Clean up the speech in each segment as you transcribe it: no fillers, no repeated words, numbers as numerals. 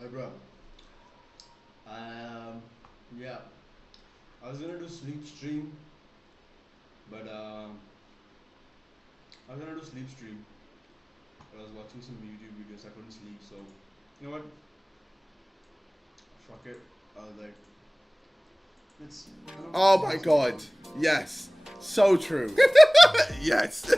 Hi, bro. Um, yeah, I was gonna do sleep stream, but I was gonna do sleep stream, but I was watching some YouTube videos. I couldn't sleep, so you know what? Fuck it. I was like, let's kind of Oh my pass it god. on. Yes. So true. Yes.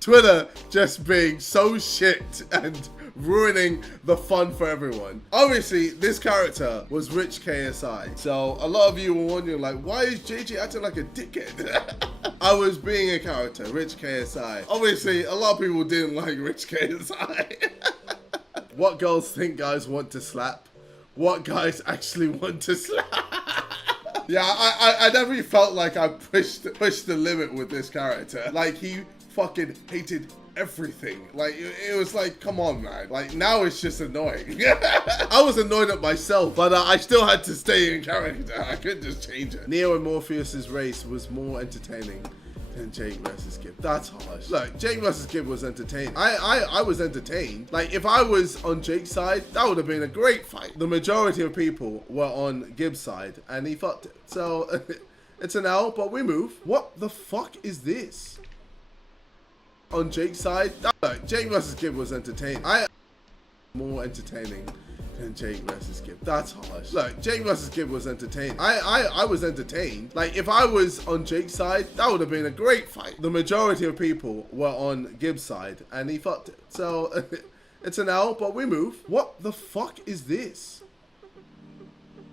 Twitter just being so shit and ruining the fun for everyone. Obviously, this character was Rich KSI. So a lot of you were wondering like, why is JJ acting like a dickhead? I was being a character, Rich KSI. Obviously, a lot of people didn't like Rich KSI. What girls think guys want to slap? What guys actually want to slap? Yeah, I never felt like I pushed the limit with this character. Like he fucking hated everything. Like it was like, come on, man. Like now it's just annoying. I was annoyed at myself, but I still had to stay in character. I couldn't just change it. Neo and Morpheus's race was more entertaining than Jake versus Gibb. That's harsh. Look, Jake versus Gibb was entertaining. I was entertained. Like, if I was on Jake's side, that would have been a great fight. The majority of people were on Gibb's side, and he fucked it. So, it's an L, but we move. What the fuck is this? On Jake's side, look, Jake versus Gibb was entertaining. More entertaining than Jake versus Gibb. That's harsh. Look, Jake versus Gibb was entertaining. I was entertained. Like, if I was on Jake's side, that would have been a great fight. The majority of people were on Gibb's side, and he fucked it. So, it's an L, but we move. What the fuck is this?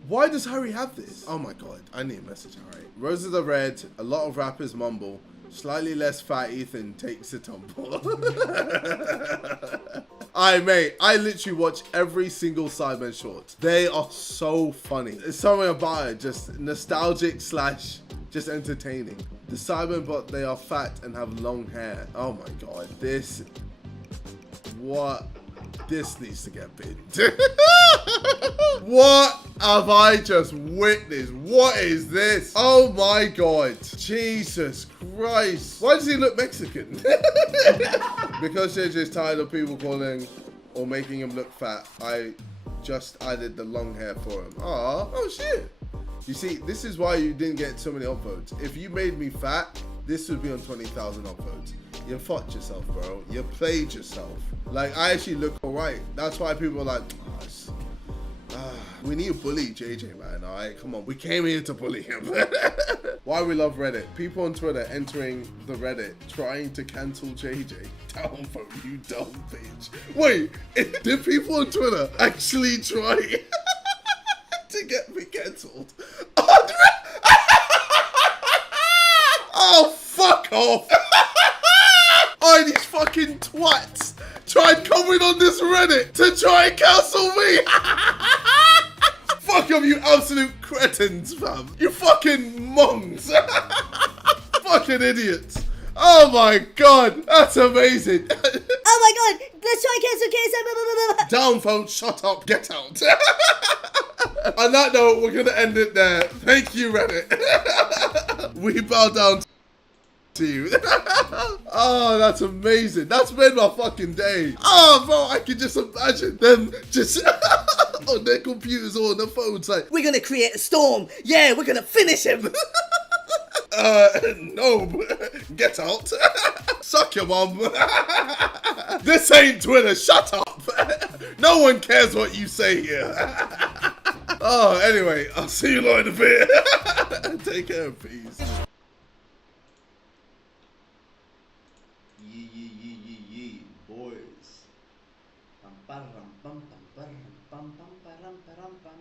Why does Harry have this? Oh my god, I need a message, Harry. Roses are red, a lot of rappers mumble, slightly less fat Ethan takes a tumble. Alright, mate, I literally watch every single Sidemen short. They are so funny. There's something about it, just nostalgic slash just entertaining. The Sidemen, but they are fat and have long hair. Oh my god, this... What? This needs to get binned. What have I just witnessed? What is this? Oh my god. Jesus Christ. Why does he look Mexican? Because they're just tired of people calling or making him look fat, I just added the long hair for him. Aw, oh shit. You see, this is why you didn't get so many upvotes. If you made me fat, this would be on 20,000 upvotes. You fucked yourself, bro. You played yourself. Like, I actually look alright. That's why people are like, we need to bully JJ, man. Alright, come on. We came here to bully him. Why we love Reddit. People on Twitter entering the Reddit trying to cancel JJ. Down for you dumb bitch. Wait, did people on Twitter actually try to get me cancelled? Oh, fuck off. Oh, these fucking twats tried coming on this Reddit to try and cancel me. Fuck off, you absolute cretins, fam. You fucking mongs. Fucking idiots. Oh my god, that's amazing. Oh my god, let's try cancel. Down, phone, shut up, get out. On that note, we're gonna end it there. Thank you, Reddit. We bow down to you. Oh, that's amazing. That's made my fucking day. Oh, bro, I can just imagine them just on their computers or on their phones like, We're gonna create a storm. Yeah, we're gonna finish him. no, get out. Suck your mom. This ain't Twitter, shut up. No one cares what you say here. Oh, anyway, I'll see you later in a bit. Take care, peace. Yee, boys. Pam pam pam pam pam pam pam pam pam pam.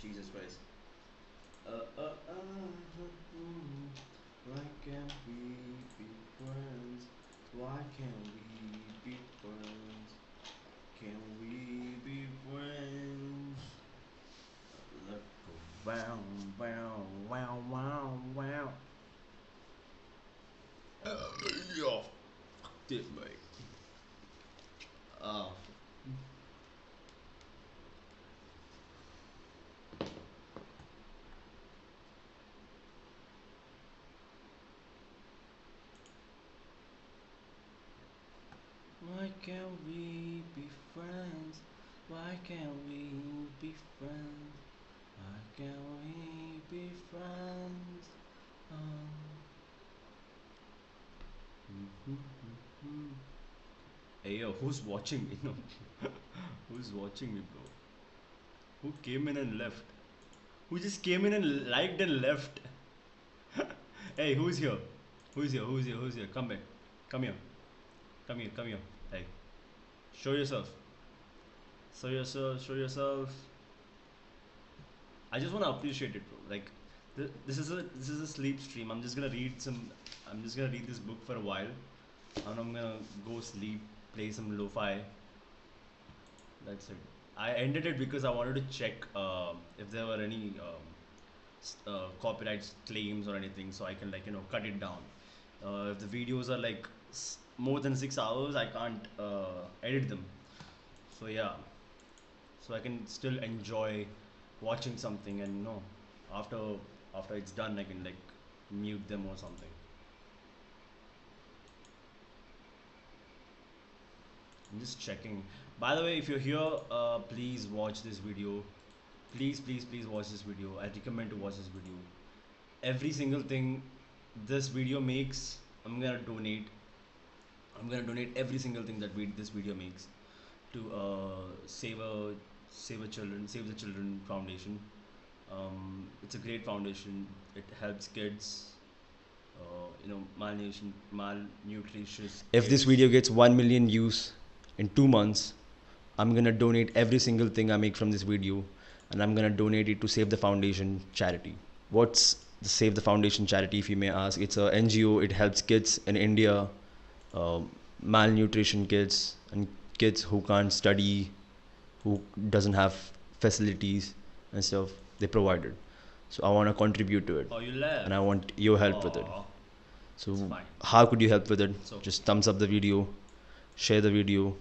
Jesus Christ. Why can't we be friends? Why can't we be friends? Can we be friends? Look around, wow, wow, wow, wow. Yeah, fuck this, mate. Oh. can't we be friends? Why can't we be friends? Why can't we be friends? Hey yo, who's watching me? No, who's watching me, bro? Who came in and left? Who just came in and liked and left? Hey, who's here? Who's here? Who's here? Who's here? Come back. Come here. Come here. Come here. Hey, show yourself. Show yourself. Show yourself. I just want to appreciate it, bro. Like, this is a sleep stream. I'm just gonna read this book for a while, and I'm gonna go sleep, play some lo-fi. That's it. I ended it because I wanted to check if there were any copyright claims or anything, so I can cut it down. If the videos are like more than 6 hours, I can't edit them. So yeah, so I can still enjoy watching something, and after it's done, I can like mute them or something. I'm just checking. By the way, if you're here, please watch this video. Please watch this video. I recommend to watch this video. Every single thing this video makes, I'm gonna donate. I'm gonna donate every single thing that this video makes to Save the Children Foundation. It's a great foundation. It helps kids, malnutritious. If this video gets 1 million views in 2 months, I'm gonna donate every single thing I make from this video, and I'm gonna donate it to Save the Foundation charity. What's the Save the Foundation charity, if you may ask? It's a NGO. It helps kids in India, malnutrition kids and kids who can't study, who doesn't have facilities and stuff. They provide it. So I want to contribute to it. Oh, you left. And I want your help with it. So how could you help with it? So just thumbs up the video, share the video,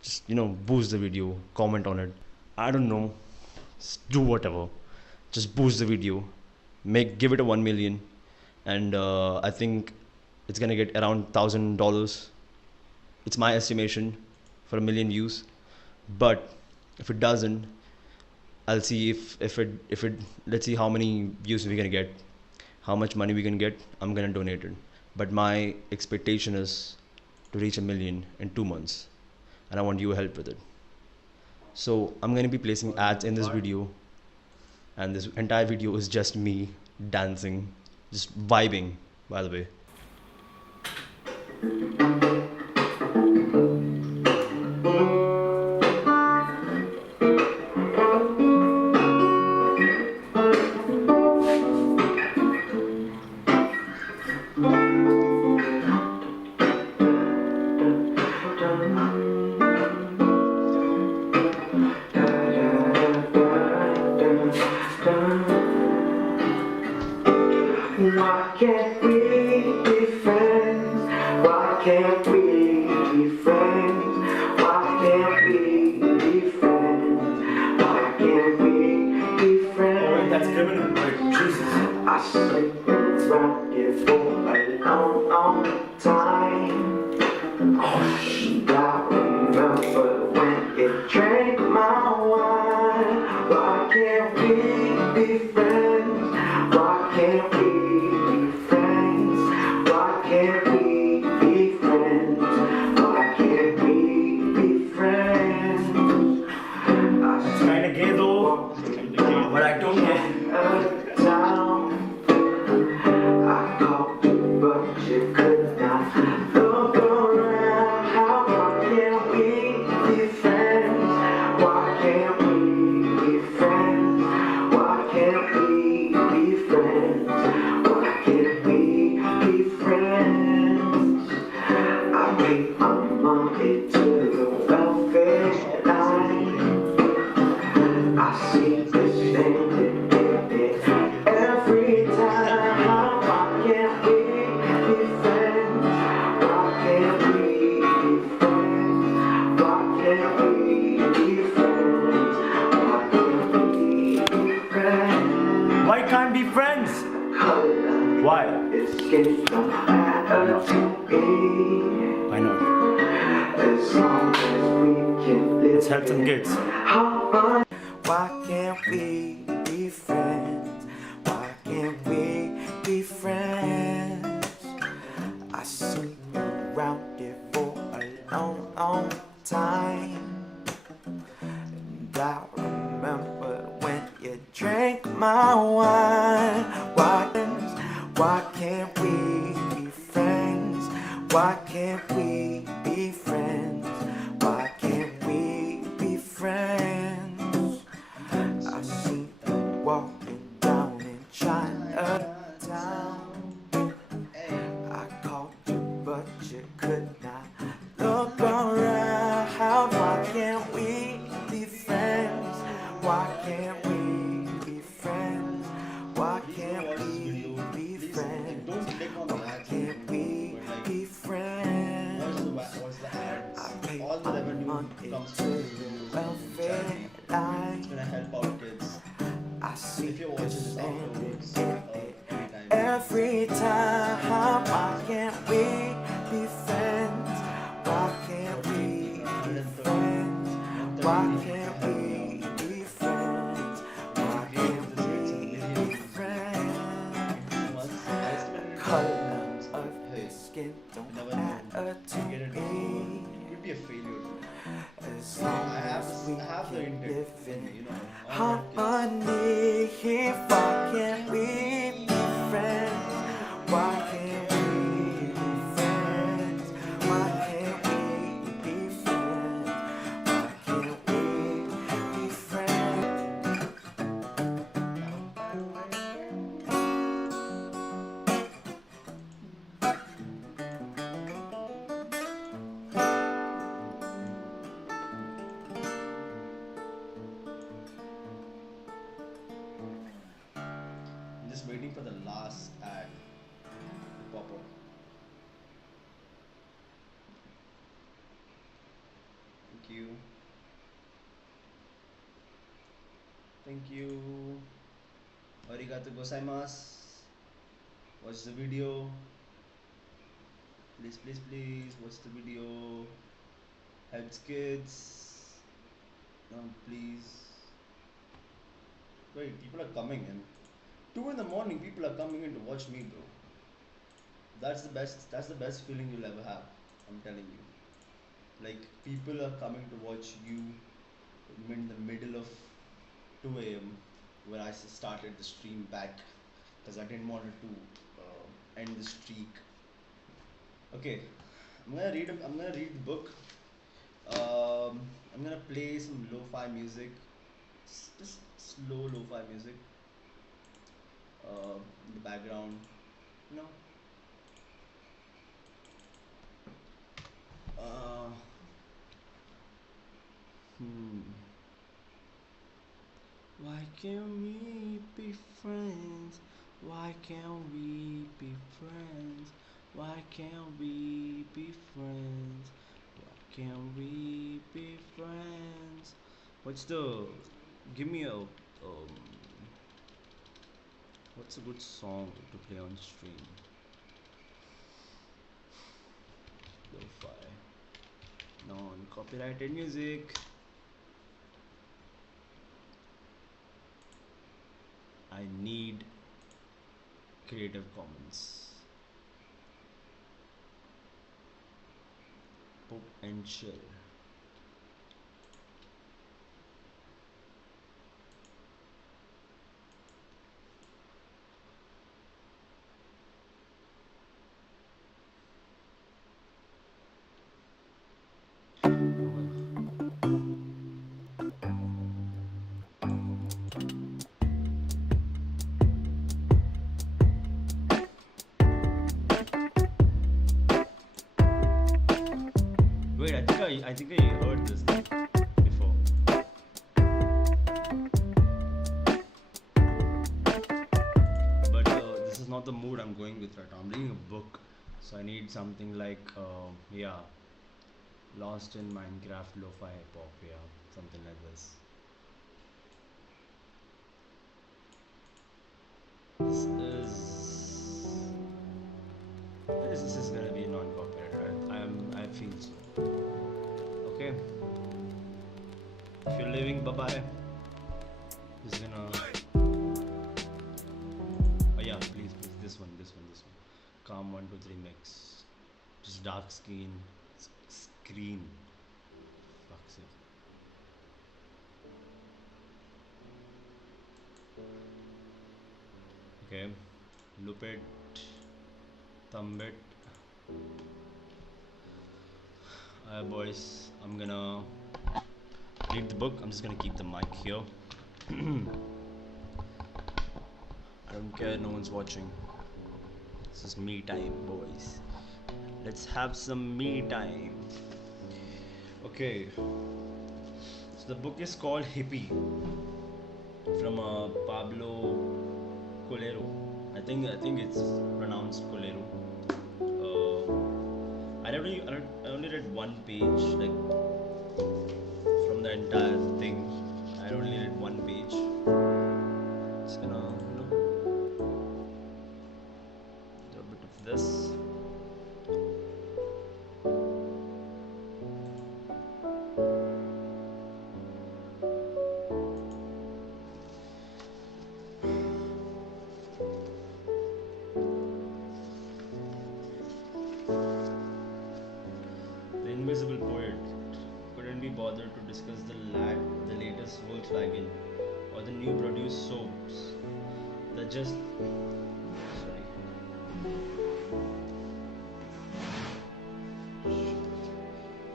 just boost the video, comment on it. I don't know, just do whatever. Just boost the video, give it a 1 million, and I think it's gonna get around $1,000. It's my estimation for 1 million views, but if it doesn't, I'll see if it let's see how many views we're gonna get, how much money we can get. I'm gonna donate it, but my expectation is to reach 1 million in 2 months, and I want your help with it. So I'm gonna be placing ads in this video, and this entire video is just me dancing, just vibing, by the way. Why can't we be friends? Why can't we be friends? Why can't we be friends? Why can't we be friends? Oh wait, that's criminal, right? Jesus. I sleep around here for a long time. Oh shit, I remember when it drank my wine. Why can't we be friends? Why can't we? But I don't get I called you, but you could not look around. Why can't we be friends? Why can't we be friends? Why can't we be friends? Why can't we be friends? I paid my money to the welfare line. I see this thing every time. Why can't we be friends? Why can't we be friends? Why can't we be friends? Why can't we be friends? Why can't be friends? Why? Escape from attitude. I know. As long help some kids. Why can't we be friends? Why can't we be friends? I see you around here for a long, long time. And I remember when you drank my wine. Why can't we be friends? Why can't we be friends? Why can't we be friends? I see you walking down in Chinatown. I called you, but you could not look around. Why can't we be friends? Why can't we be friends? Why can't we be friends? Why can't we be friends? I pay all the money to the welfare line. I see you standing every time. Why can't we be friends? Why can't we be friends? Why can't we be friends? Why can't we be friends? Color of your skin don't matter to me. As long as we keep living harmony, why can't we be friends? Why can't we be friends? Why can't we be friends? Why can't we be friends? I'm just waiting for the last ad to pop up. Thank you. Thank you. Arigato gozaimasu. Watch the video. Please, please, please watch the video. Helps kids. No, please. Wait, people are coming in. 2 in the morning, people are coming in to watch me, bro. That's the best. That's the best feeling you'll ever have. I'm telling you. Like, people are coming to watch you in the middle of 2 a.m. when I started the stream back because I didn't want to end the streak. Okay, I'm gonna read the book. I'm gonna play some lo-fi music, just slow lo-fi music in the background. You know. Why can't we be friends? Why can't we be friends? Why can't we be friends? Why can't we be friends? What's the? Give me a what's a good song to play on stream? Lo-fi, non-copyrighted music. I need Creative Commons. Pop and chill. Wait, I think I heard this before. But this is not the mood I'm going with right now. I'm reading a book, so I need something like Lost in Minecraft, lo-fi hip hop, something like this. This is gonna be non-copyrighted, right? I feel so. Okay. If you're leaving, bye bye. Just gonna. Oh yeah, please, this one. Calm 1 2 3 mix. Just dark screen. Fuck's sake. Okay, loop it, thumb it. Boys, I'm gonna read the book. I'm just gonna keep the mic here. I don't care, no one's watching. This is me time, boys. Let's have some me time. Okay, so the book is called Hippie from Pablo Colero. I think it's pronounced Colero. I only read one page, like from the entire thing. I only read one page. Just gonna, do a bit of this. The invisible poet couldn't be bothered to discuss the latest Volkswagen or the new produced soaps. The just sorry.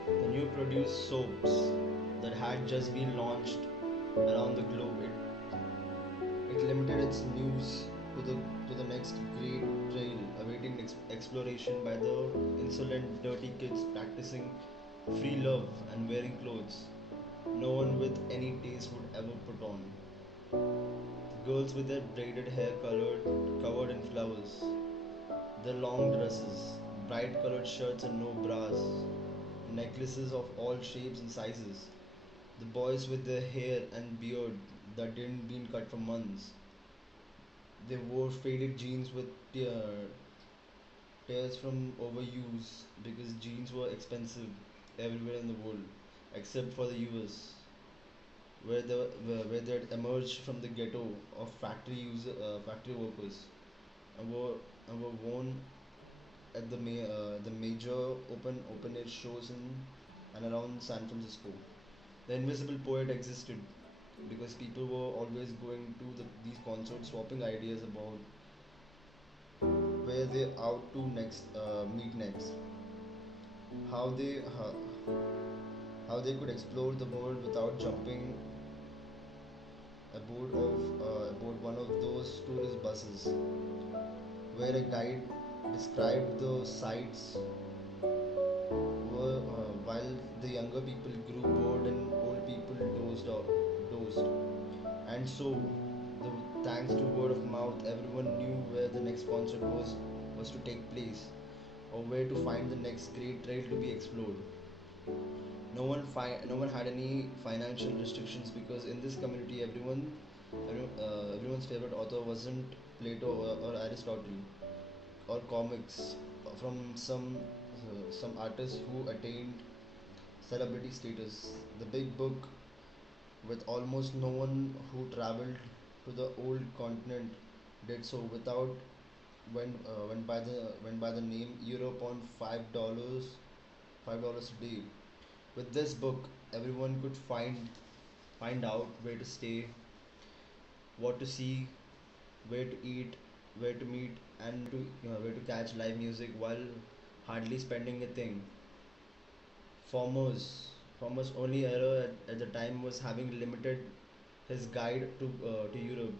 The new produced soaps that had just been launched around the globe. It limited its news to the next great trail awaiting exploration by the insolent, dirty kids practicing free love and wearing clothes no one with any taste would ever put on. Girls with their braided hair covered in flowers, their long dresses, bright colored shirts and no bras, necklaces of all shapes and sizes. The boys with their hair and beard that didn't been cut for months. They wore faded jeans with tears from overuse because jeans were expensive everywhere in the world except for the US, where they had emerged from the ghetto of factory workers and were worn at the major open air shows in and around San Francisco. The invisible poet existed because people were always going to these concerts, swapping ideas about where they out to meet next, how they how, how they could explore the world without jumping aboard one of those tourist buses, where a guide described the sights while the younger people grew bored and old people dozed. And so, thanks to word of mouth, everyone knew where the next concert was to take place, or where to find the next great trail to be explored. No one had any financial restrictions because in this community, everyone's favorite author wasn't Plato or Aristotle, or comics from some artists who attained celebrity status. The big book with almost no one who traveled to the old continent did so without went by the name Europe on $5 a day. With this book, everyone could find out where to stay, what to see, where to eat, where to meet, and where to catch live music while hardly spending a thing. Farmer's only error at the time was having limited his guide to Europe,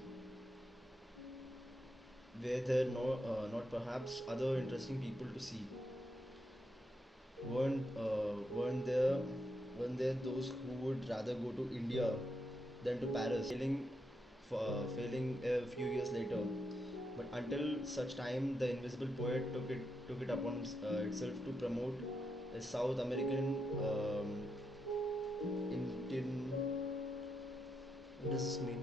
where there no not perhaps other interesting people to see. Weren't there those who would rather go to India than to Paris, failing a few years later. But until such time, the invisible poet took it upon itself to promote a South American Indian. What does this mean?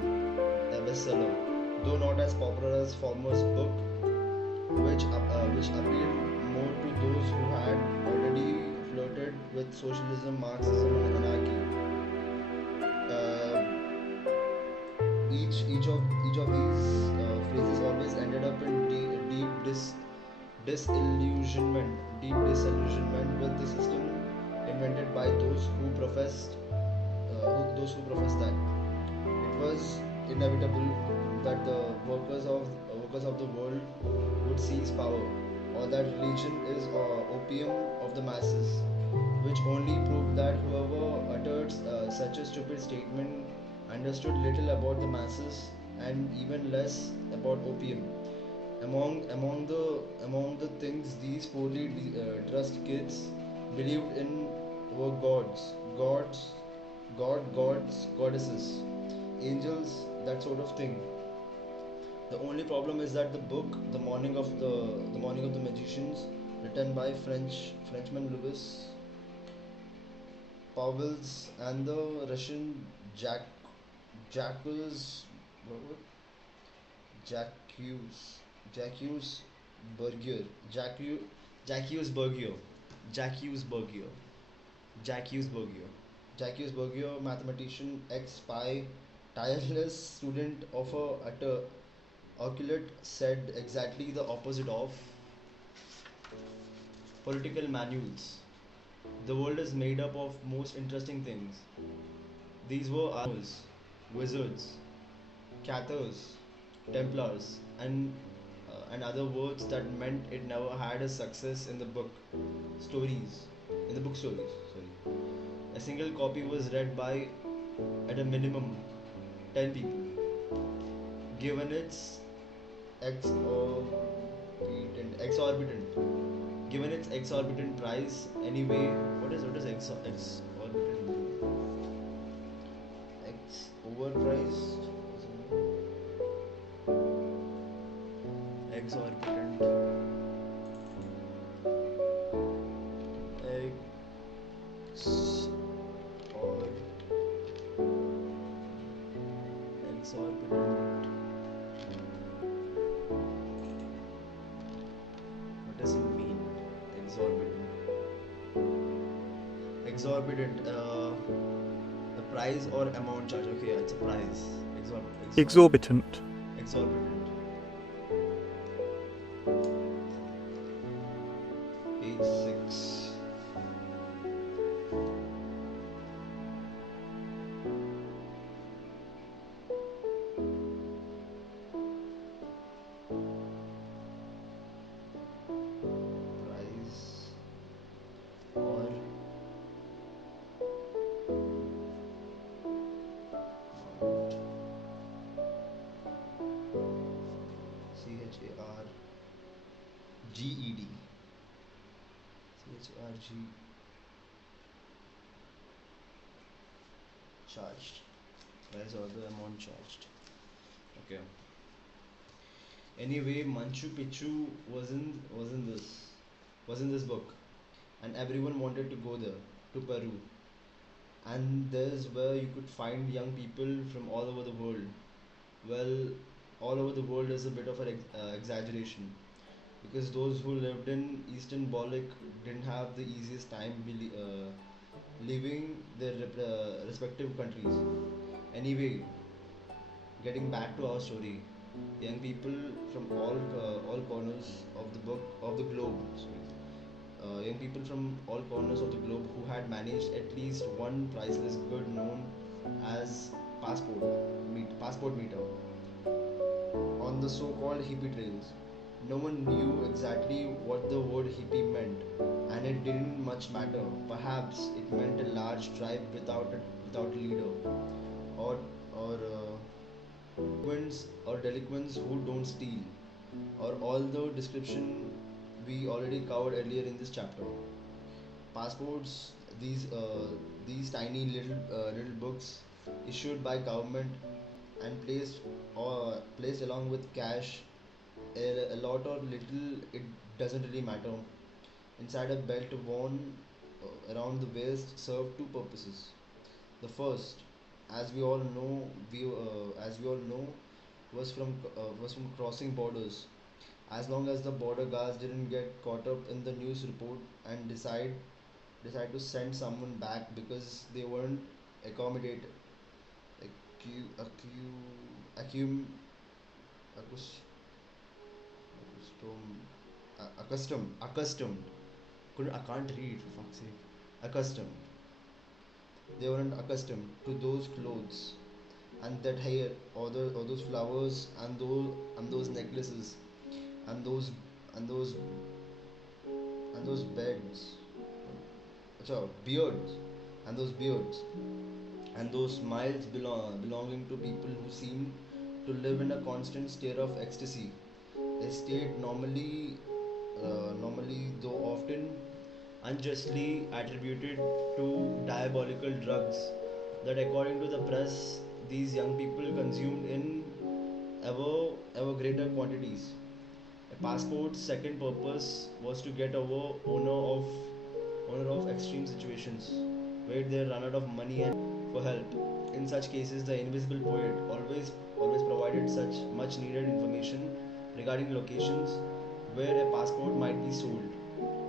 bestseller, though not as popular as Former's book, which appealed more to those who had already flirted with socialism, Marxism, and anarchy. Uh, each of these phrases always ended up in deep disillusionment with the system invented by those who professed that it was inevitable that the workers of the world would seize power, or that religion is opium of the masses, which only proved that whoever uttered such a stupid statement understood little about the masses and even less about opium. Among the things these poorly dressed kids believed in were gods, goddesses, angels, that sort of thing. The only problem is that the book, The Morning of the Magicians, written by Frenchman Louis Pauwels and the Russian Jacques Jacques Bergier Jacques Bergier Jacques Bergier Jacques Bergier Jacques Bergier, mathematician, ex-spy, tireless student of a at a Oculate, said exactly the opposite of political manuals. The world is made up of most interesting things. These were armors, wizards, cathars, templars, and other words that meant it never had a success in the stories. In the book stories, sorry. A single copy was read by, at a minimum, 10 people. Given its exorbitant given its exorbitant price anyway. What is exorbitant? Overpriced? Exorbitant. Or exorbitant. What does it mean? Exorbitant. Exorbitant. The price or amount charge. Okay, it's a price. Exorbitant. Exorbitant. Page 6. Price or CHARGED. CHARG charged. Price or the amount charged. Okay. Anyway, Manchu Picchu was in this book, and everyone wanted to go there, to Peru, and there's where you could find young people from all over the world. Well, all over the world is a bit of an exaggeration, because those who lived in Eastern Bollock didn't have the easiest time leaving their respective countries. Anyway, getting back to our story, young people from all corners of the globe. Sorry. Young people from all corners of the globe who had managed at least one priceless good known as passport meter on the so-called hippie trails. No one knew exactly what the word hippie meant, and it didn't much matter. Perhaps it meant a large tribe without a leader, or or delinquents who don't steal, or all the description we already covered earlier in this chapter. Passports, these tiny little books issued by government and placed along with cash, a lot or little, it doesn't really matter, inside a belt worn around the waist, served two purposes. The first, as we all know, was from crossing borders. As long as the border guards didn't get caught up in the news report and decide to send someone back because they weren't accommodated, accu, accu, accum, accus- accustomed. I can't read for fuck's sake. Accustomed. They weren't accustomed to those clothes and that hair, or those flowers, and those necklaces, and those and those beds, beards, and those beards, and those smiles belonging to people who seemed to live in a constant state of ecstasy. A state normally, though often unjustly attributed to diabolical drugs that, according to the press, these young people consumed in ever greater quantities. A passport's second purpose was to get over owner of extreme situations where they run out of money and for help. In such cases, the invisible poet always provided such much needed information regarding locations where a passport might be sold.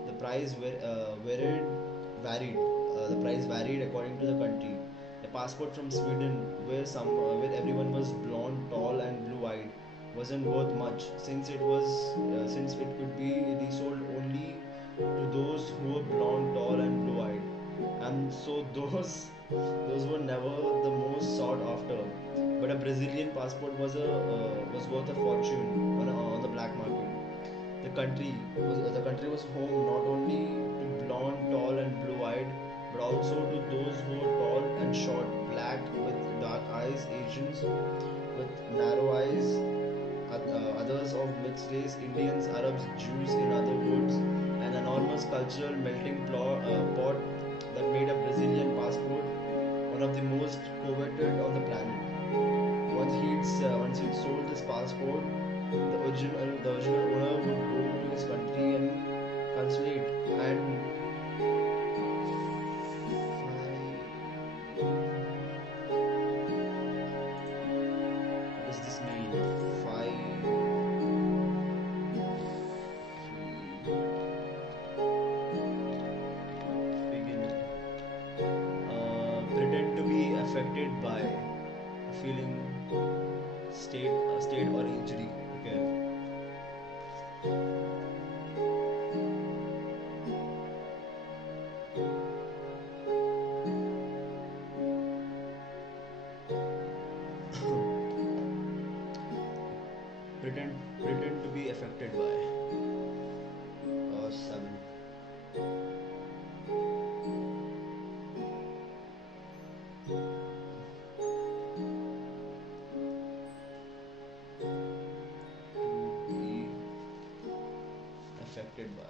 The price varied. The price varied according to the country. A passport from Sweden, where everyone was blonde, tall, and blue-eyed, wasn't worth much since it could be resold only to those who were blonde, tall, and blue-eyed, and so those were never the most sought after. But a Brazilian passport was worth a fortune on the black market. The country was home not only to blonde, tall, and blue-eyed, but also to those who were tall and short, black with dark eyes, Asians with narrow eyes, others of mixed race, Indians, Arabs, Jews, in other words, an enormous cultural melting pot that made a Brazilian passport one of the most coveted on the planet. Once he'd sold his passport, the original owner would go to his country and consulate and what does this mean? Begin. Pretend to be affected by a feeling, state or injury. Okay. Pretend to be affected by. 7. Be affected by.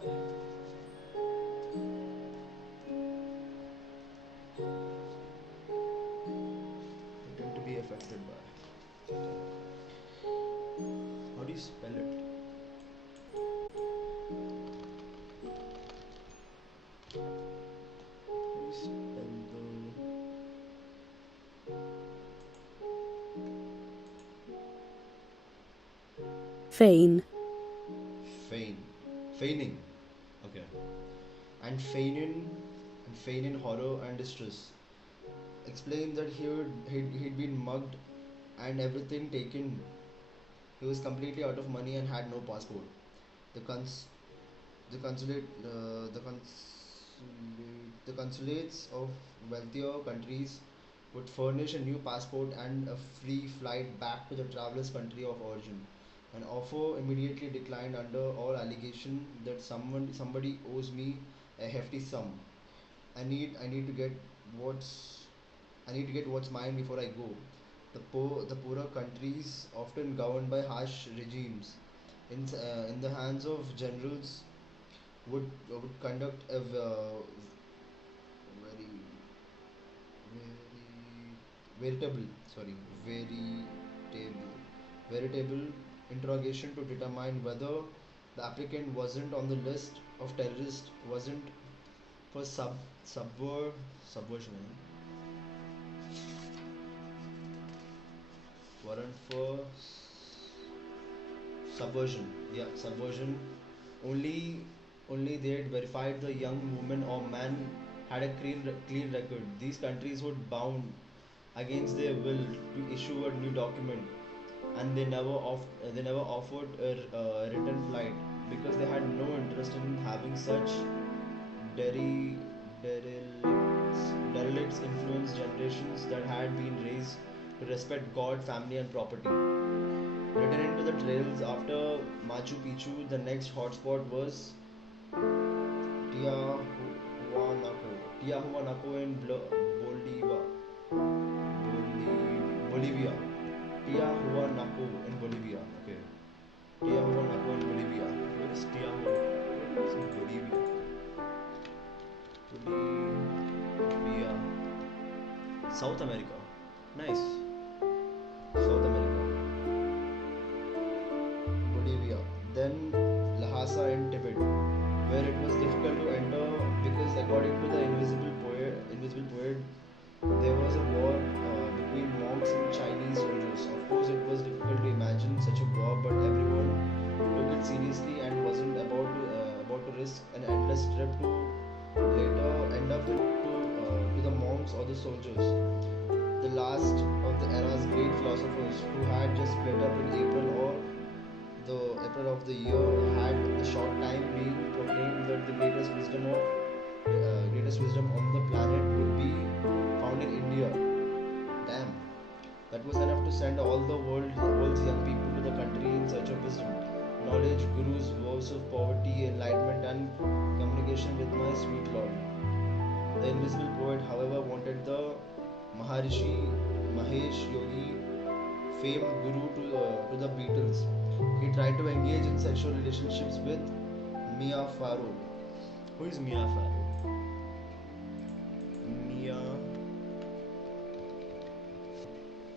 Pretend to be affected by. How do you spell it? How do you spell Feign. feign? Feigning. Okay. And feign in horror and distress. Explained that he'd been mugged and everything taken. He was completely out of money and had no passport. The cons the consulate the consulates of wealthier countries would furnish a new passport and a free flight back to the traveler's country of origin. An offer immediately declined under all allegation that somebody owes me a hefty sum. I need to get what's I need to get what's mine before I go. The poorer countries, often governed by harsh regimes, in the hands of generals, would conduct a very veritable sorry veritable veritable interrogation to determine whether the applicant wasn't on the list of terrorists, wasn't for subversion, weren't for Subversion. Yeah, subversion. Only, only they had verified the young woman or man had a clean record. These countries would bound against their will to issue a new document, and they never offered a return flight because they had no interest in having such deri- derelicts influence generations that had been raised to respect God, family, and property. Returning to the trails after Machu Picchu, the next hotspot was Tiahuanaco. Tiahuanaco in Bolivia. Tiahuanaco in Bolivia. Okay. Tiahuanaco in Bolivia. Where is Tiahuanaco? Where is Bolivia? Bolivia. South America. Nice. South America. Bolivia. Then Lhasa in Tibet, where it was difficult to enter because, according to the invisible poet, there was a war between monks and Chinese soldiers. Of course, it was difficult to imagine such a war, but everyone took it seriously and wasn't about to risk an endless trip to later end up to the monks or the soldiers. The last of the era's great philosophers who had just split up in the April of the year had a short time being proclaimed that the greatest wisdom on the planet would be found in India. Damn, that was enough to send all world's young people to the country in search of wisdom, knowledge, gurus, vows of poverty, enlightenment, and communication with my sweet Lord. The invisible poet, however, wanted the Maharishi Mahesh Yogi, famed guru to the Beatles. He tried to engage in sexual relationships with Mia Farrow. Who is Mia Farrow? Mia,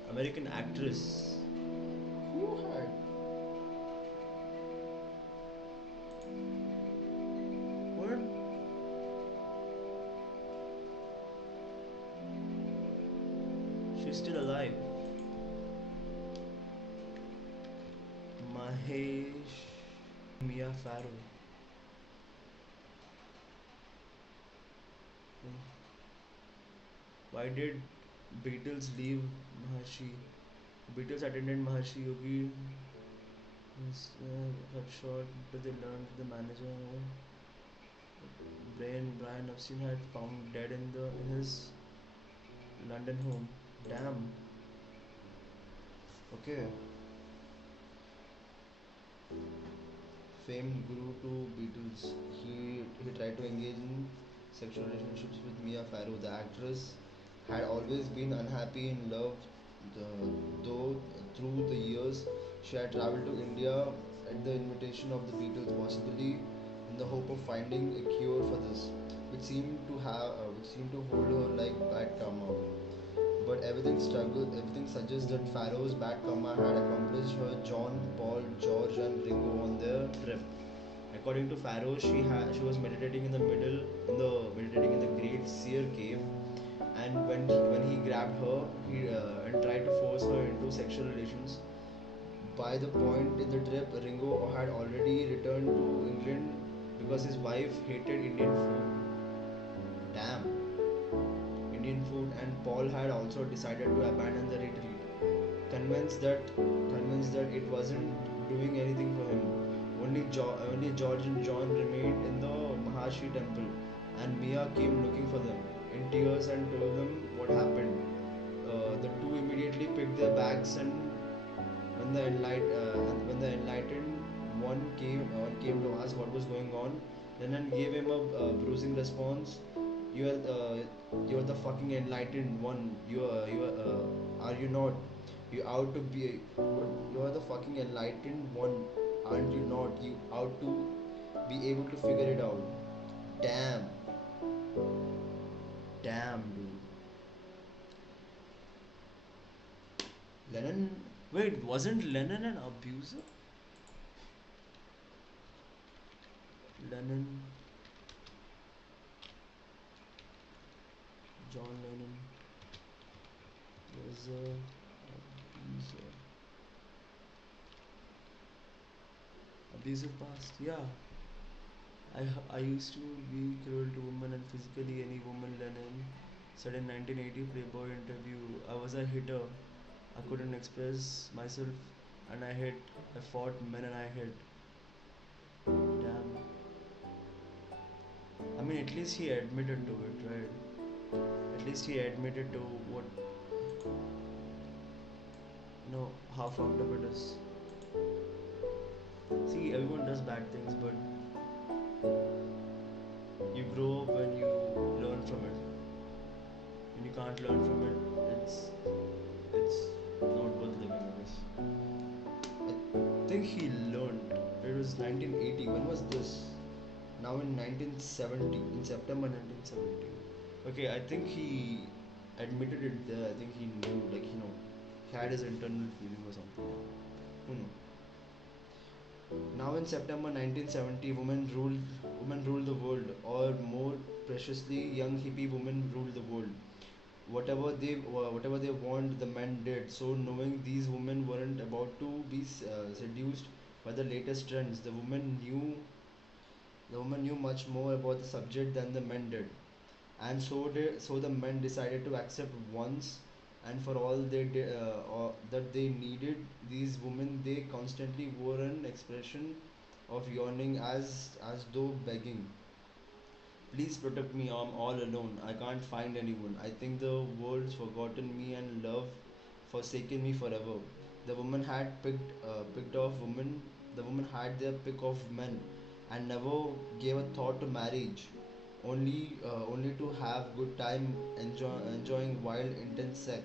American actress. Who had? What? She's still alive. Mahesh, Mia Farrow. Why did Beatles leave Maharshi? Beatles attended Maharshi Yogi. Cut short, but they learned the manager. Brian Epstein had found dead in his London home. Damn. Okay. Famed guru to Beatles. He tried to engage in sexual relationships with Mia Farrow. The actress had always been unhappy in love, though through the years she had traveled to India at the invitation of the Beatles, possibly in the hope of finding a cure for this, which seemed to hold her like bad karma. But everything suggests that Pharaoh's bad karma had accomplished her John, Paul, George, and Ringo on their trip. According to Pharaoh, she was meditating meditating in the Great Seer Cave, and when he grabbed her, he and tried to force her into sexual relations. By the point in the trip, Ringo had already returned to England because his wife hated Indian food. Damn. Indian food, and Paul had also decided to abandon the retreat, convinced that it wasn't doing anything for him. Only George and John remained in the Maharshi temple, and Mia came looking for them in tears and told them what happened. The two immediately picked their bags, and when the enlightened one came to ask what was going on, Lennon gave him a bruising response. You're the fucking enlightened one. Are you not? You out to be. You are the fucking enlightened one, aren't you not? You out to be able to figure it out. Damn. Damn, dude. Lennon. Wait, wasn't Lennon an abuser? Lennon. John Lennon was a abuser. Days of past, yeah. I used to be cruel to women and physically any woman. Lennon said in 1980 Playboy interview. I was a hitter. I couldn't express myself, and I hit. I fought men and I hit. Damn. I mean, at least he admitted to it, right? At least he admitted to what, how fucked up it is. See, everyone does bad things, but you grow up and you learn from it. When you can't learn from it, it's not worth living, I guess. I think he learned. It was 1980. When was this? Now in 1970, in September 1970. Okay, I think he admitted it there. I think he knew, he had his internal feeling or something. Who knows? Now in September 1970, women ruled the world, or more preciously, young hippie women ruled the world. Whatever they want, the men did. So knowing these women weren't about to be seduced by the latest trends, the woman knew much more about the subject than the men did, and so the men decided to accept once and for all that they needed these women. They constantly wore an expression of yearning, as though begging, please protect me, I'm all alone, I can't find anyone, I think the world's forgotten me and love forsaken me forever. The woman had picked off women The woman had their pick of men and never gave a thought to marriage, only to have good time, enjoying wild intense sex.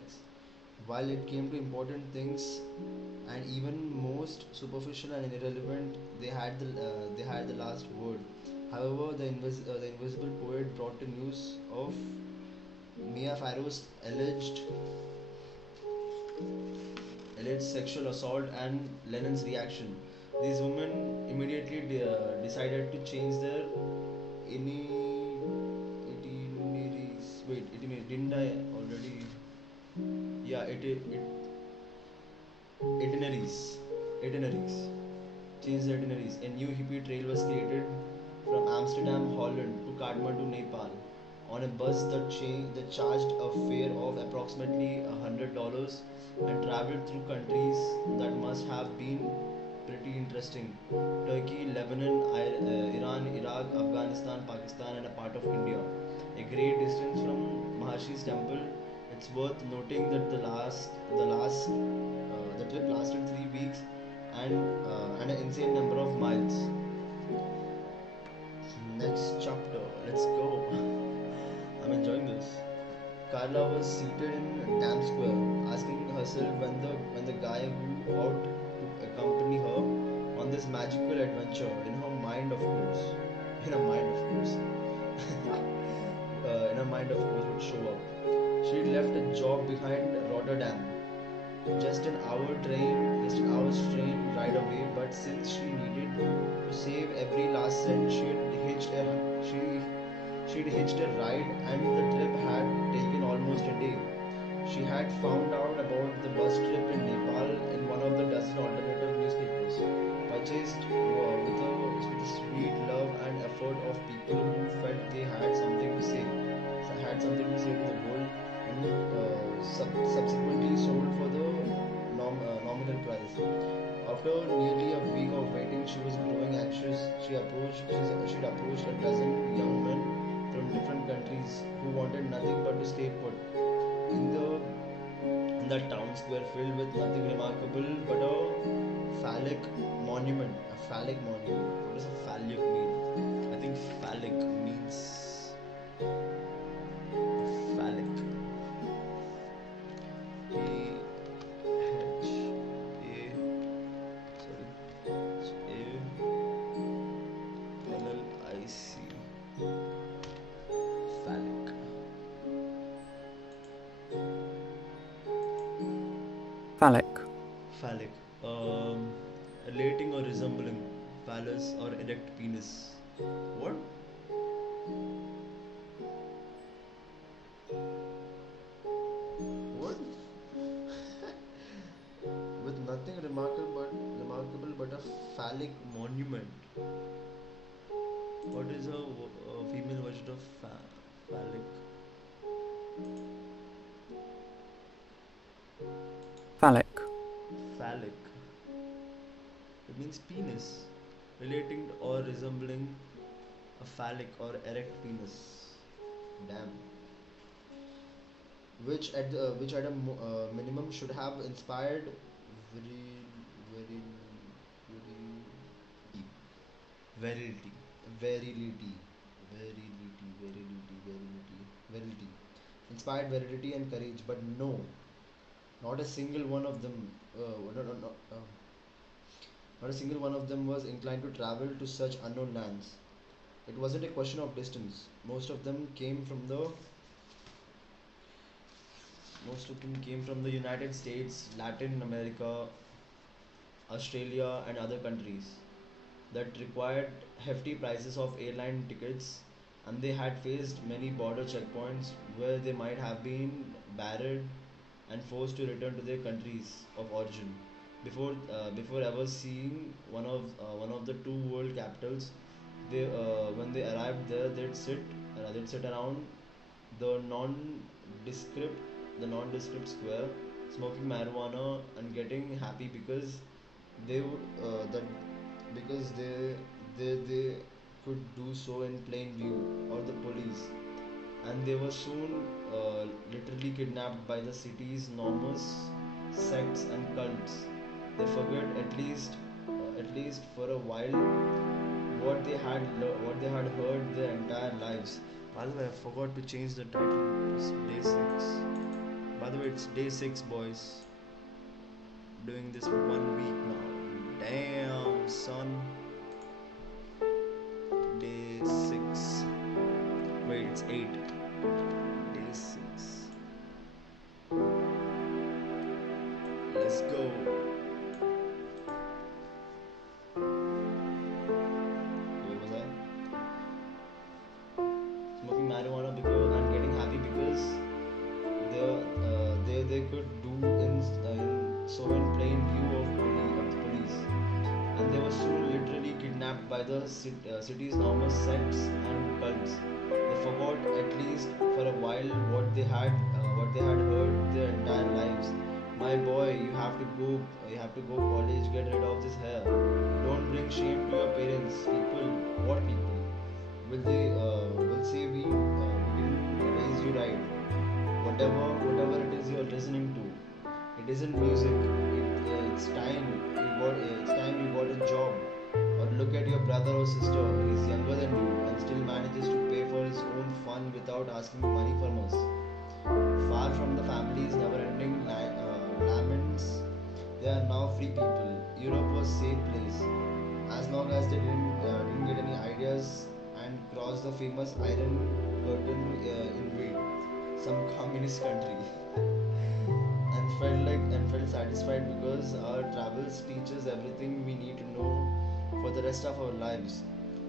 While it came to important things and even most superficial and irrelevant, they had the last word. However, the invisible poet brought the news of Mia Farrow's alleged sexual assault and Lennon's reaction. These women immediately decided to change their itineraries. Wait, itineraries. Didn't I already? Yeah, itineraries. Itineraries. Change the itineraries. A new hippie trail was created from Amsterdam, Holland to Kathmandu, Nepal, on a bus that charged a fare of approximately $100 and traveled through countries that must have been pretty interesting: Turkey, Lebanon, Iran, Iraq, Afghanistan, Pakistan, and a part of India. A great distance from Maharshi's temple. It's worth noting that the trip lasted 3 weeks and an insane number of miles. Next chapter, let's go. I'm enjoying this. Carla was seated in Times Square, asking herself when the guy who ought to accompany her on this magical adventure, in her mind, of course, in her mind, of course, would show up. She'd left a job behind Rotterdam, just an hour's train ride away. But since she needed to save every last cent, she'd hitched a ride, and the trip had taken almost a day. She had found out about the bus trip in Nepal in one of the dozen alternative newspapers, purchased with the sweet love and effort of people who felt they had something to say to the world, and subsequently sold for the nominal price. After nearly a week of waiting, she was growing anxious. She'd approached a dozen young men from different countries who wanted nothing but to stay put in the town square, filled with nothing remarkable but a phallic monument. A phallic monument. What does a phallic mean? I think phallic means phallic. Phallic. Phallic. Phallic. Relating or resembling phallus or erect penis. What? What? With nothing remarkable but a phallic monument. What is a female version of phallic? Phallic. Phallic. It means penis, relating to or resembling a phallic or erect penis. Damn. Which at a minimum should have inspired very very virility, virility, virility, inspired virility and courage. But no, not a single one of them. Not a single one of them was inclined to travel to such unknown lands. It wasn't a question of distance. Most of them came from the United States, Latin America, Australia, and other countries that required hefty prices of airline tickets, and they had faced many border checkpoints where they might have been barred and forced to return to their countries of origin before ever seeing one of the two world capitals. They when they arrived there, they'd sit around the nondescript square, smoking marijuana and getting happy because they would that because they could do so in plain view or the police, and they were soon literally kidnapped by the city's enormous sects and cults. They forget at least for a while what they had heard their entire lives. By the way, I forgot to change the title. It's day 6. By the way, it's day 6, boys. Doing this for 1 week now. Damn, son. Day 6. Wait, it's 8. Day 6. Let's go. Where was I? Smoking marijuana because and getting happy because they could do in plain view of the police, and they were soon literally kidnapped by the city's enormous sects and cults. They forgot at least for a while what they had heard their entire lives. My boy, you have to go college, get rid of this hair. Don't bring shame to your parents. What people? Will say we didn't raise you right. Whatever it is you're listening to, it isn't music. It's time you got a job. Or look at your brother or sister. He's younger than you and still manages to pay for his own fun without asking money from us. Far from the family's never-ending laments, they are now free people. Europe was safe place as long as they didn't get any ideas and cross the famous Iron Curtain invade some communist country and felt satisfied because our travels teach us everything we need to know for the rest of our lives.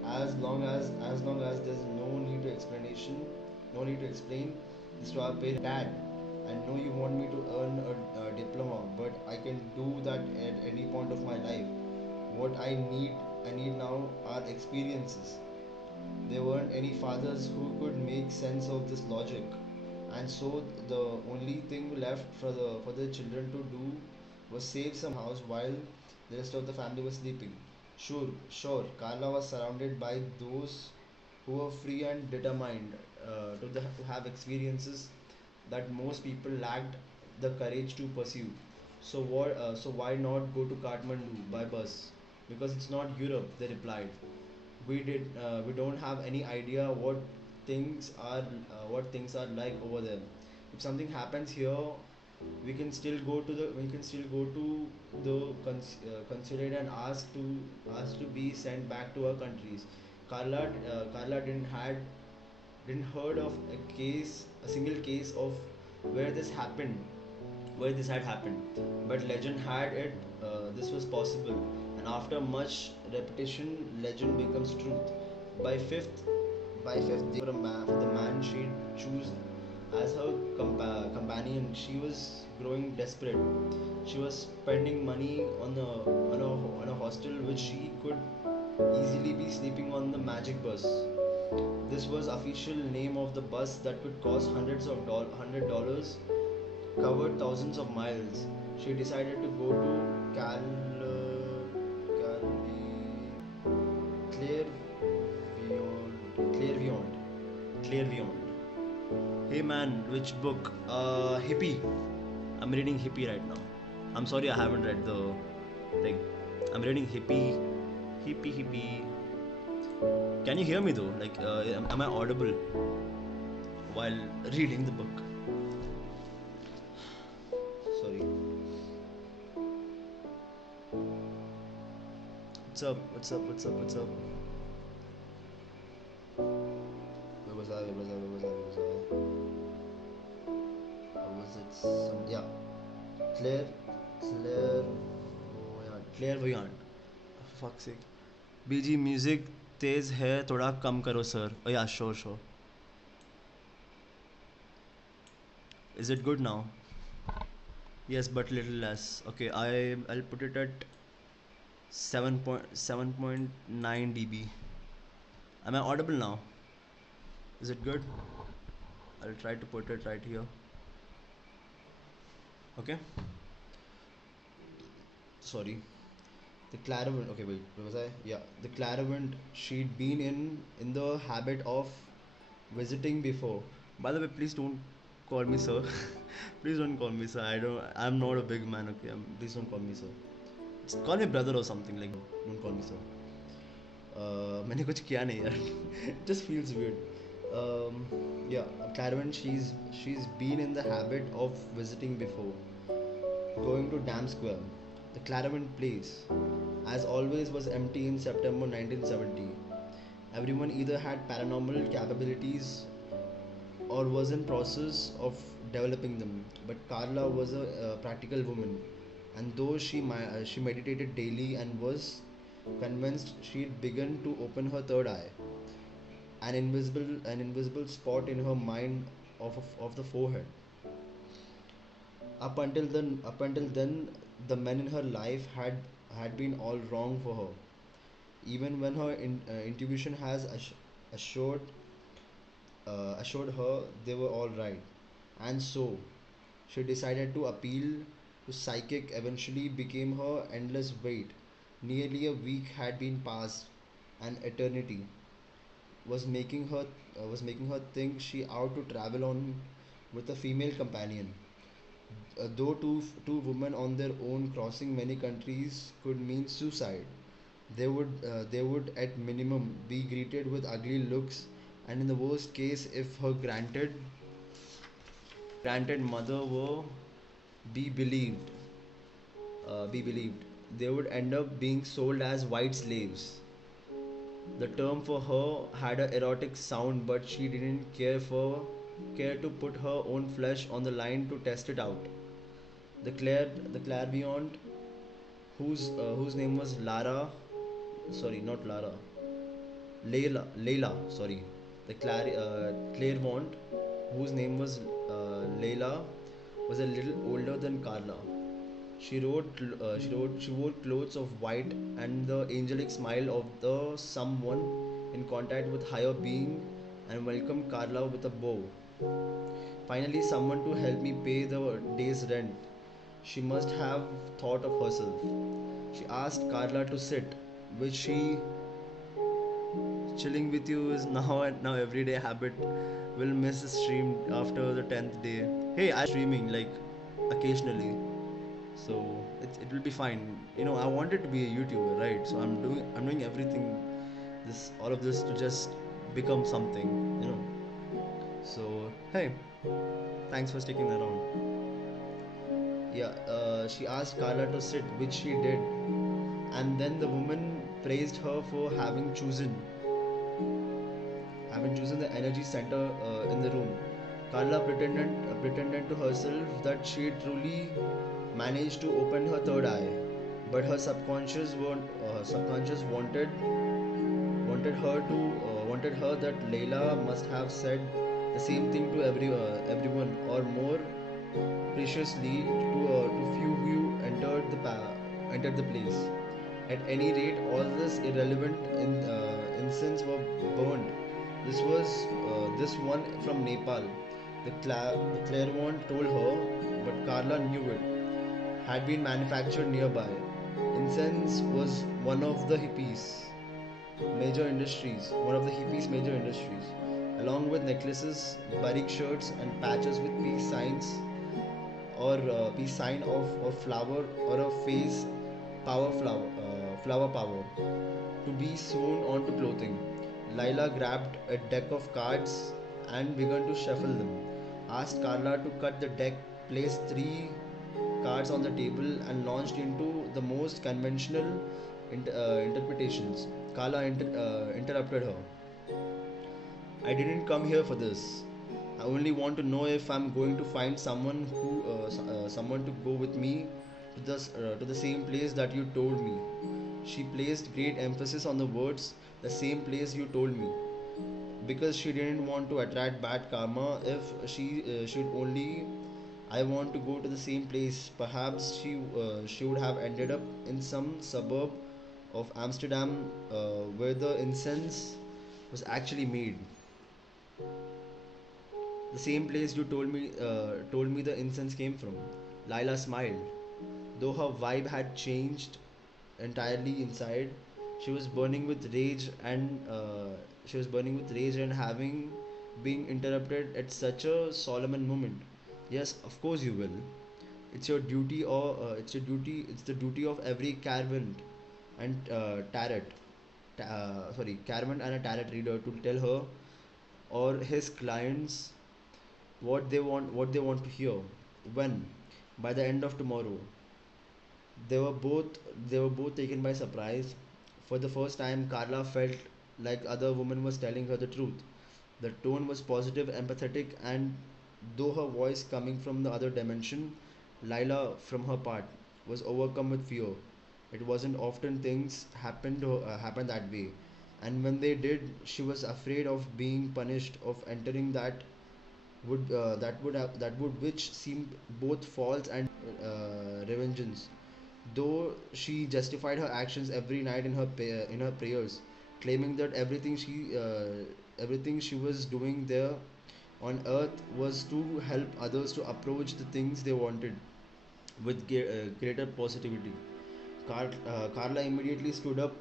As long as there's no need to explain this to our parents. Dad, I know you want me to earn a diploma, but I can do that at any point of my life. What I need now are experiences. There weren't any fathers who could make sense of this logic, and so the only thing left for the children to do was save some house while the rest of the family was sleeping. Sure, Carla was surrounded by those who were free and determined to have experiences that most people lacked the courage to pursue. So why not go to Kathmandu by bus? Because it's not Europe, they replied. We don't have any idea what things are like over there. If something happens here, we can still go to the consulate and ask to be sent back to our countries. Carla didn't heard of a single case of where this happened, where this had happened, but legend had it this was possible, and after much repetition, legend becomes truth. By fifth day, for the man she'd choose as her companion, she was growing desperate. She was spending money on a hostel which she could easily be sleeping on the magic bus. This was official name of the bus that could cost $100, covered thousands of miles. She decided to go to Clairvoyant. Clairvoyant. Hey man, which book? Hippie. I'm reading Hippie right now. I'm sorry I haven't read the thing. I'm reading Hippie. Hippie. Can you hear me though? Like, am I audible while reading the book? Sorry. What's up? Where was I? How was it? Yeah. Clairvoyant. For fuck's sake. BG music तेज है थोड़ा कम करो sir. Oh yeah, sure. Is it good now? Yes, but little less. Okay, I'll put it at 7.9 dB. Am I audible now? Is it good? I'll try to put it right here. Okay. Sorry. The clairvoyant. Okay, wait. Where was I? Yeah, the clairvoyant. She'd been in the habit of visiting before. By the way, please don't call me sir. Please don't call me sir. I'm not a big man. Okay. Please don't call me sir. Just call me brother or something. Like, don't call me sir. मैंने कुछ किया नहीं यार. It just feels weird. Yeah, clairvoyant. She's been in the habit of visiting before. Going to Dam Square. The clairvoyant place, as always, was empty in September 1970. Everyone either had paranormal capabilities or was in process of developing them. But Carla was a practical woman, and though she meditated daily and was convinced she'd begun to open her third eye, an invisible spot in her mind of the forehead. Up until then, the men in her life had been all wrong for her. Even when her intuition has assured her they were all right, and so she decided to appeal to psychic. Eventually, became her endless wait. Nearly a week had been passed, an eternity was making her think she ought to travel on with a female companion. Though two women on their own crossing many countries could mean suicide, they would at minimum be greeted with ugly looks, and in the worst case, if her granted mother were be believed, they would end up being sold as white slaves. The term for her had a erotic sound, but she didn't care to put her own flesh on the line to test it out. The clairvoyant, whose name was Lara, sorry, not Lara, Layla, sorry. The clairvoyant, whose name was Layla, was a little older than Carla. She wore clothes of white and the angelic smile of the someone in contact with higher being, and welcomed Carla with a bow. Finally, someone to help me pay the day's rent. She must have thought of herself. She asked Carla to sit, which she chilling with you is now everyday habit. Will miss a stream after the 10th day. Hey, I'm streaming like occasionally, so it will be fine. I wanted to be a YouTuber, right? So I'm doing everything, all of this to just become something. So hey, thanks for sticking around. Yeah, she asked Carla to sit, which she did, and then the woman praised her for having chosen the energy center in the room. Carla pretended to herself that she truly managed to open her third eye, but her subconscious wanted her that Layla must have said the same thing to everyone, or more preciously to few who entered the place. At any rate, all this irrelevant incense were burnt. This one from Nepal. The clairvoyant told her, but Carla knew it. Had been manufactured nearby. Incense was one of the hippies' major industries, along with necklaces, barik shirts, and patches with peace signs peace sign of or flower or a face flower power to be sewn onto clothing. Laila grabbed a deck of cards and began to shuffle them. Asked Carla to cut the deck, placed three cards on the table, and launched into the most conventional interpretations. Carla interrupted her. I didn't come here for this. I only want to know if I'm going to find someone to go with me to the same place that you told me. She placed great emphasis on the words, the same place you told me, because she didn't want to attract bad karma. If she should only I want to go to the same place. Perhaps she would have ended up in some suburb of Amsterdam where the incense was actually made. The same place you told me the incense came from. Laila smiled. Though her vibe had changed entirely inside, she was burning with rage and having been interrupted at such a solemn moment. Yes, of course you will. It's your duty, or it's your duty. It's the duty of every caravan and caravan and a tarot reader to tell her or his clients what they want to hear. When by the end of tomorrow, they were both they were both taken by surprise. For the first time, Carla felt like other woman was telling her the truth. The tone was positive, empathetic, and though her voice coming from the other dimension, Lila, from her part, was overcome with fear. It wasn't often things happen that way, and when they did, she was afraid of being punished, of entering that would which seemed both false and revengeance. Though she justified her actions every night in her prayers, claiming that everything she was doing there on earth was to help others to approach the things they wanted with greater positivity. Carla immediately stood up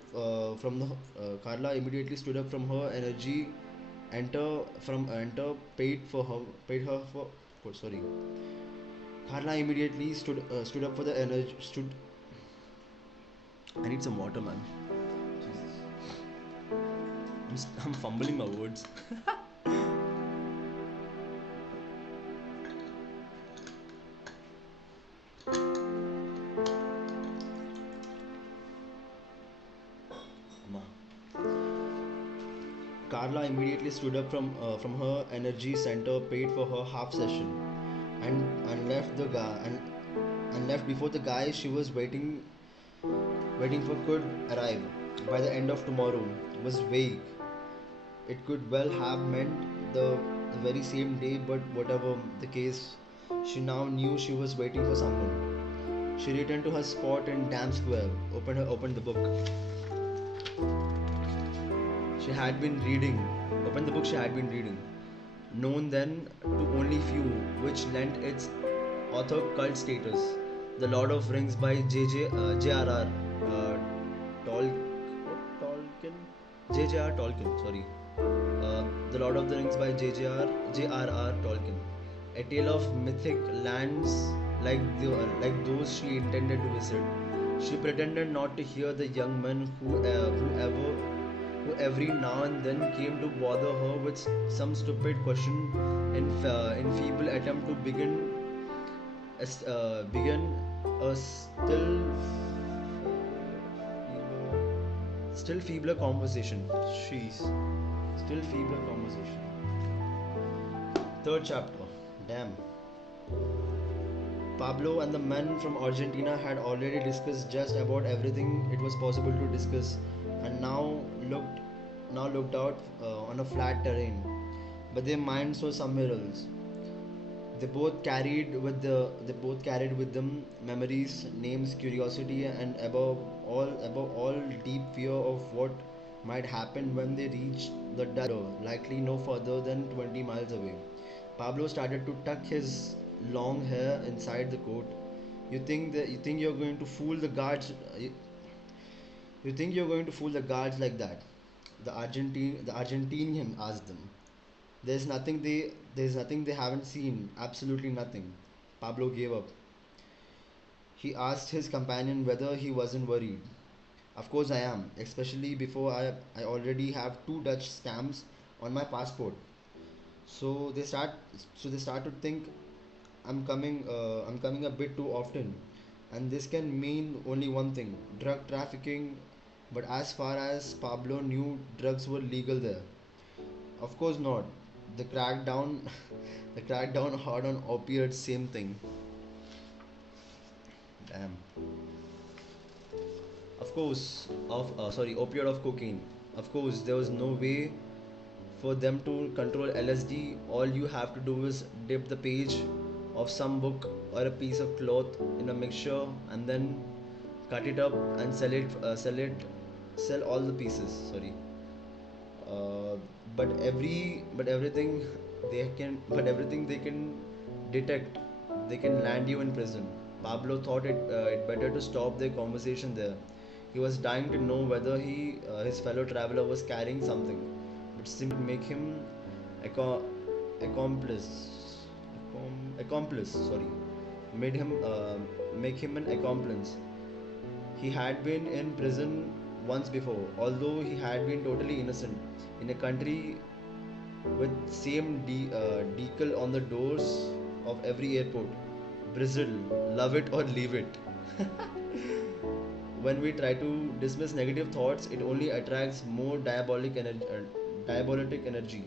Carla immediately stood up from her energy. Enter paid her for oh, sorry. Carla immediately stood up for the energy. Stood. I need some water, man. Jesus. I'm fumbling my words. Carla immediately stood up from her energy center, paid for her half session, and left the guy and left before the guy she was waiting for could arrive. By the end of tomorrow was vague. It could well have meant the very same day, but whatever the case, she now knew she was waiting for someone. She returned to her spot in Dam Square, opened the book. She had been reading, opened the book she had been reading, known then to only few, which lent its author cult status. The Lord of Rings by J.R.R. Tolkien? J.J.R. Tolkien, sorry. The Lord of the Rings by J.R.R. Tolkien. A tale of mythic lands like those she intended to visit. She pretended not to hear the young men who every now and then came to bother her with some stupid question in feeble attempt to begin a still feebler conversation. Still feebler conversation. Third chapter. Damn. Pablo and the men from Argentina had already discussed just about everything it was possible to discuss, and now looked out on a flat terrain. but their minds were somewhere else. They both carried with them memories, names, curiosity, and above all deep fear of what might happen when they reached the Dutch border, likely no further than 20 miles away. Pablo started to tuck his long hair inside the coat. You think you're going to fool the guards? You think you're going to fool the guards like that? The Argentinian asked them. There's nothing they haven't seen. Absolutely nothing. Pablo gave up. He asked his companion whether he wasn't worried. Of course I am, especially before I already have two Dutch stamps on my passport. So they start so they start to think I'm coming a bit too often, and this can mean only one thing: drug trafficking. But as far as Pablo knew, drugs were legal there. Of course not. The crackdown, the crackdown hard on opiates, same thing. Damn. Of course, opiate of cocaine. Of course, there was no way for them to control LSD. All you have to do is dip the page of some book or a piece of cloth in a mixture and then cut it up and sell all the pieces. Sorry. uh, but everything they can detect, they can land you in prison. Pablo thought it better to stop their conversation there. He was dying to know whether his fellow traveler was carrying something, but simply make him acco- accomplice accomplice sorry made him make him an accomplice. He had been in prison once before, although he had been totally innocent, in a country with same decal on the doors of every airport. Brazil, love it or leave it. When we try to dismiss negative thoughts, it only attracts more diabolic energy.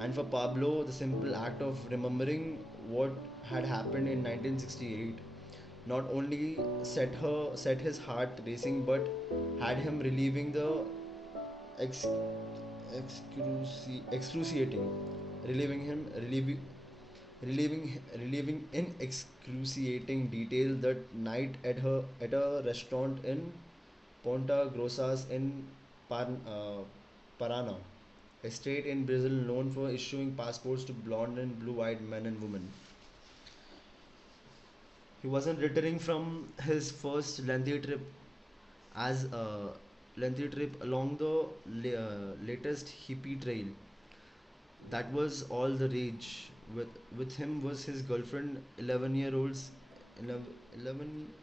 And for Pablo, the simple act of remembering what had happened in 1968 not only set his heart racing, but had him relieving the ex, excruciating relieving him relieving in excruciating detail that night at a restaurant in Ponta Grossas in Parana, a state in Brazil known for issuing passports to blonde and blue-eyed men and women. He wasn't returning from his first as lengthy trip along the latest hippie trail. That was all the rage. With him was his girlfriend, 11, 11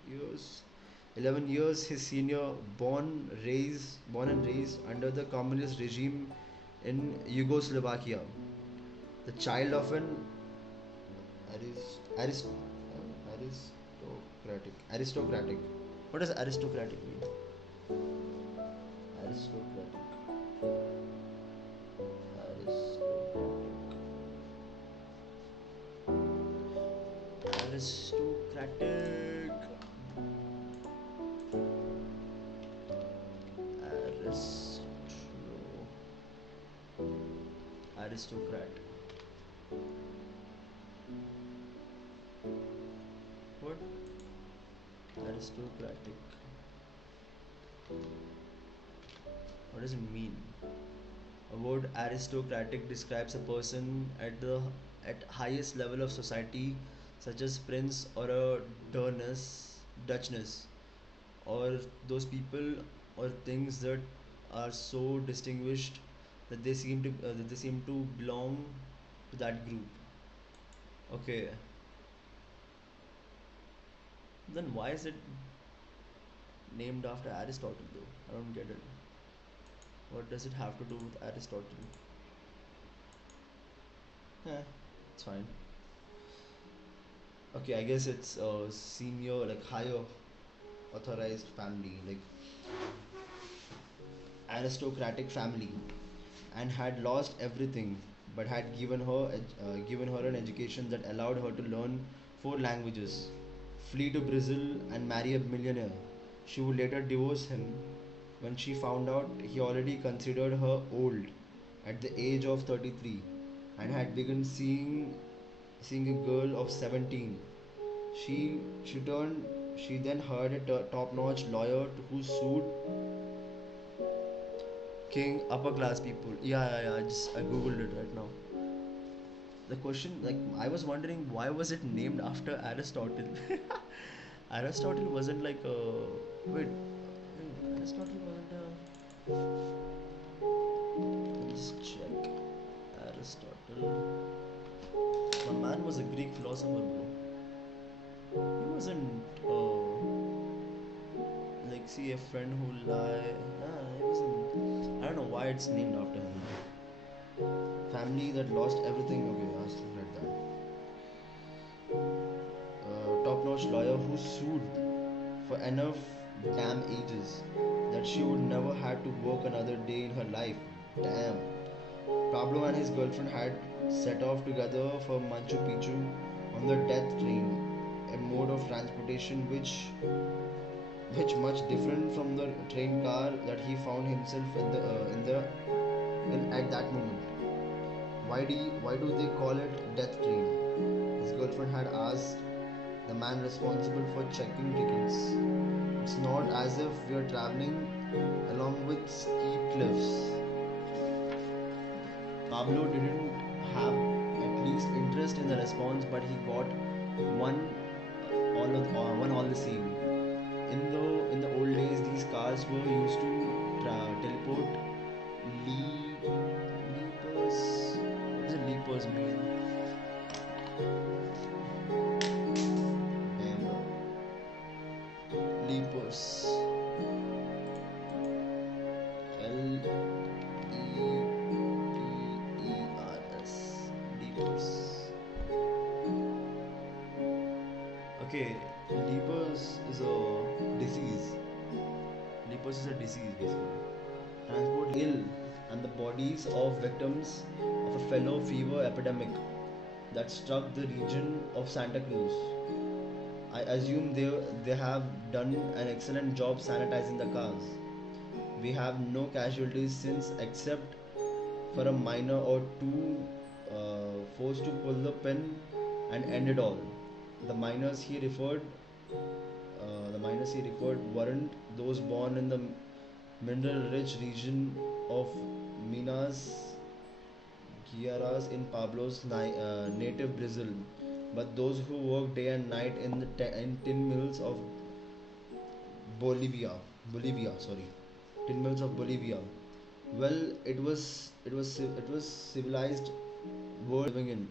years, 11 years his senior, born and raised under the communist regime in Yugoslavia, the child of an arist, arist, aristocratic. What does aristocratic mean? Aristocratic. Aristocratic. Aristro. Aristocrat. What? Aristocratic. What does it mean? A word aristocratic describes a person at highest level of society, such as prince or a duchess, or those people or things that are so distinguished that they seem to belong to that group. Okay, then why is it named after Aristotle though? I don't get it. What does it have to do with Aristotle? It's fine. Okay, I guess it's a senior, like higher authorized family, like aristocratic family, and had lost everything, but had given her an education that allowed her to learn four languages, flee to Brazil, and marry a millionaire. She would later divorce him when she found out he already considered her old at the age of 33, and had begun seeing a girl of 17. She then hired a top-notch lawyer who sued king upper class people. Yeah. I googled it right now. The question, like, I was wondering why was it named after Aristotle? Aristotle wasn't like a wait. Aristotle wasn't a. Let's check. Aristotle. My man was a Greek philosopher, bro. He wasn't like see a friend who lie. Nah, he wasn't. I don't know why it's named after him. Family that lost everything. Okay, I read that. Top-notch lawyer who sued for enough damn ages that she would never have to work another day in her life. Damn. Pablo and his girlfriend had set off together for Machu Picchu on the death train, a mode of transportation which much different from the train car that he found himself in at that moment. Why do they call it death train? His girlfriend had asked the man responsible for checking tickets. It's not as if we're traveling along with steep cliffs. Pablo didn't have at least interest in the response, but he got one all the same. In the old days, these cars were used to teleport leapers. What does leapers mean? Damn, bro. Leapers. Leapers. Leapers. Okay, lepers is a disease. Lepers is a disease basically. Transport ill and the bodies of victims of a fellow fever epidemic that struck the region of Santa Cruz. I assume they have done an excellent job sanitizing the cars. We have no casualties since except for a miner or two forced to pull the pin and end it all. The miners he referred weren't those born in the mineral-rich region of Minas Gerais in Pablo's native Brazil, but those who work day and night in tin mills of Bolivia. Tin mills of Bolivia. Well, it was civilized world living in.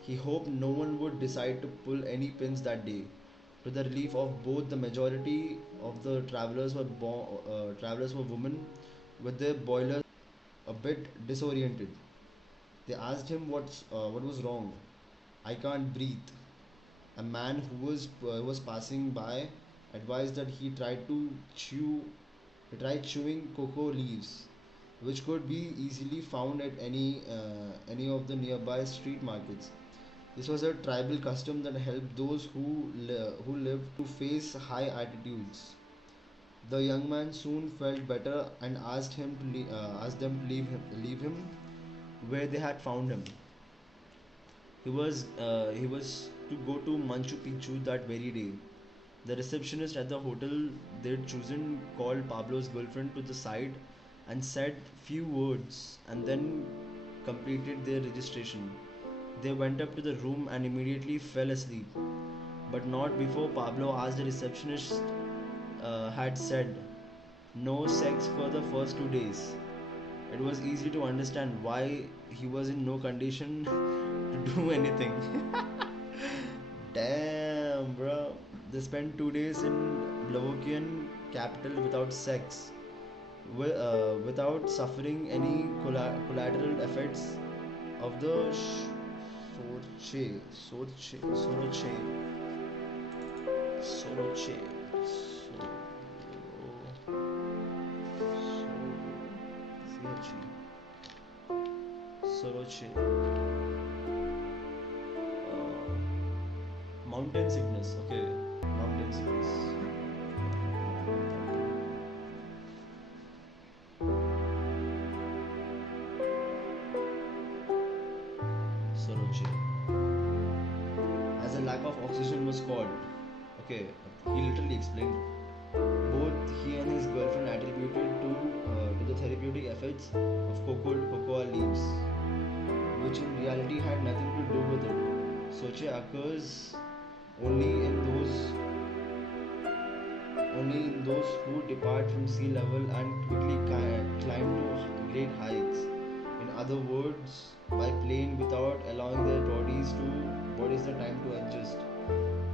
He hoped no one would decide to pull any pins that day. To the relief of both, the majority of the travelers were women with their boilers a bit disoriented. They asked him what was wrong. I can't breathe. A man who was passing by advised that he tried chewing cocoa leaves, which could be easily found at any of the nearby street markets. This was a tribal custom that helped those who lived to face high altitudes. The young man soon felt better and asked them to leave him where they had found him. He was to go to Machu Picchu that very day. The receptionist at the hotel they'd chosen called Pablo's girlfriend to the side and said few words and then completed their registration. They went up to the room and immediately fell asleep, but not before Pablo asked the receptionist had said no sex for the first 2 days. It was easy to understand why he was in no condition to do anything. Damn, bro. They spent 2 days in Slovakian capital without sex, without suffering any collateral effects of the Sorche, Sorche, Soroche, Soroche, Soroche, mountain sickness. Okay, mountain sickness. oxygen was called. Okay, he literally explained. Both he and his girlfriend attributed to the therapeutic effects of cocoa leaves, which in reality had nothing to do with it. Soche occurs only in those who depart from sea level and quickly climb to great heights. In other words, by playing without allowing their bodies the time to adjust.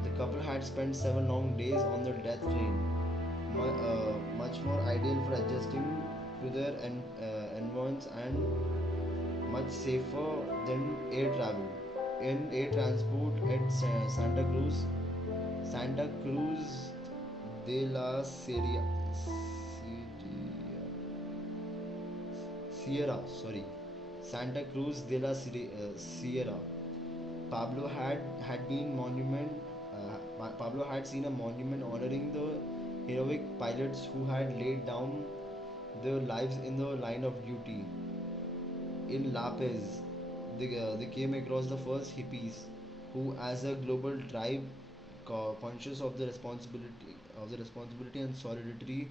The couple had spent 7 long days on the death train, much more ideal for adjusting to their environments and much safer than air travel. In air transport at Santa Cruz de la Sierra, sorry, Santa Cruz de la Sierra. Pablo had seen a monument honoring the heroic pilots who had laid down their lives in the line of duty. In La Paz, they came across the first hippies, who, as a global tribe, conscious of the responsibility and solidarity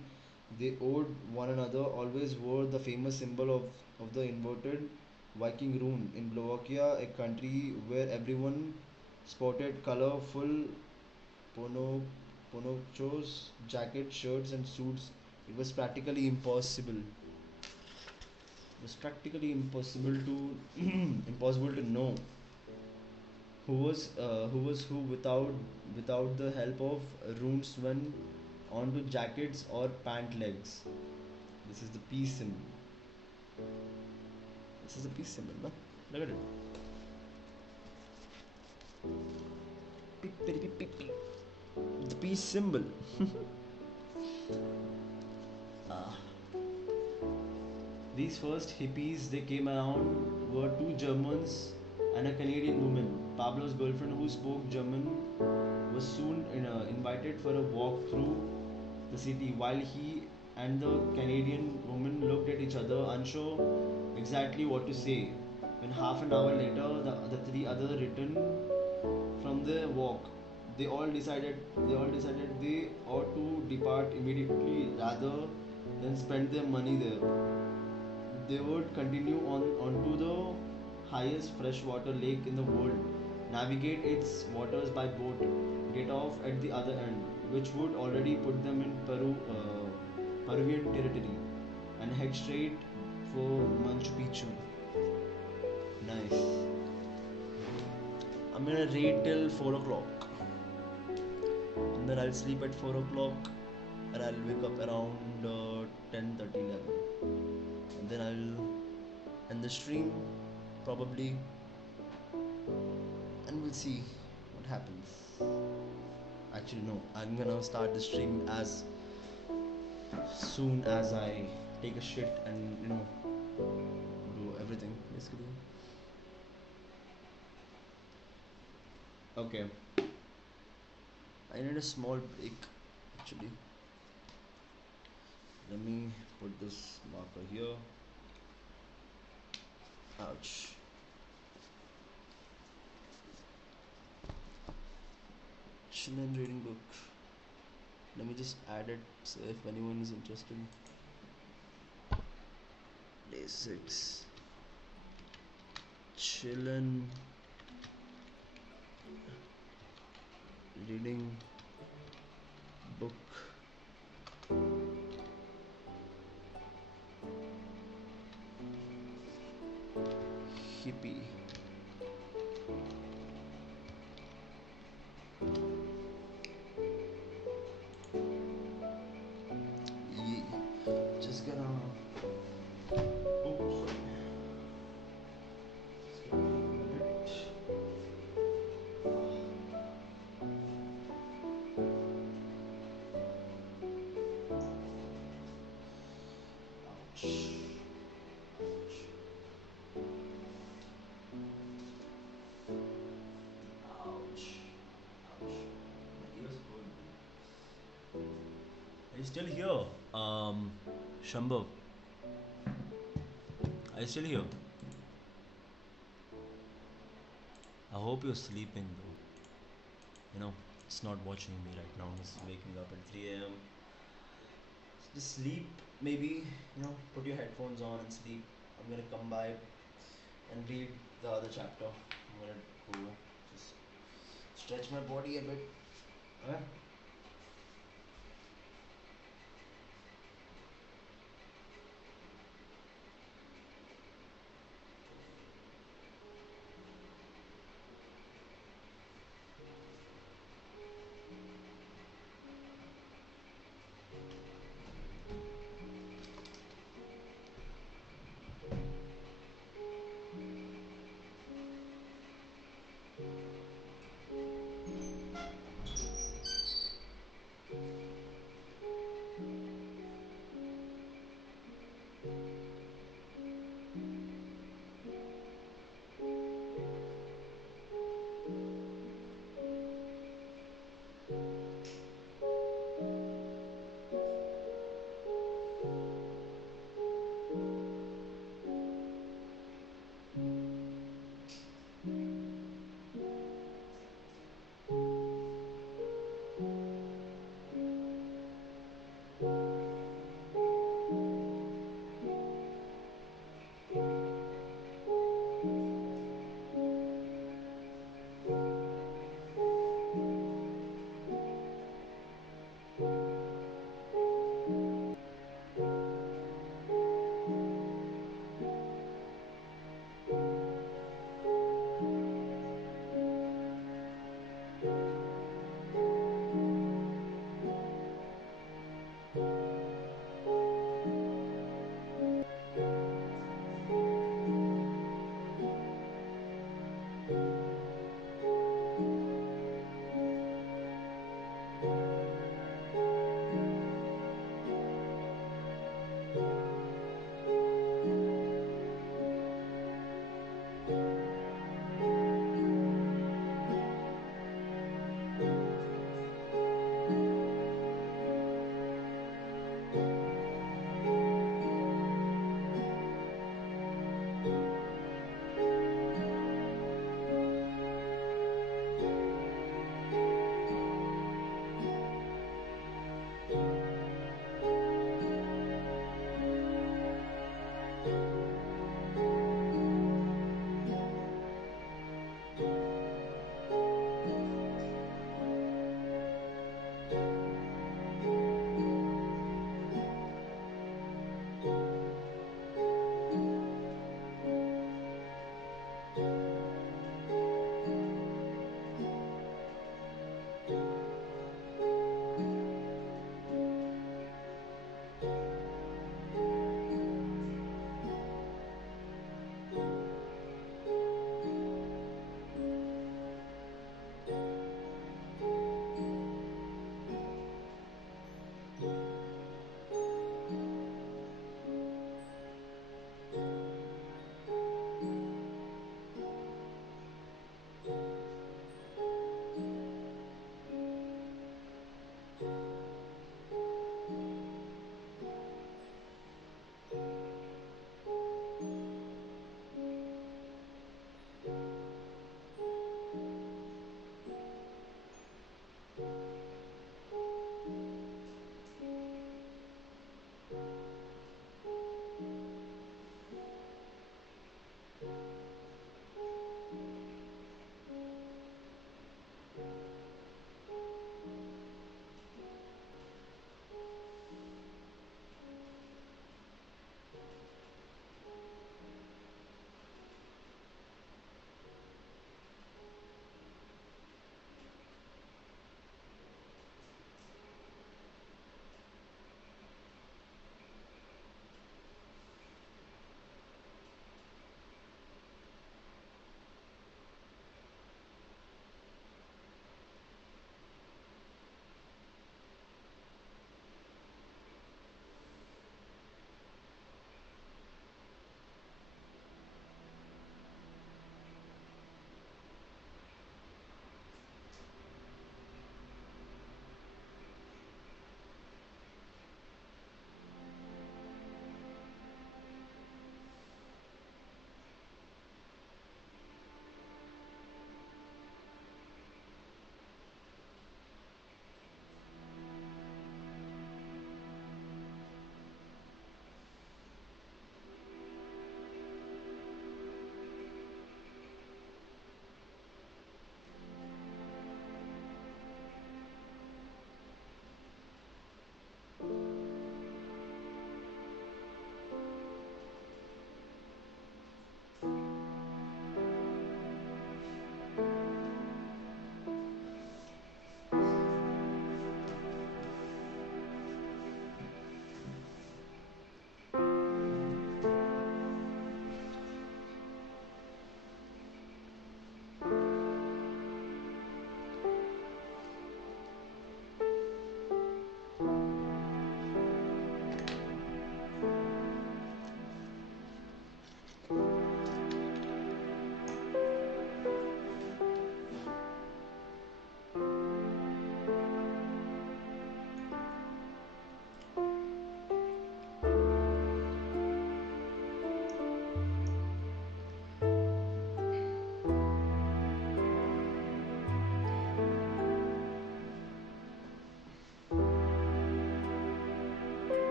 they owed one another, always wore the famous symbol of the inverted Viking rune. In Slovakia, a country where everyone sported colorful pono, ponchos, jackets, shirts, and suits, it was practically impossible. It was practically impossible to impossible to know who without the help of runes when onto jackets or pant legs. This is the peace symbol. This is the peace symbol, no? Look at it. The peace symbol. Ah. These first hippies they came around were two Germans and a Canadian woman. Pablo's girlfriend, who spoke German, was soon invited for a walk through the city, while he and the Canadian woman looked at each other, unsure exactly what to say. When half an hour later, the three others returned from their walk, they decided they ought to depart immediately rather than spend their money there. They would continue onto the highest freshwater lake in the world, navigate its waters by boat, get off at the other end, which would already put them in Peruvian territory, and head straight for Machu Picchu. Nice. I'm gonna read till 4 o'clock, and then I'll sleep at 4 o'clock, and I'll wake up around 10:30, 11, and then I'll end the stream probably, and we'll see what happens. Actually, no, I'm gonna start the stream as soon as I take a shit and do everything basically. Okay, I need a small break actually. Let me put this marker here. Ouch. Chillin reading book. Let me just add it so if anyone is interested. Day 6. Chillin reading book. Hippie. Yeah. Just gonna. Oh, sorry. Just gonna a minute. Ouch. Ouch. Ouch. My ears burn. Are you still here? Shambhav. Are you still here? I hope you're sleeping though. you know, it's not watching me right now. It's waking up at 3 a.m. Just sleep, maybe, you know, put your headphones on and sleep. I'm gonna come by and read the other chapter. I'm gonna go just stretch my body a bit. Okay?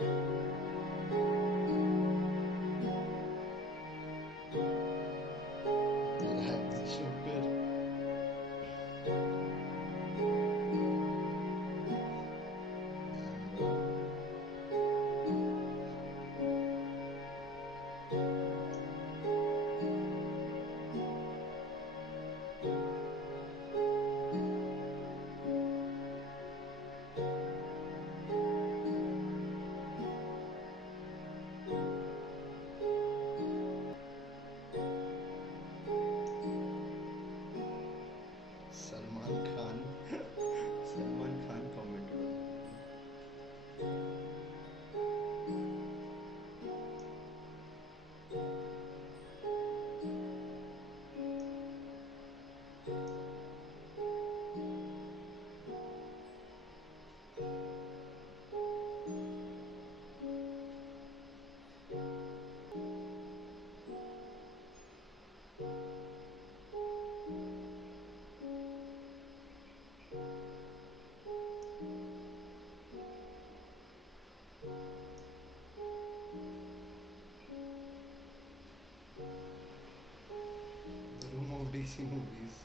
That's so good. Salman Khan. Salman Khan commented on it. The room of DC movies.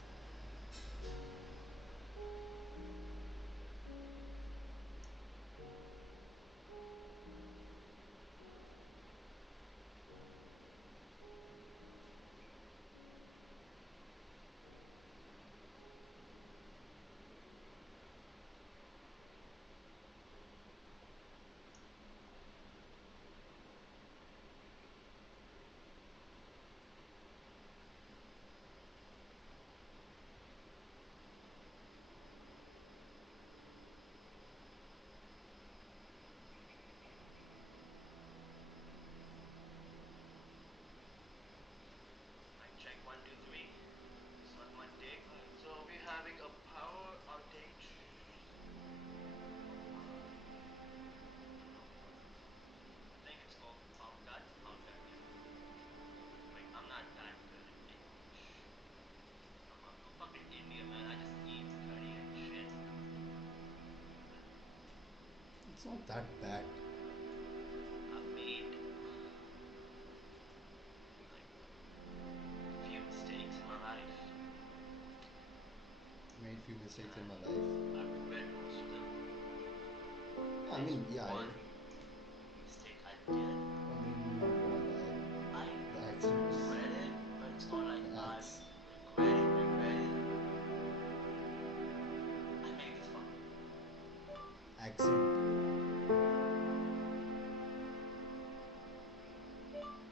It's not that bad. Made few mistakes in my life. I mean, yeah. I mean, not gonna lie. The accent was. The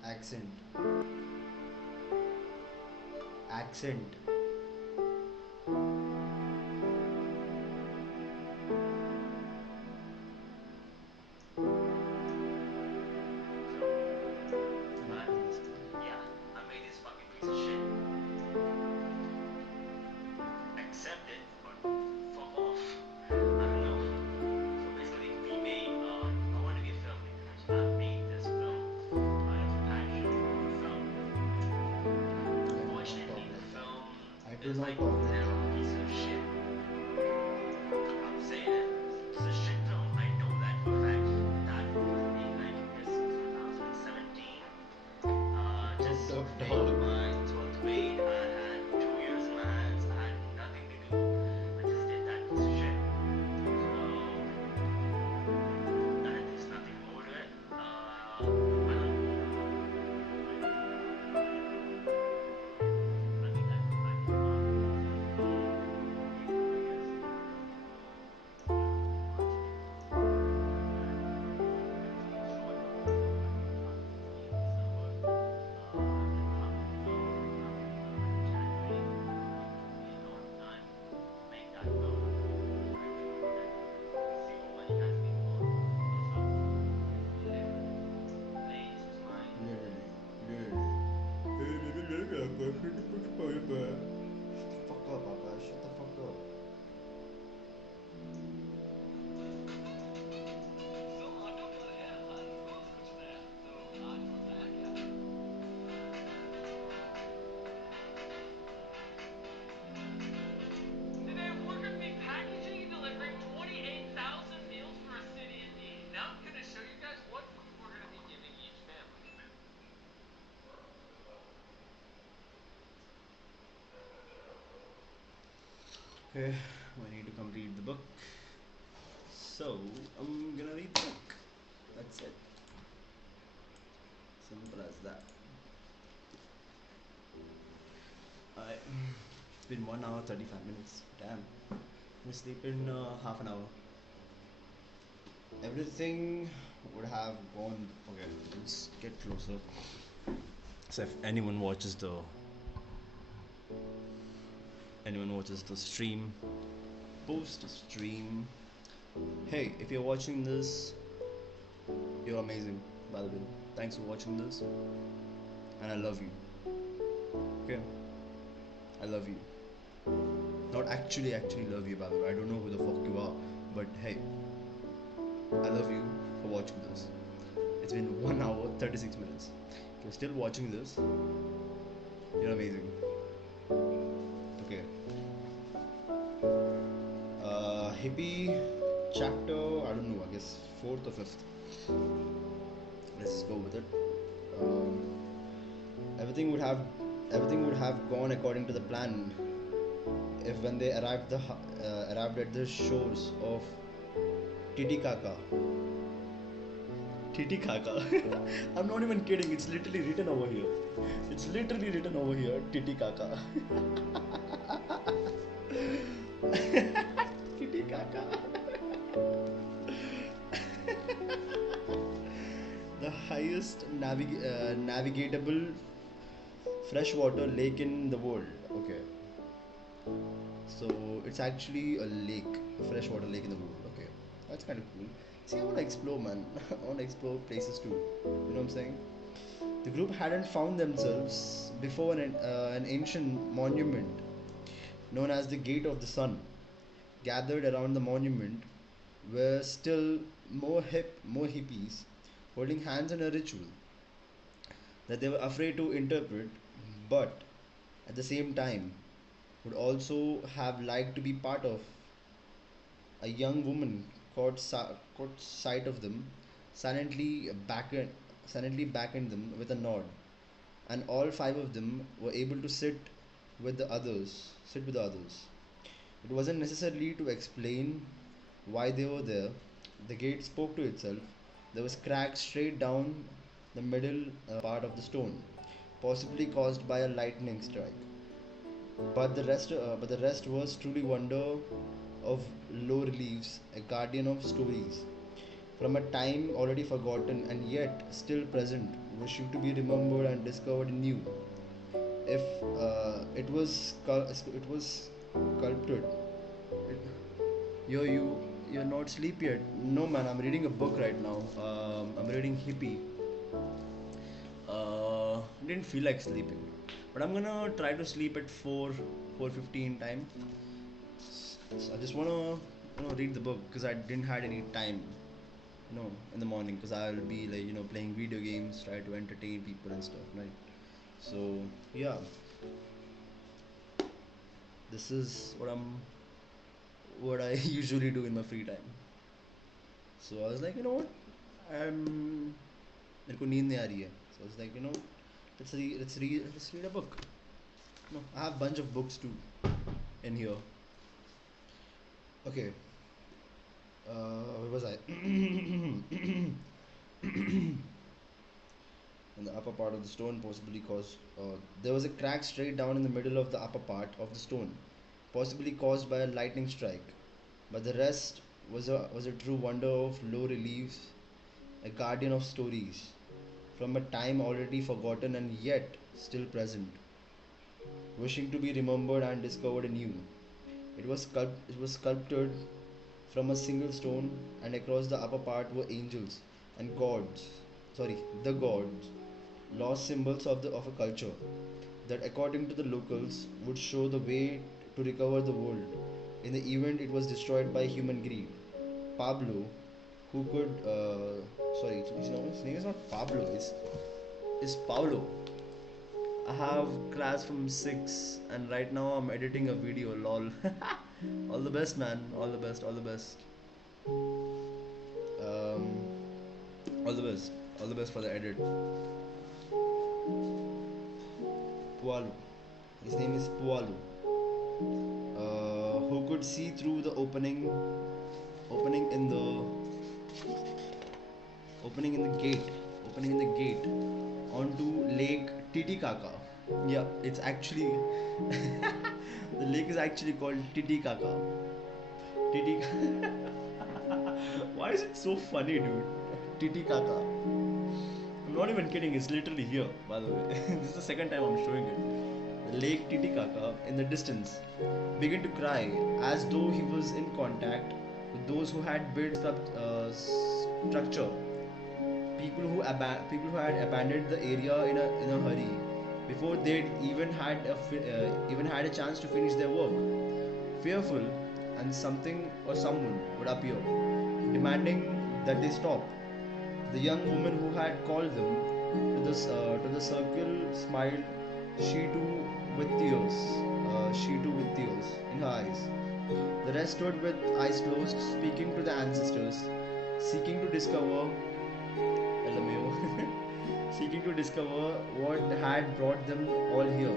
accent. Accent. I do not talk like that. Okay, I need to come read the book. So, I'm gonna read the book. That's it. Simple as that. It's been 1 hour 35 minutes. Damn. I'm gonna sleep in half an hour. Everything would have gone. Okay, let's get closer. So, if anyone watches the stream, post stream. Hey, if you're watching this, you're amazing, by the way. Thanks for watching this, and I love you. Okay, I love you. Not actually love you, by the way. I don't know who the fuck you are, but hey, I love you for watching this. It's been 1 hour 36 minutes. If you're still watching this, you're amazing. Okay. Hippie chapter, I don't know, I guess 4th or 5th. Let's just go with it. Um, everything would have gone according to the plan if when they arrived at the shores of Titicaca. Titicaca. I'm not even kidding. It's literally written over here. Titicaca. Titicaca. The highest navigatable freshwater lake in the world. Okay. So it's actually a lake, a freshwater lake in the world. Okay, that's kind of cool. See, I want to explore, man. I want to explore places too. You know what I'm saying? The group hadn't found themselves before an ancient monument known as the Gate of the Sun. Gathered around the monument were still more hippies holding hands in a ritual that they were afraid to interpret, but at the same time would also have liked to be part of. A young woman caught sight of them, silently beckoned them with a nod, and all five of them were able to with the others. Sit with the others. It wasn't necessarily to explain why they were there. The gate spoke to itself. There was cracks straight down the middle part of the stone, possibly caused by a lightning strike. But the rest was truly wonder of low reliefs, a guardian of stories, from a time already forgotten and yet still present, wishing to be remembered and discovered anew. If it was sculpted. It, you're not sleepy yet? No, man. I'm reading a book right now. I'm reading Hippie. Didn't feel like sleeping, but I'm gonna try to sleep at 4:15 time. So I just wanna read the book because I didn't had any time, in the morning because I'll be like playing video games, try to entertain people and stuff, right? So yeah, this is what I usually do in my free time. So I was like, you know what, मेरे को नींद नहीं आ रही है. So I was like, let's read a book. No, I have a bunch of books too in here. Okay. Where was I? In the upper part of the stone, possibly caused. There was a crack straight down in the middle of the upper part of the stone, possibly caused by a lightning strike. But the rest was a true wonder of low reliefs, a guardian of stories, from a time already forgotten and yet still present, wishing to be remembered and discovered anew. It was sculpted from a single stone, and across the upper part were angels and the gods, lost symbols of a culture that, according to the locals, would show the way to recover the world. In the event, it was destroyed by human greed. Pablo, who could, his name is not Pablo, it's Paulo. I have class from 6, and right now I'm editing a video. Lol. All the best, man. All the best. All the best. All the best. All the best for the edit. Pualu. His name is Pualu. who could see through the opening in the opening in the gate onto Lake Titicaca. Yeah, it's actually the lake is actually called Titicaca. Titicaca. Why is it so funny, dude? Titicaca. I'm not even kidding. It's literally here, by the way. This is the second time I'm showing it. The Lake Titicaca in the distance began to cry as though he was in contact with those who had built structure. People who had abandoned the area in a hurry before they'd even had a chance to finish their work. Fearful, and something or someone would appear, demanding that they stop. The young woman who had called them to the circle smiled. She too with tears. She too with tears in her eyes. The rest stood with eyes closed, speaking to the ancestors, seeking to discover LMAO, seeking to discover what had brought them all here,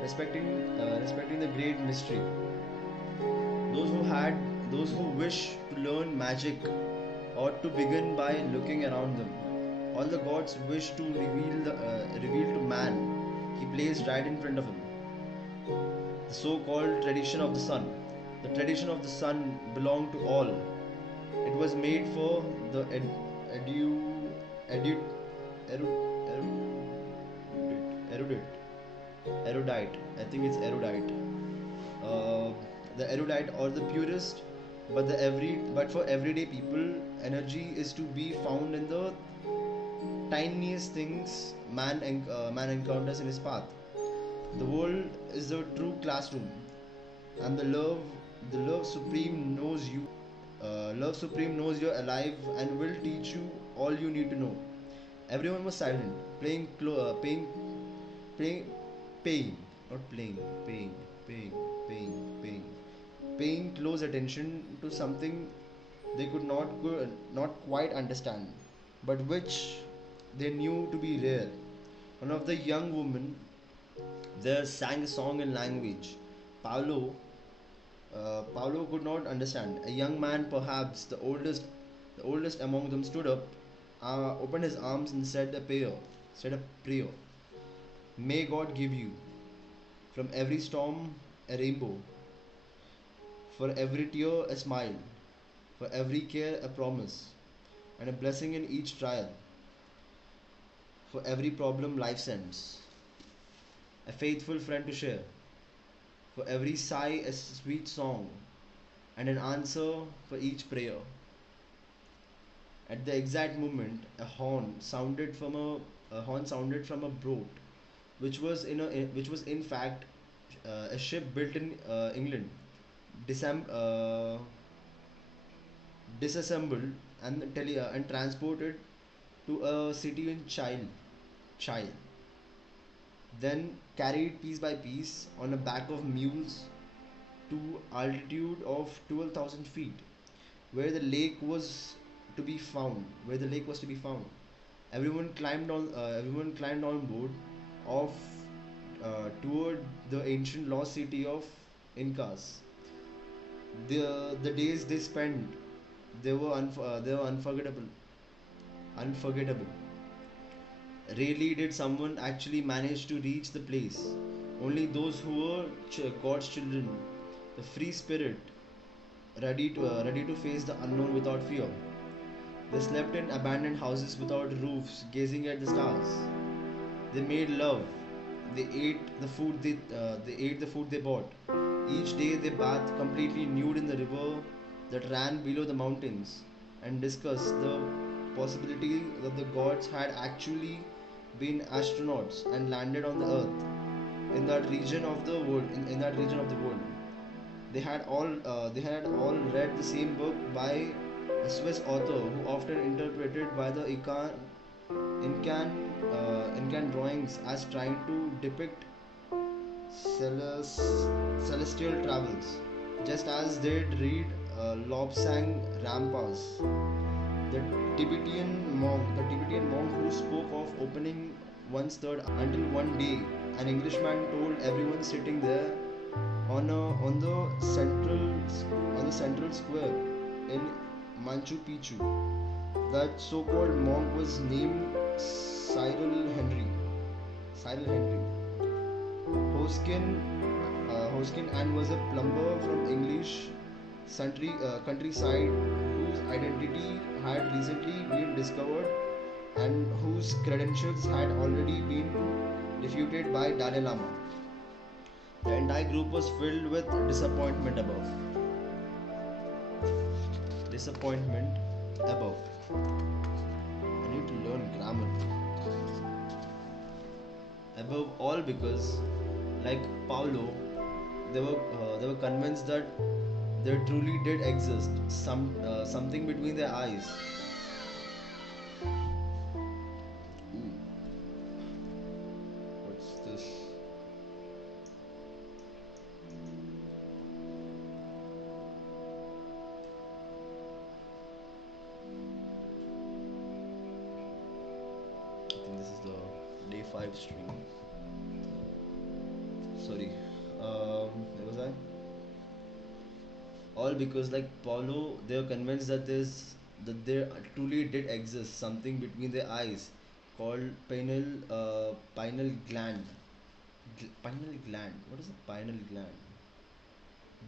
respecting the great mystery. Those who wish to learn magic ought to begin by looking around them. All the gods wish to reveal to man he placed right in front of him. The so-called tradition of the sun. The tradition of the sun belonged to all. It was made for the erudite. I think it's erudite. The erudite or the purist, but for everyday people, energy is to be found in the tiniest things man encounters in his path. The world is the true classroom, and the love supreme knows you. Love supreme knows you're alive and will teach you all you need to know. Everyone was silent, paying close attention to something they could not quite understand, but which they knew to be rare. One of the young women there sang a song in language Paulo could not understand. A young man, perhaps the oldest among them, stood up, opened his arms, and said a prayer. May God give you, from every storm, a rainbow, for every tear, a smile, for every care, a promise, and a blessing in each trial, for every problem life sends, a faithful friend to share, for every sigh, a sweet song, and an answer for each prayer. At the exact moment, a horn sounded from a boat, which was in fact a ship built in England, disassembled and transported to a city in Chile, then carried piece by piece on the back of mules to altitude of 12,000 feet, where the lake was to be found. Everyone climbed on board of toward the ancient lost city of Incas. The days they spent, they were unforgettable. Rarely did someone actually manage to reach the place. Only those who were God's children, the free spirit, ready to face the unknown without fear. They slept in abandoned houses without roofs, gazing at the stars. They made love. They ate the food they bought. Each day they bathed completely nude in the river that ran below the mountains, and discussed the possibility that the gods had actually been astronauts and landed on the earth in that region of the world. They had all read the same book by a Swiss author who often interpreted by the Incan drawings as trying to depict celestial travels, just as they'd read Lobsang Rampas, the Tibetan monk who spoke of opening one's third, until one day an Englishman told everyone sitting there on the central square in Machu Picchu. That so-called monk was named Cyril Henry Hoskin. Hoskin and was a plumber from English countryside whose identity had recently been discovered and whose credentials had already been refuted by Dalai Lama. The entire group was filled with disappointment above. Disappointment above. I need to learn grammar. Above all, because, like Paulo, they were convinced that there truly did exist something between their eyes. Ooh. What's this? I think this is the day 5 stream. Sorry. Where was I? All because, like Paulo, they are convinced that there truly did exist something between their eyes called pineal gland. Pineal gland. What is a pineal gland?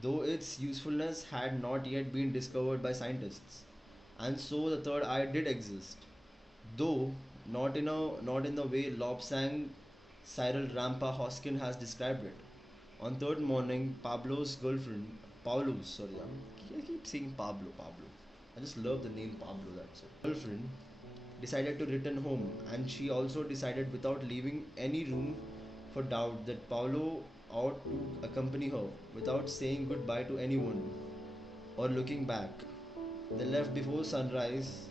Though its usefulness had not yet been discovered by scientists, and so the third eye did exist, though not in the way Lobsang Cyril Rampa Hoskin has described it. On third morning, I keep saying Pablo. I just love the name Pablo, that's it. Girlfriend decided to return home, and she also decided, without leaving any room for doubt, that Paulo ought to accompany her without saying goodbye to anyone or looking back. They left before sunrise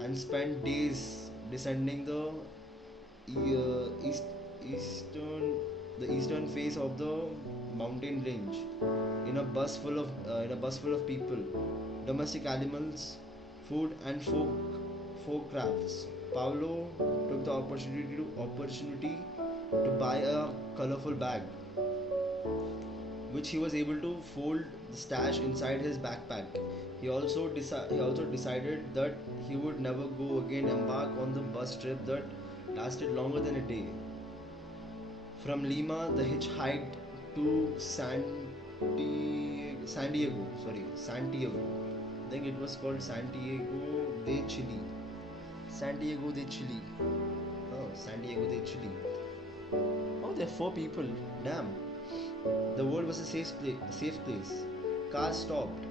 and spent days descending east, eastern the eastern face of the mountain range in a bus full of people, domestic animals, food, and folk crafts. Paulo took the opportunity to buy a colorful bag, which he was able to fold the stash inside his backpack. He also decided that he would never go again embark on the bus trip that lasted longer than a day. From Lima, the hitchhiked to Santiago. I think it was called Santiago de Chile. Santiago de Chile. Oh, Santiago de Chile. Oh, there are 4 people. Damn. The world was a safe place. Cars stopped,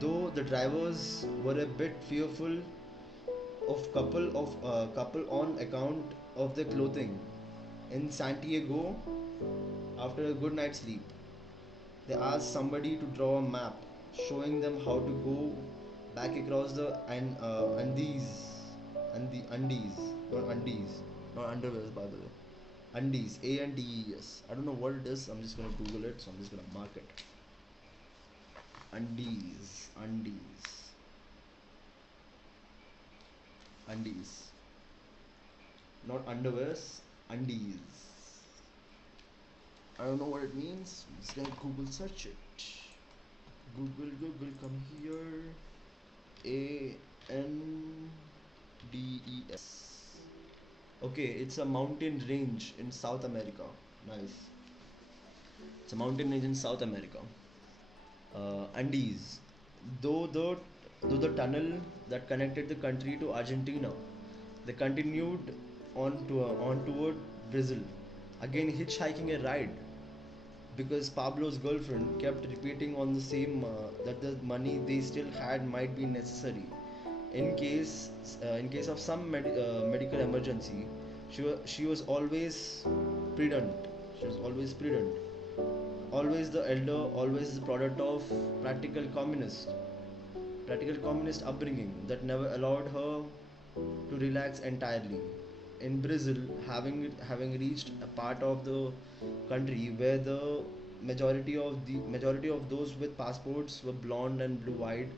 though the drivers were a bit fearful of couple on account of their clothing. In Santiago, after a good night's sleep, they asked somebody to draw a map showing them how to go back across the not underwears, by the way. Andes, Andes. I don't know what it is. I'm just gonna Google it, so I'm just gonna mark it. Andes. Not underwears, Andes. I don't know what it means. I'm just gonna Google search it. Google, come here. Andes. Okay, it's a mountain range in South America. Nice. It's a mountain range in South America. Andes. Though the tunnel that connected the country to Argentina, they continued on toward Brazil. Again, hitchhiking a ride, because Pablo's girlfriend kept repeating on the same that the money they still had might be necessary in case of some medical emergency. She was always prudent. Always the elder, always the product of practical communist upbringing that never allowed her to relax entirely. In Brazil, having reached a part of the country where the majority of those with passports were blonde and blue-eyed,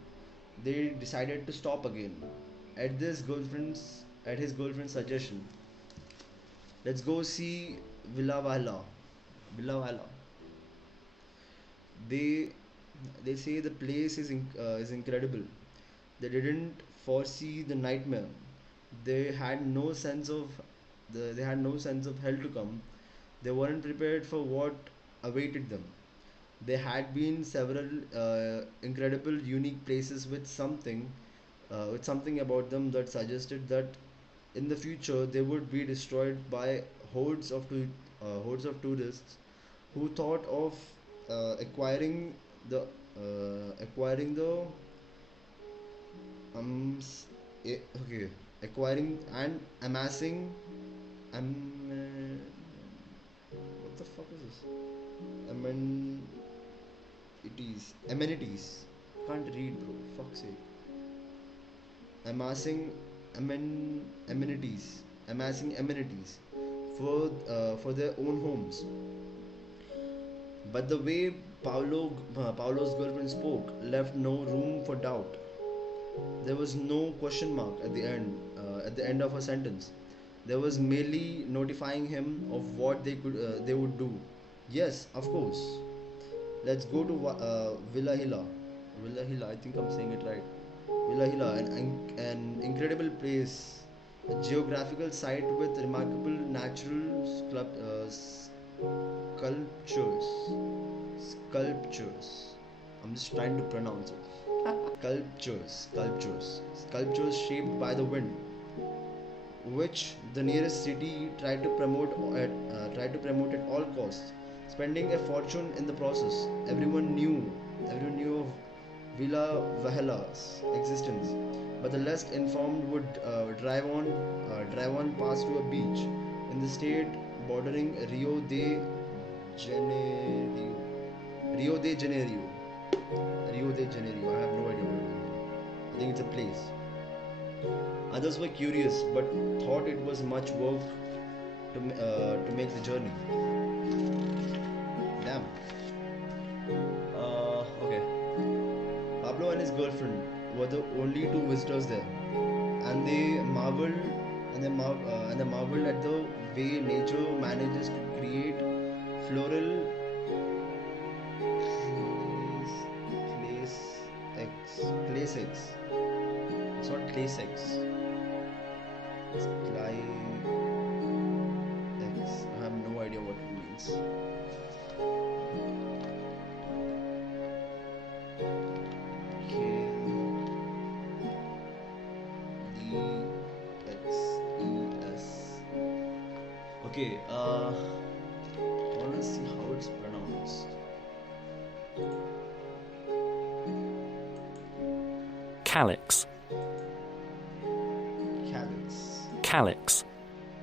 they decided to stop again. At his girlfriend's suggestion, let's go see Villa Valla. They they say the place is incredible. They didn't foresee the nightmare. They had no sense of they had no sense of hell to come. They weren't prepared for what awaited them. There had been several incredible, unique places with something about them that suggested that in the future they would be destroyed by hordes of tourists who thought of the acquiring the okay, acquiring and amassing am what the fuck is this? Amenities. Can't read, bro. Fuck's sake. Amassing amenities. Amassing amenities for their own homes. But the way Paulo's girlfriend spoke left no room for doubt. There was no question mark at the end. At the end of her sentence, there was merely notifying him of what they would do. Yes, of course. Let's go to Villa Hilla. Villa Hilla, I think I'm saying it right. Villa Hilla, an incredible place, a geographical site with remarkable natural sculptures. Sculptures. I'm just trying to pronounce it. Sculptures shaped by the wind, which the nearest city tried to promote at all costs, spending a fortune in the process. Everyone knew of Villa Valhalla's existence, but the less informed would drive on past to a beach in the state bordering Janeiro. Rio de Janeiro. Rio de Janeiro. I have no idea what it is. I think it's a place. Others were curious, but thought it was much work to make the journey. Damn. Okay. Pablo and his girlfriend were the only two visitors there, and they marveled at the way nature manages to create floral clay sex. It's not clay sex. It's clay sex. I have no idea what it means. Okay, I wanna see how it's pronounced. Calyx. Calyx. Calyx.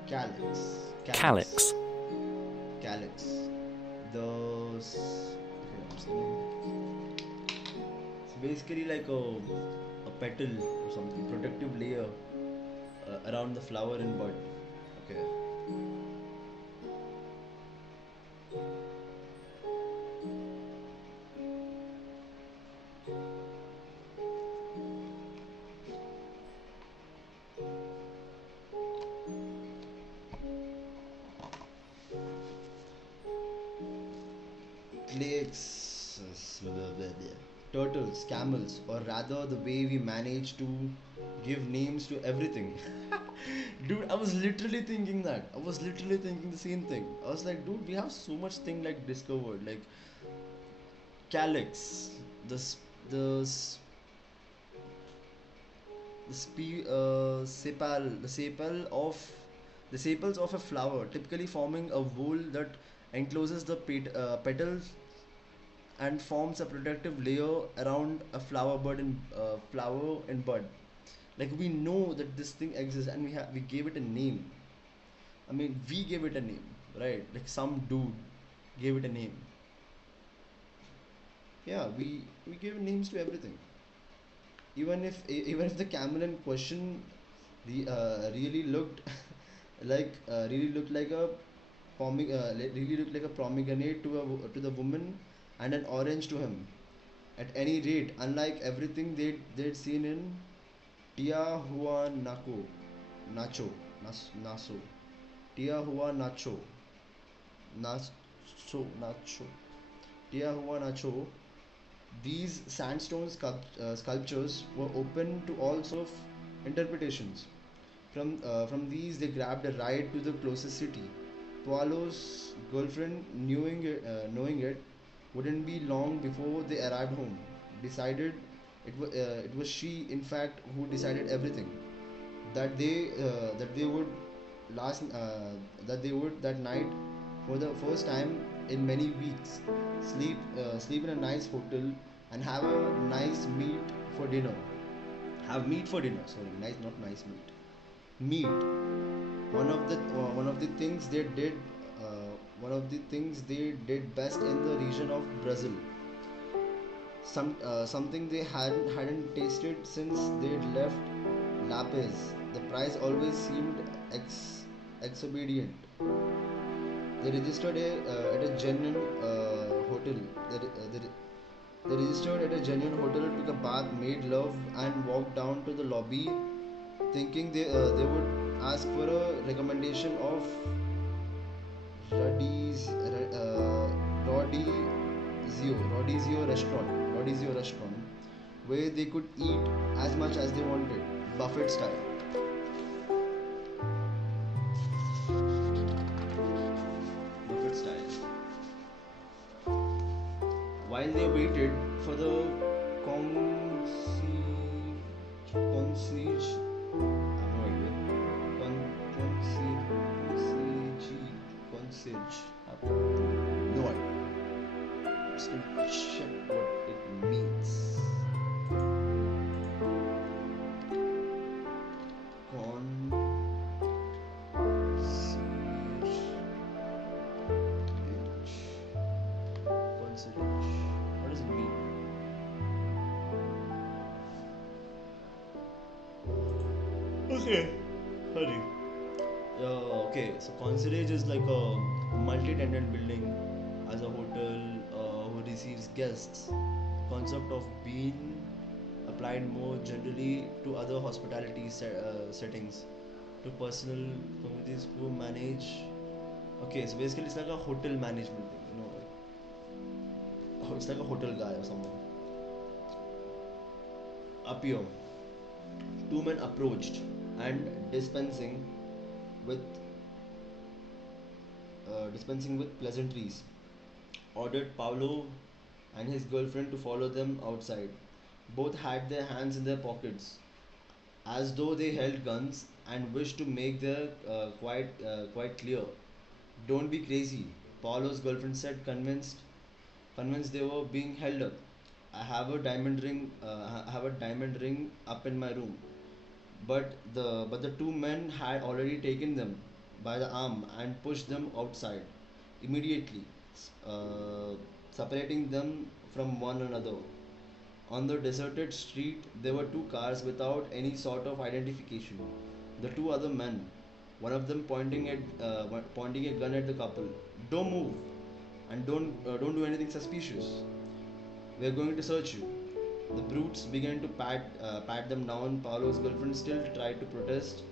Calyx. Calyx. Calyx. It's basically like a petal or something, protective layer around the flower and bud. Okay. Plagues, turtles, camels, or rather the way we manage to give names to everything. Dude, I was literally thinking that. I was literally thinking the same thing. I was like, dude, we have so much thing like discovered. Like calyx, the s- the s- the sepals of a flower, typically forming a whorl that encloses the petals and forms a protective layer around a flower and bud. Like we know that this thing exists, and we gave it a name. I mean, we gave it a name, right? Like some dude gave it a name. Yeah, we gave names to everything. Even if the camel in question really looked really looked like a really looked like a pomegranate to the woman and an orange to him. At any rate, unlike everything they'd seen in Tiahuanaco, Nacho, Naso, Tiahuanacho, Nacho, Nacho. Tiahuanacho, these sandstone sculptures were open to all sorts of interpretations. From these, they grabbed a ride to the closest city. Paulo's girlfriend, knowing it, wouldn't be long before they arrived home. Decided it was she, in fact, who decided everything. That they would last that they would that night, for the first time in many weeks, sleep in a nice hotel and have a nice meat for dinner. Have meat for dinner. Sorry, nice, not nice meat. Meat. One of the things they did. One of the things they did best in the region of Brazil. Something they hadn't tasted since they'd left Lapis. The price always seemed exorbitant. They registered at a genuine hotel. They registered at a genuine hotel, took a bath, made love, and walked down to the lobby, thinking they would ask for a recommendation of Rodizio Rodizio restaurant, where they could eat as much as they wanted, buffet style. Buffet style. While they waited for the concierge, I have no idea. Concierge. I have no idea. Just gonna check what it means. Concierge. What does it mean? Okay, sorry. Okay, so concierge is like a multi-tenant building as a hotel who receives guests. Concept of being applied more generally to other hospitality settings, to personal communities who manage. Okay, so basically it's like a hotel management thing, you know. It's like a hotel guy or someone. Up here, two men approached and with dispensing with pleasantries, ordered Paolo and his girlfriend to follow them outside. Both had their hands in their pockets, as though they held guns, and wished to make their quite clear. Don't be crazy, Paolo's girlfriend said, convinced they were being held up. I have a diamond ring up in my room. But the two men had already taken them by the arm and pushed them outside immediately, uh, separating them from one another. On the deserted street, there were two cars without any sort of identification. The two other men, one of them pointing a gun at the couple. Don't move, and don't do anything suspicious. We are going to search you. The brutes began to pat them down. Paolo's girlfriend still tried to protest,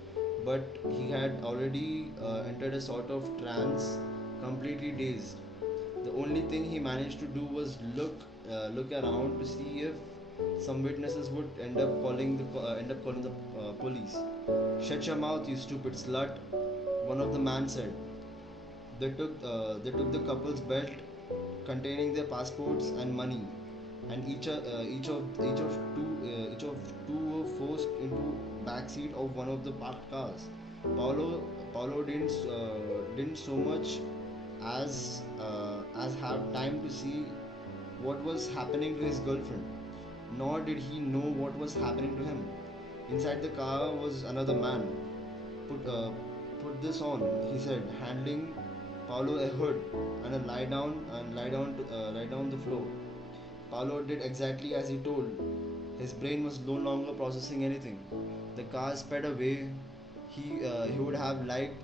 but he had already entered a sort of trance, completely dazed. The only thing he managed to do was look around to see if some witnesses would end up calling the police. Shut your mouth, you stupid slut! One of the men said. They took the couple's belt containing their passports and money, and each of two were forced into backseat of one of the parked cars. Paulo didn't so much as have time to see what was happening to his girlfriend, nor did he know what was happening to him. Inside the car was another man. Put uh, put this on, he said, handing Paulo a hood and a lie down the floor. Paulo did exactly as he told. His brain was no longer processing anything. The car sped away. He would have liked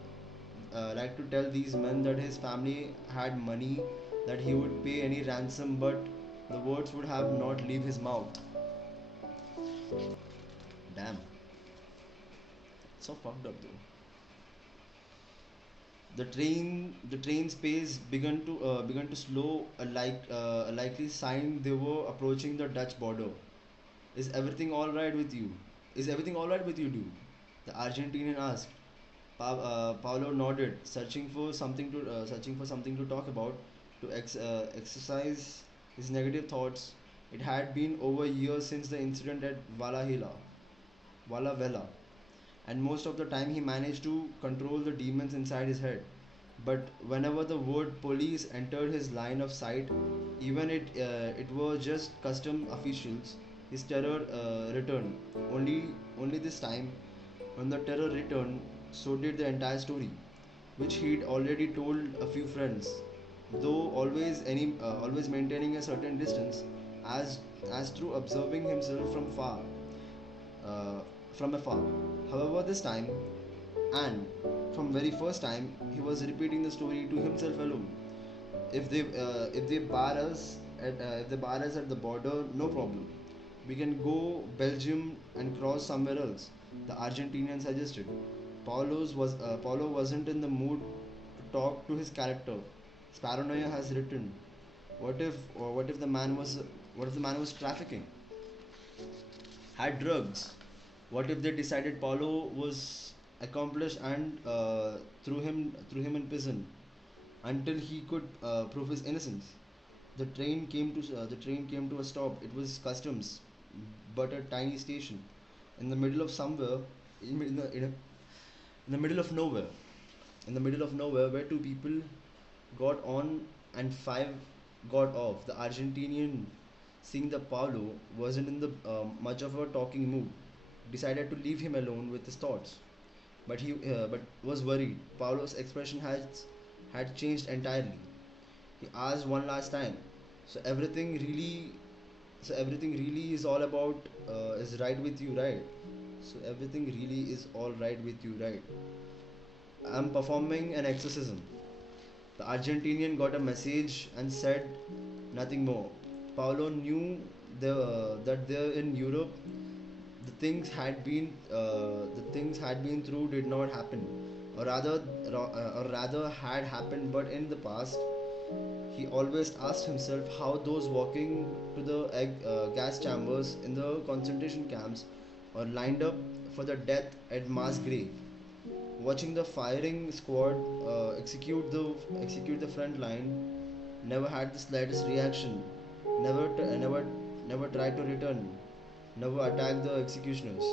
to tell these men that his family had money, that he would pay any ransom, but the words would have not leave his mouth. Damn, so fucked up though. The train's pace began to slow, a likely sign they were approaching the Dutch border. Is everything all right with you? Is everything all right with you, dude? The Argentinian asked. Paolo nodded, searching for something to talk about, to exercise his negative thoughts. It had been over a year since the incident at Vela, and most of the time he managed to control the demons inside his head. But whenever the word police entered his line of sight, even it were just custom officials, his terror returned. Only this time, when the terror returned, so did the entire story, which he'd already told a few friends, though always maintaining a certain distance, as through observing himself uh, from afar. However, this time, and from very first time, he was repeating the story to himself alone. If they bar us at the border, no problem. We can go Belgium and cross somewhere else. The Argentinian suggested. Paulo wasn't in the mood to talk to his character. His paranoia has written. What if the man was trafficking? Had drugs? What if they decided Paulo was accomplished and threw him in prison until he could prove his innocence? The train came to a stop. It was customs, but a tiny station in the middle of somewhere, in the middle of nowhere, where two people got on and five got off. The Argentinian, seeing that Paulo wasn't in the much of a talking mood, decided to leave him alone with his thoughts. But was worried. Paulo's expression had changed entirely. He asked one last time, "So everything really is all about is right with you, right? So everything really is all right with you, right? I'm performing an exorcism." The Argentinian got a message and said nothing more. Paulo knew that there in Europe, the things had been through did not happen, or rather had happened, but in the past. He always asked himself how those walking to the gas chambers in the concentration camps or lined up for the death at mass grave, watching the firing squad execute the front line, never had the slightest reaction, never tried to return, never attacked the executioners.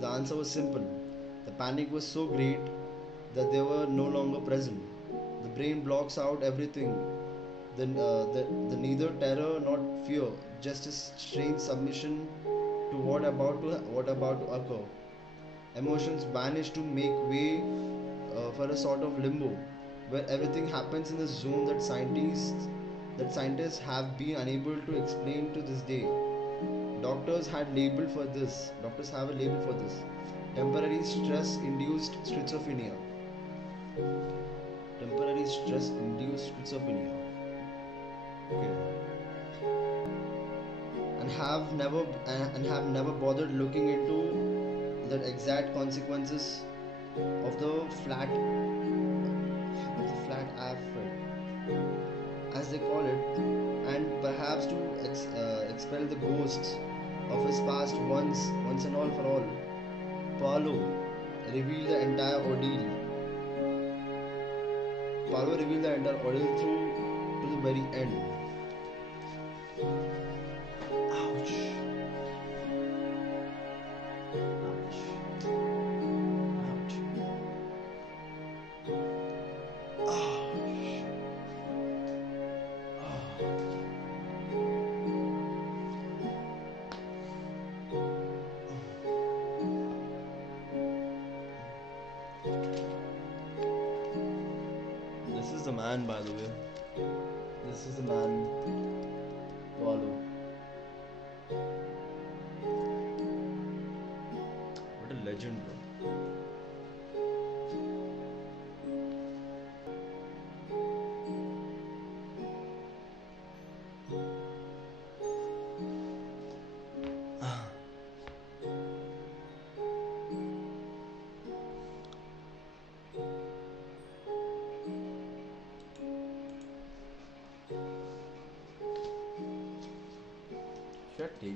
The answer was simple. The panic was so great that they were no longer present. The brain blocks out everything. The neither terror nor fear, just a strange submission to what about to occur. Emotions vanish to make way for a sort of limbo, where everything happens in a zone that scientists have been unable to explain to this day. Doctors have a label for this. Temporary stress-induced schizophrenia. Temporary stress-induced schizophrenia. Okay. And have never bothered looking into the exact consequences of the flat affect, as they call it, and perhaps to expel the ghosts of his past once and all for all. Paulo revealed the entire ordeal. Through to the very end. Ouch. Ouch. Ouch. Oh, shit. This is the man, by the way. This is the man, Paulo. What a legend, bro.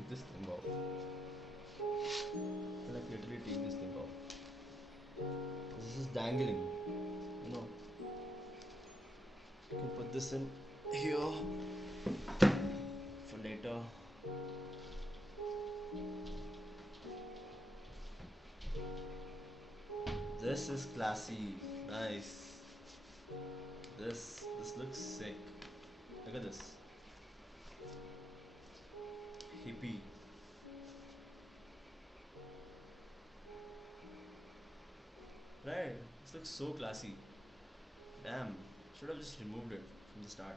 take this thing off. Like literally take this thing off. This is dangling. You know. You can put this in here for later. This is classy. Nice. This looks sick. Look at this. Hippie. Right. This looks so classy. Damn. Should have just removed it from the start.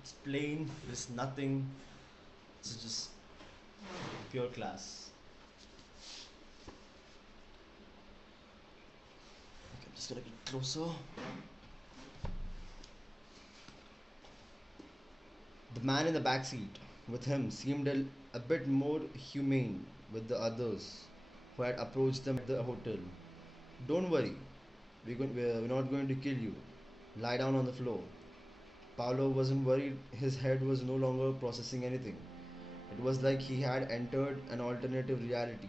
It's plain. There's nothing. It's just pure class. Okay, I'm just gonna get closer. The man in the back seat with him seemed a bit more humane with the others who had approached them at the hotel. Don't worry, we're not going to kill you. Lie down on the floor. Paolo wasn't worried, his head was no longer processing anything. It was like he had entered an alternative reality.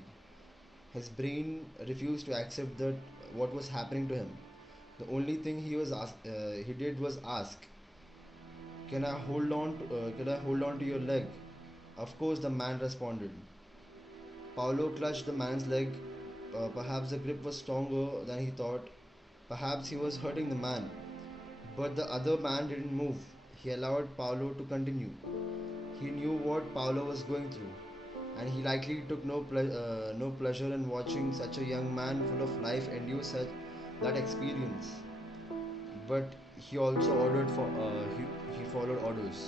His brain refused to accept that what was happening to him. The only thing he did was ask, Can I hold on to your leg?" Of course, the man responded. Paolo clutched the man's leg. Perhaps the grip was stronger than he thought. Perhaps he was hurting the man. But the other man didn't move. He allowed Paolo to continue. He knew what Paolo was going through, and he likely took no pleasure in watching such a young man full of life endure that experience. But he also he followed orders.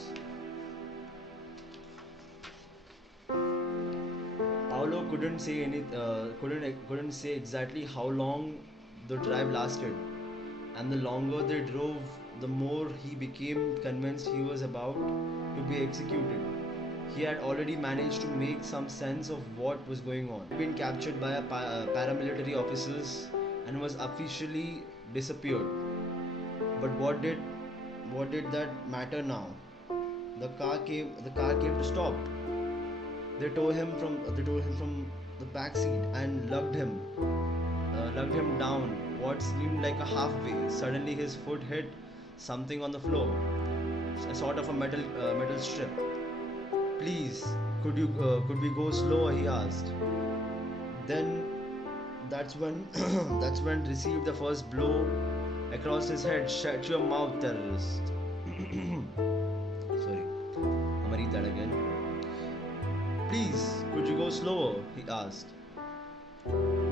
Paolo couldn't say exactly how long the drive lasted, and the longer they drove, the more he became convinced he was about to be executed. He had already managed to make some sense of what was going on. He had been captured by paramilitary officers and was officially disappeared. But what did that matter now? The car came to stop. They tore him from the back seat and lugged him down what seemed like a halfway. Suddenly his foot hit something on the floor, a sort of a metal strip. "Please, could we go slower?" he asked. Then that's when that's when received the first blow across his head. "Shut your mouth, terrorist." Sorry, I'm gonna read that again. "Please, could you go slower?" he asked.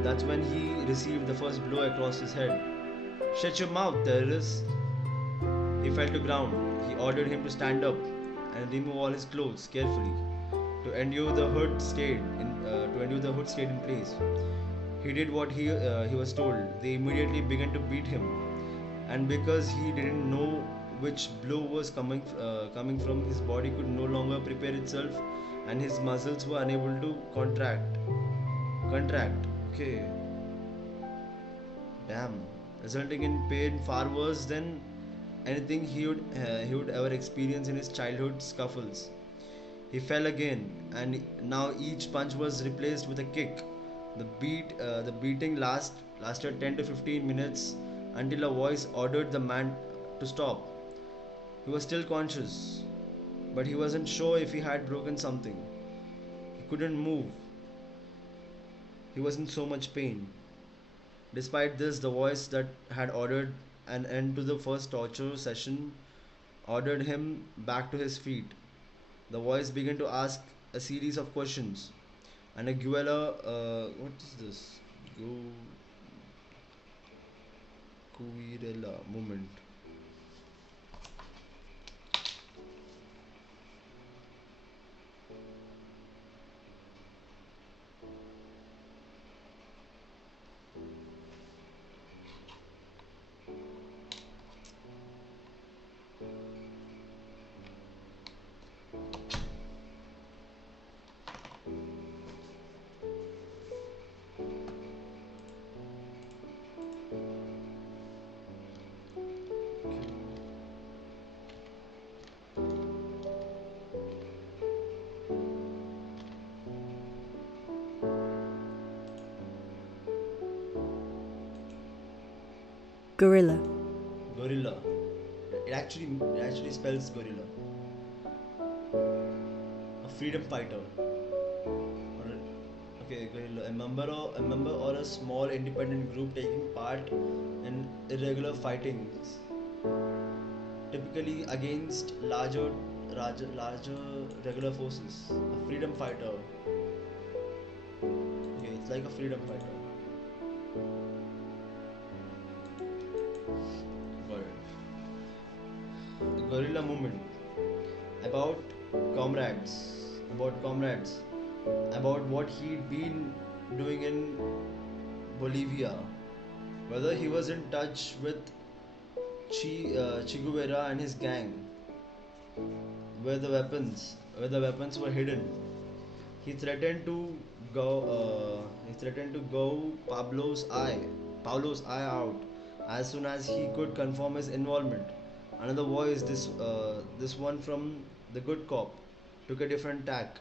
That's when he received the first blow across his head. "Shut your mouth, terrorist." He fell to ground. He ordered him to stand up and remove all his clothes carefully. To endure the hood stayed in place. He did what he was told. They immediately began to beat him, and because he didn't know which blow was coming from, his body could no longer prepare itself, and his muscles were unable to contract. Okay. Damn. Resulting in pain far worse than anything he would ever experience in his childhood scuffles. He fell again, and now each punch was replaced with a kick. The beating lasted 10 to 15 minutes until a voice ordered the man to stop. He was still conscious, but he wasn't sure if he had broken something. He couldn't move. He was in so much pain. Despite this, the voice that had ordered an end to the first torture session ordered him back to his feet. The voice began to ask a series of questions, and a what is this? Guerrilla movement. Gorilla. Gorilla. It actually spells gorilla. A freedom fighter. Okay, gorilla. A member or a small independent group taking part in irregular fightings, typically against larger regular forces. A freedom fighter. Okay, it's like a freedom fighter. Got it. The guerrilla movement. About comrades. About what he'd been doing in Bolivia. Whether he was in touch with Che Guevara and his gang. Where the weapons were hidden. He threatened to go Pablo's eye out as soon as he could confirm his involvement. Another voice, this one from the good cop, took a different tack.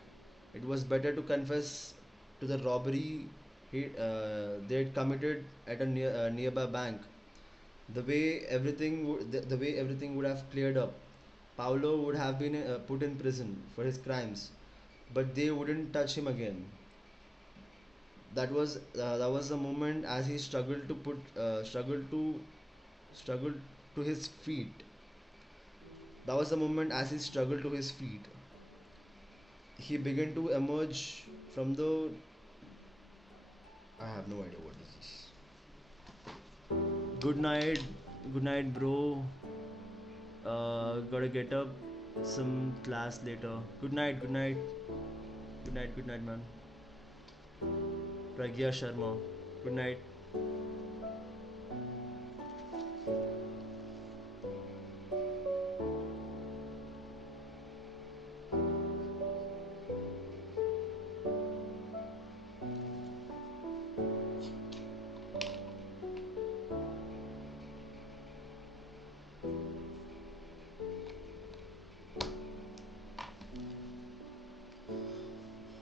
It was better to confess to the robbery they'd committed at a nearby bank. The way everything would have cleared up. Paulo would have been put in prison for his crimes, but they wouldn't touch him again. That was the moment as he struggled to his feet. That was the moment as he struggled to his feet. He began to emerge from the. I have no idea what this is. Good night, bro. Gotta get up. Some class later. Good night, good night, man. Pragya Sharma. Good night.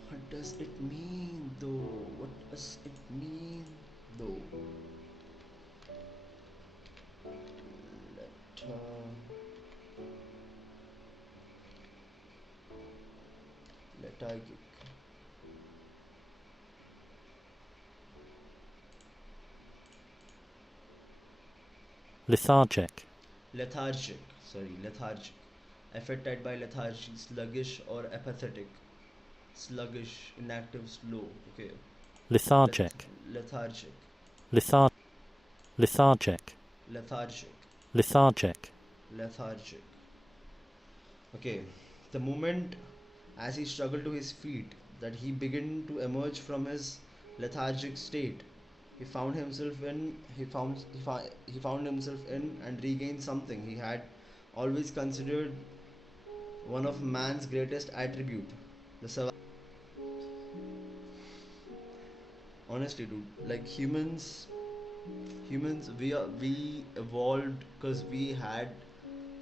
What does it mean though? What does it mean though? Lethargic. Lethargic. Lethargic. Affected by lethargy, sluggish or apathetic. Sluggish, inactive, slow. Okay. Lethargic. Lethargic. Lethargic. Lethargic. Lethargic. Lethargic. Lethargic. Okay. The moment as he struggled to his feet, that he began to emerge from his lethargic state, he found himself in he found himself in and regained something he had always considered one of man's greatest attribute, the survival. Honestly, dude, like humans we evolved because we had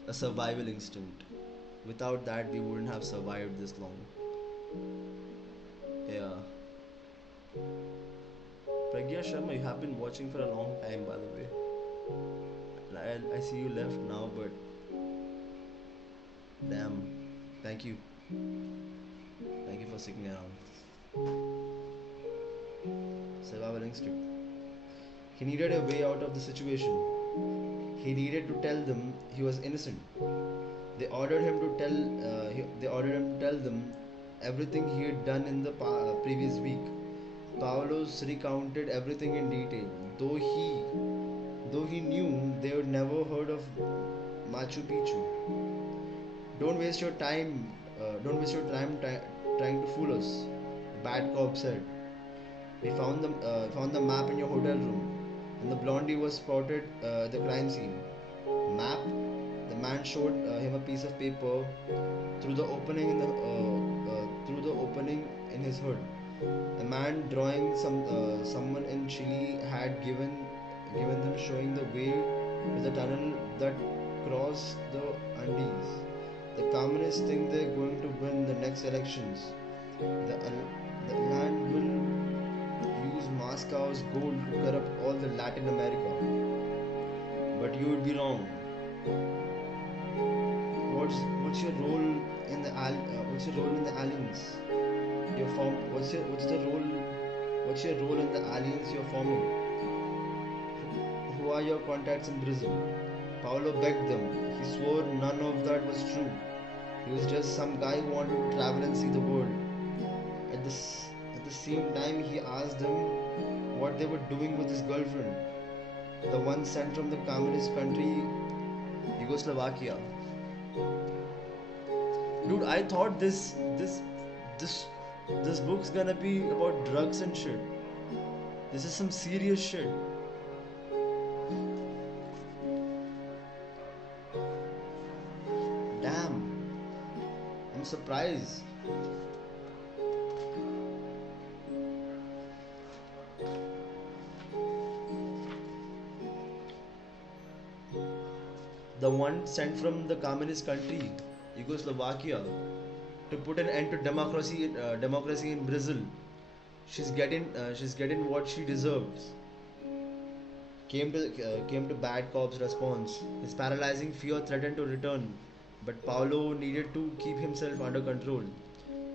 a survival instinct. Without that, we wouldn't have survived this long. Yeah. Pragya Sharma, you have been watching for a long time, by the way. I see you left now, but damn. Thank you. Thank you for sticking around. Survival instinct. He needed a way out of the situation. He needed to tell them he was innocent. They ordered him to tell them everything he had done in the previous week. Paulos recounted everything in detail, though he knew they had never heard of Machu Picchu. Don't waste your time. Trying to fool us. The bad cop said. We found the map in your hotel room, and the blondie was spotted at the crime scene. Map? The man showed him a piece of paper through the opening in his hood. A man drawing someone in Chile had given them, showing the way to the tunnel that crossed the Andes. The communists think they're going to win the next elections. The land will use Moscow's gold to corrupt all the Latin America. but you would be wrong. What's your role in the what's your role in the aliens? What's your role in the aliens you're forming? Who are your contacts in Brazil? Paulo begged them. He swore none of that was true. He was just some guy who wanted to travel and see the world. At the same time, he asked them what they were doing with his girlfriend, the one sent from the communist country, Yugoslovakia. Dude, I thought this book's gonna be about drugs and shit. This is some serious shit. Damn. I'm surprised. The one sent from the communist country, Yugoslovakia, to put an end to democracy in Brazil. She's getting what she deserves. Came to bad cop's response. His paralyzing fear threatened to return, but Paulo needed to keep himself under control.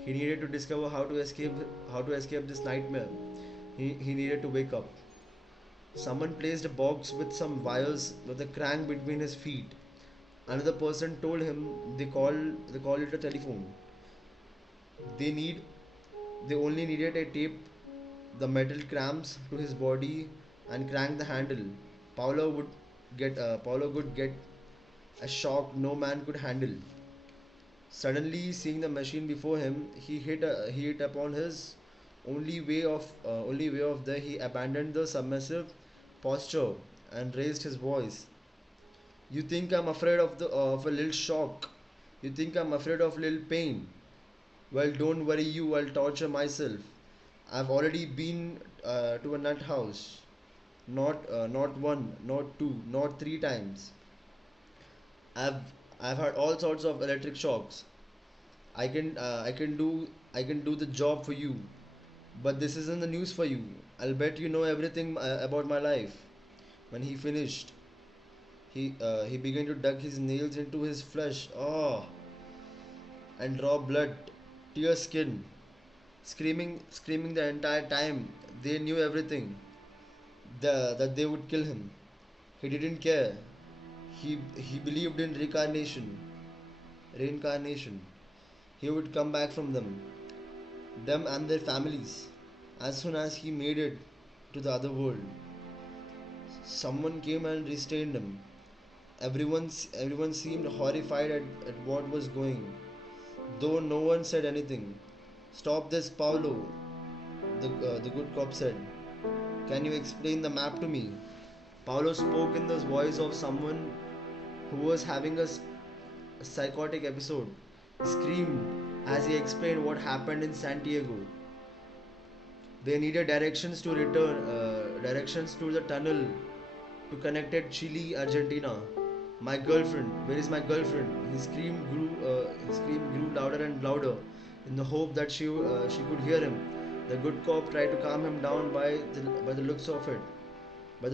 He needed to discover how to escape this nightmare. He needed to wake up. Someone placed a box with some wires with a crank between his feet. Another person told him they call it a telephone. They only needed to tape the metal clamps to his body and crank the handle. Paulo would get a shock no man could handle. Suddenly, seeing the machine before him, he hit upon his only way of there. He abandoned the submissive posture and raised his voice. You think I'm afraid of a little shock? You think I'm afraid of a little pain? Well, don't worry you, I'll torture myself. I've already been to a nut house. Not one, not two, not three times. I've I've had all sorts of electric shocks. I can do the job for you, but this isn't the news for you. I'll bet you know everything about my life. When he finished, he began to dug his nails into his flesh. Oh, and draw blood, tear skin, screaming the entire time. They knew everything. That they would kill him. He didn't care. He believed in reincarnation. He would come back from them and their families, as soon as he made it to the other world. Someone came and restrained him. Everyone seemed horrified at what was going, though no one said anything. Stop this, Paulo, the good cop said. Can you explain the map to me? Paulo spoke in the voice of someone who was having a psychotic episode. He screamed as he explained what happened in Santiago. They needed directions to the tunnel to connect at Chile, Argentina. My girlfriend, where is my girlfriend? His scream grew louder and louder, in the hope that she could hear him. The good cop tried to calm him down by the looks of it. At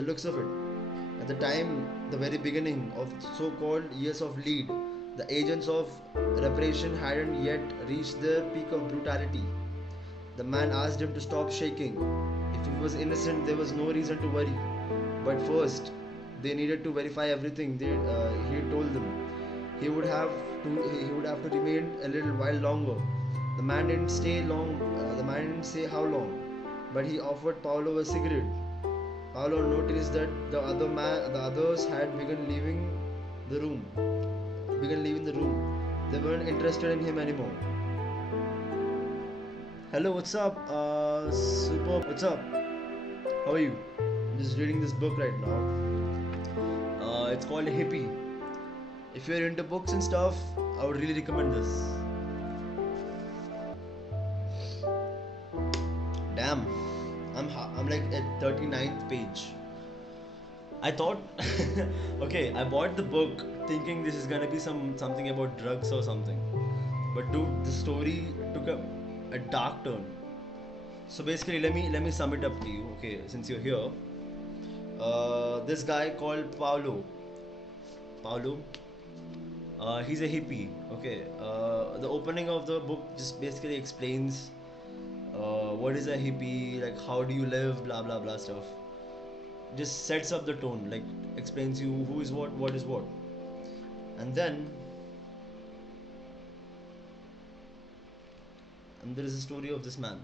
the time, the very beginning of so-called years of lead, the agents of reparation hadn't yet reached their peak of brutality. The man asked him to stop shaking. If he was innocent, there was no reason to worry. But first, they needed to verify everything. He told them he would have to remain a little while longer. The man didn't stay long. The man didn't say how long, but he offered Paulo a cigarette. Paulo noticed that the others had begun leaving the room. They weren't interested in him anymore. Hello, what's up? Super. What's up? How are you? I'm just reading this book right now. It's called Hippie. If you're into books and stuff, I would really recommend this. Damn, I'm like at 39th page. I thought, okay, I bought the book thinking this is gonna be something about drugs or something, but dude, the story took a dark turn. So basically, let me sum it up to you. Okay, since you're here, this guy called Paulo. Paulo. He's a hippie. Okay. The opening of the book just basically explains what is a hippie, like how do you live, blah blah blah stuff. Just sets up the tone, like explains you who is what is what, and then there is a story of this man.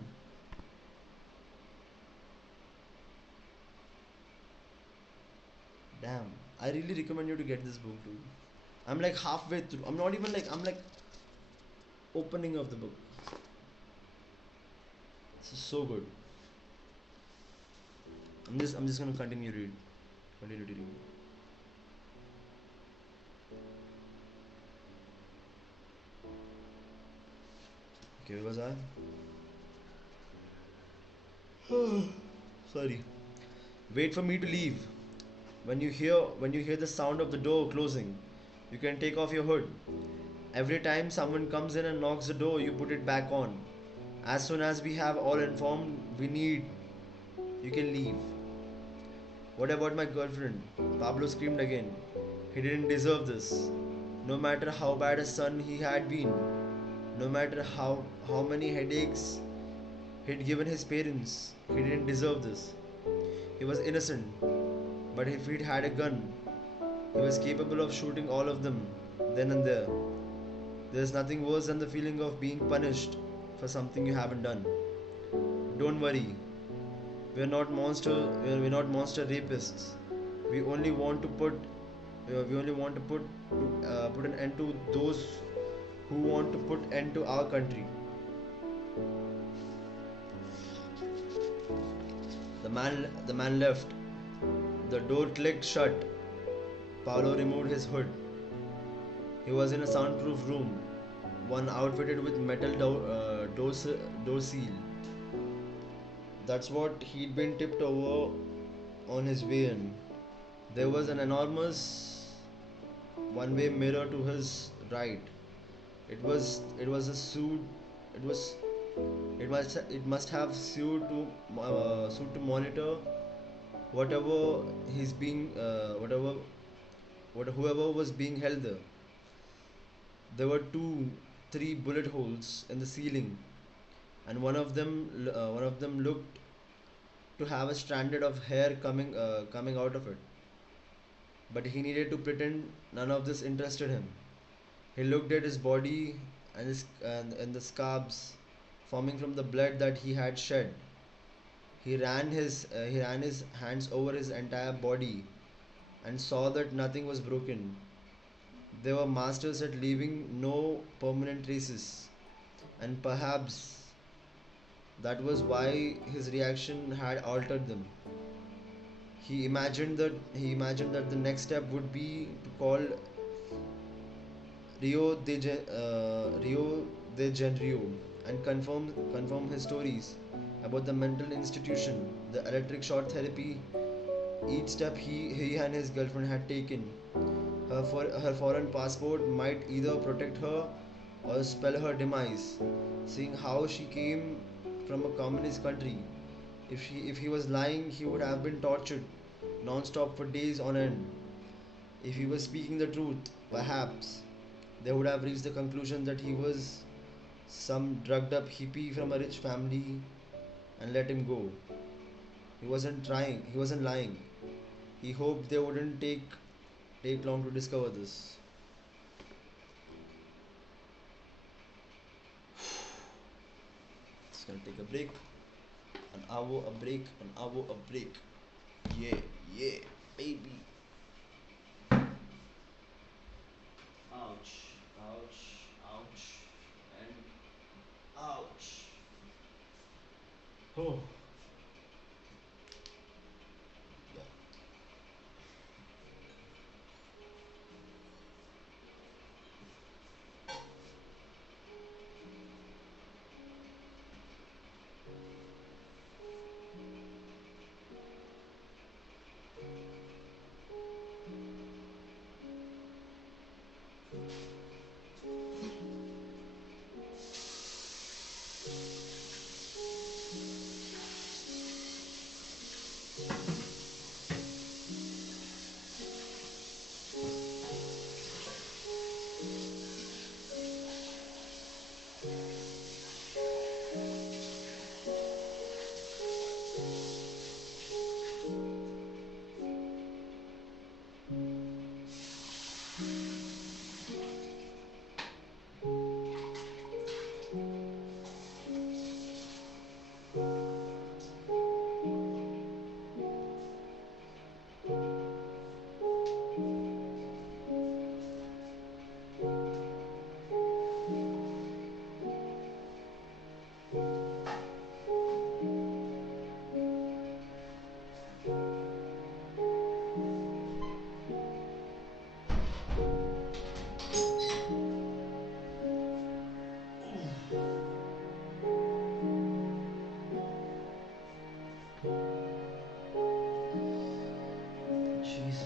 Damn, I really recommend you to get this book, dude. I'm like halfway through. I'm not even like I'm like opening of the book. This is so good. I'm just gonna continue to read. Okay, where was I? Sorry. Wait for me to leave. When you hear the sound of the door closing, you can take off your hood. Every time someone comes in and knocks the door, you put it back on. As soon as we have all informed we need, you can leave. What about my girlfriend? Pablo screamed again. He didn't deserve this. No matter how bad a son he had been, no matter how many headaches he'd given his parents, he didn't deserve this. He was innocent, but if he'd had a gun, he was capable of shooting all of them then and there. There's nothing worse than the feeling of being punished for something you haven't done. Don't worry, we're not monster rapists. We only want to put an end to those who want to put end to our country. The man left. The door clicked shut. Paolo removed his hood. He was in a soundproof room, one outfitted with metal door seal. That's what he'd been tipped over on his way in. There was an enormous one-way mirror to his right. It was a suit. It must have suit to monitor whatever he's being whoever was being held there. There were three bullet holes in the ceiling, and one of them looked to have a strand of hair coming out of it. But he needed to pretend none of this interested him. He looked at his body and the scabs forming from the blood that he had shed. He ran his hands over his entire body and saw that nothing was broken. They were masters at leaving no permanent traces, and perhaps that was why his reaction had altered them. He imagined that the next step would be to call Rio de Janeiro and confirm his stories about the mental institution, the electric shock therapy, each step he and his girlfriend had taken. Her foreign passport might either protect her or spell her demise, seeing how she came from a communist country. If he was lying, he would have been tortured non-stop for days on end. If he was speaking the truth, perhaps they would have reached the conclusion that he was some drugged up hippie from a rich family and let him go. He wasn't lying. He hoped they wouldn't take long to discover this. Just gonna take a break. An hour a break, an hour a break. Yeah, yeah, baby. Ouch, ouch, ouch, and ouch. Oh. Yeah.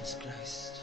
Jesus Christ.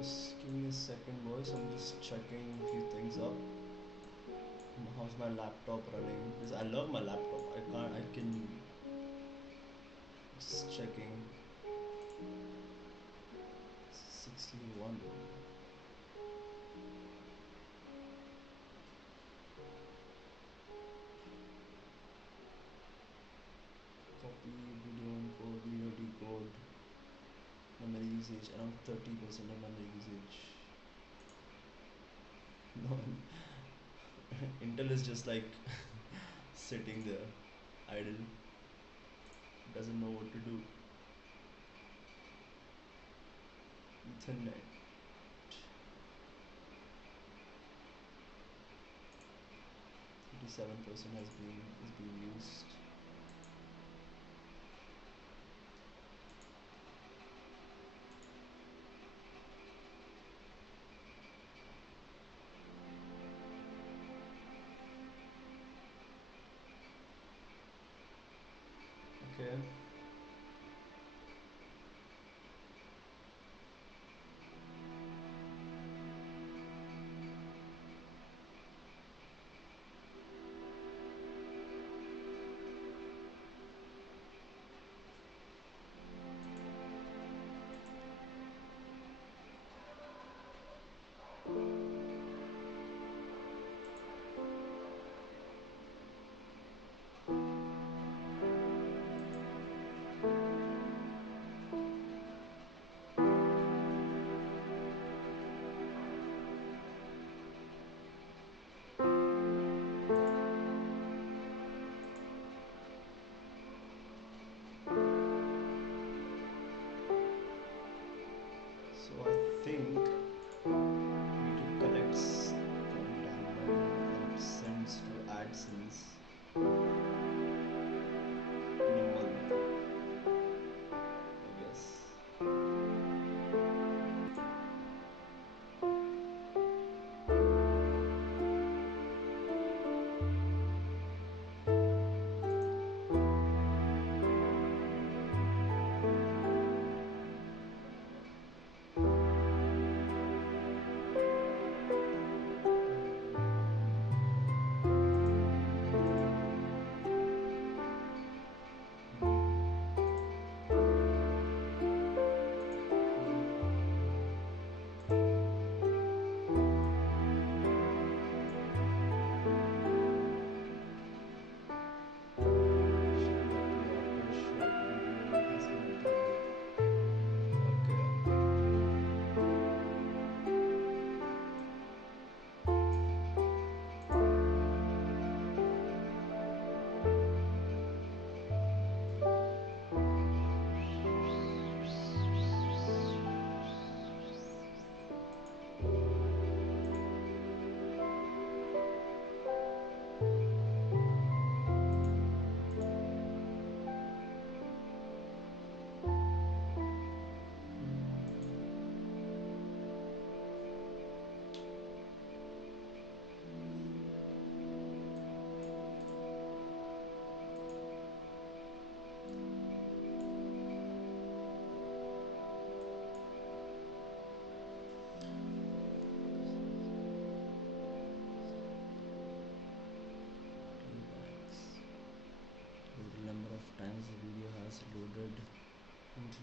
Just give me a second, boys. I'm just checking a few things up. How's my laptop running? Because I love my laptop. I can. Just checking. 61. Copy video info, video decode. Memory usage around 30% of memory usage. No, Intel is just like sitting there, idle, doesn't know what to do. Ethernet. 37% is being used. Okay.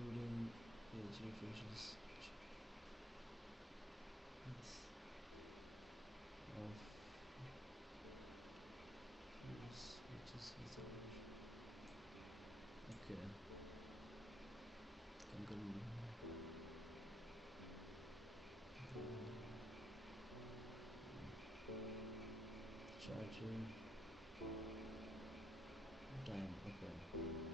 including age refreshes of use which is reserved. Okay. Conclude. Charger time. Okay.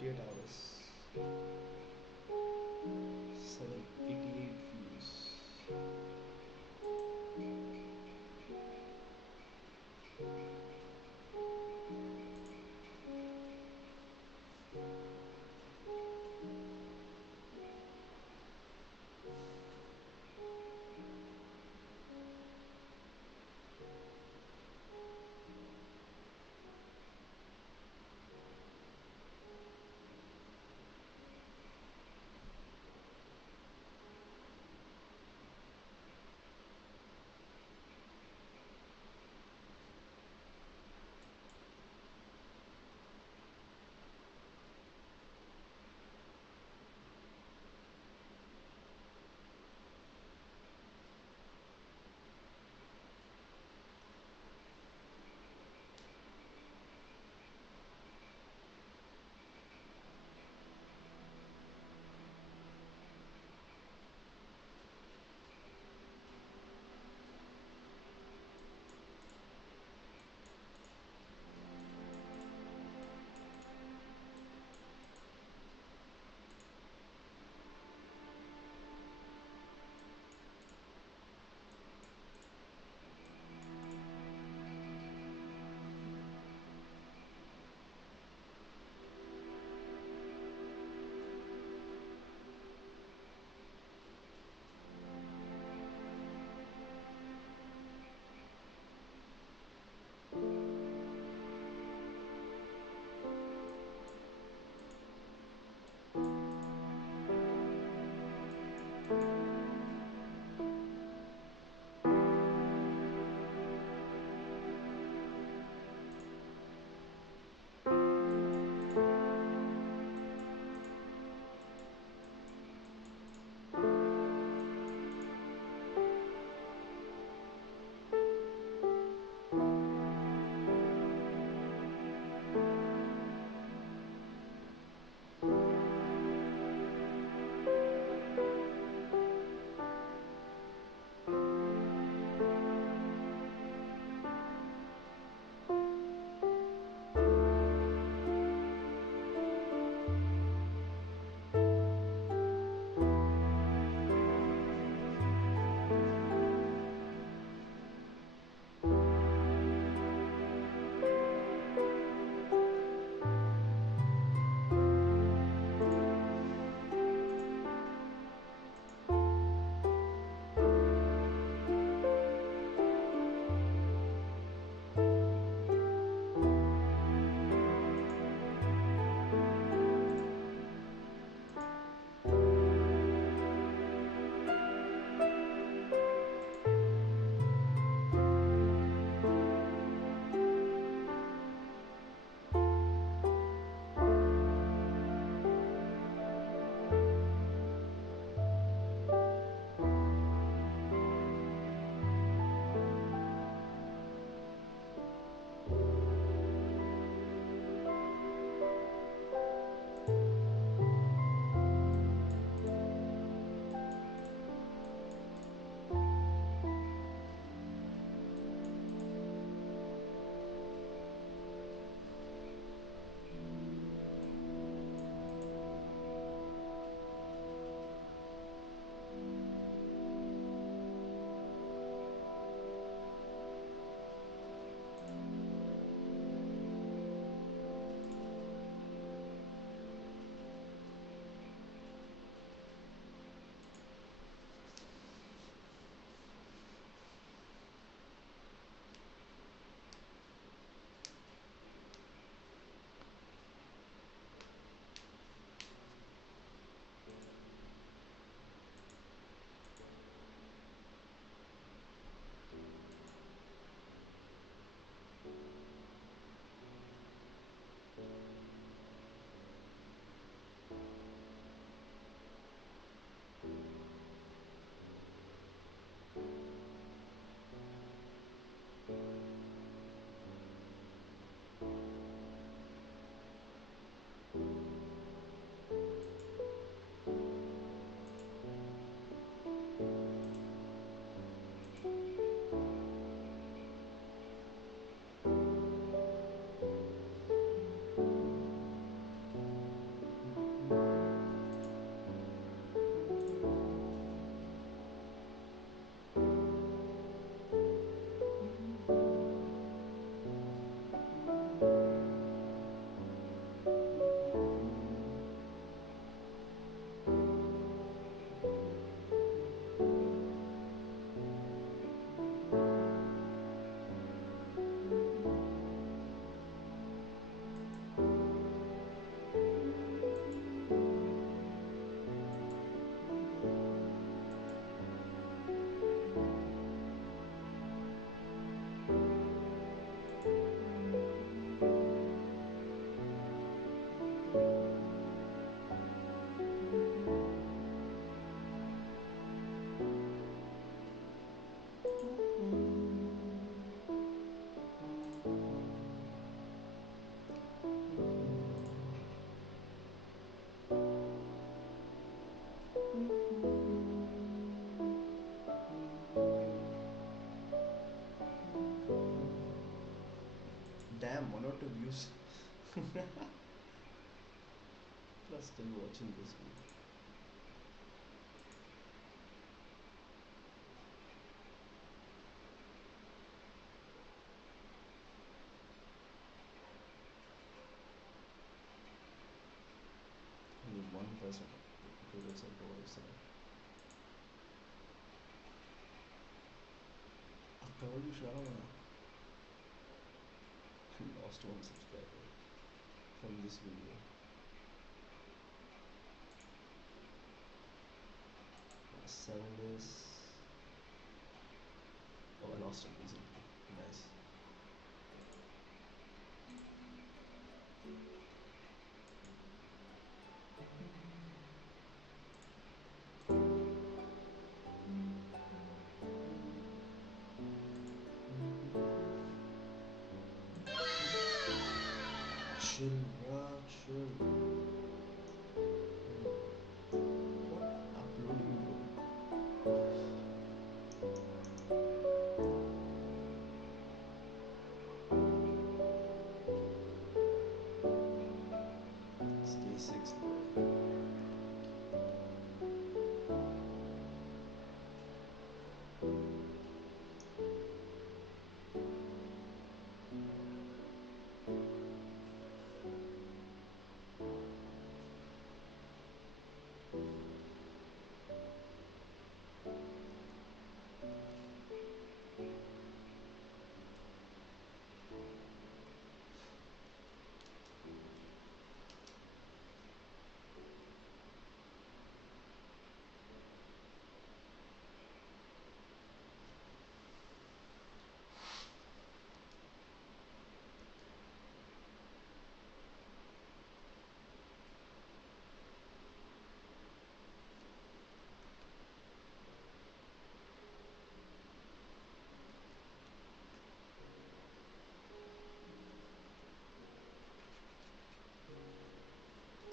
58 hours. 88 views. Plus, still watching this video. Only 1% of the tutorials are boys. I told you, shut up. I lost one subscriber from this video. Last 7 days. Oh, I lost him recently. Nice. Chill, bruh, chill. What uploading, bro? Stay 6, bro.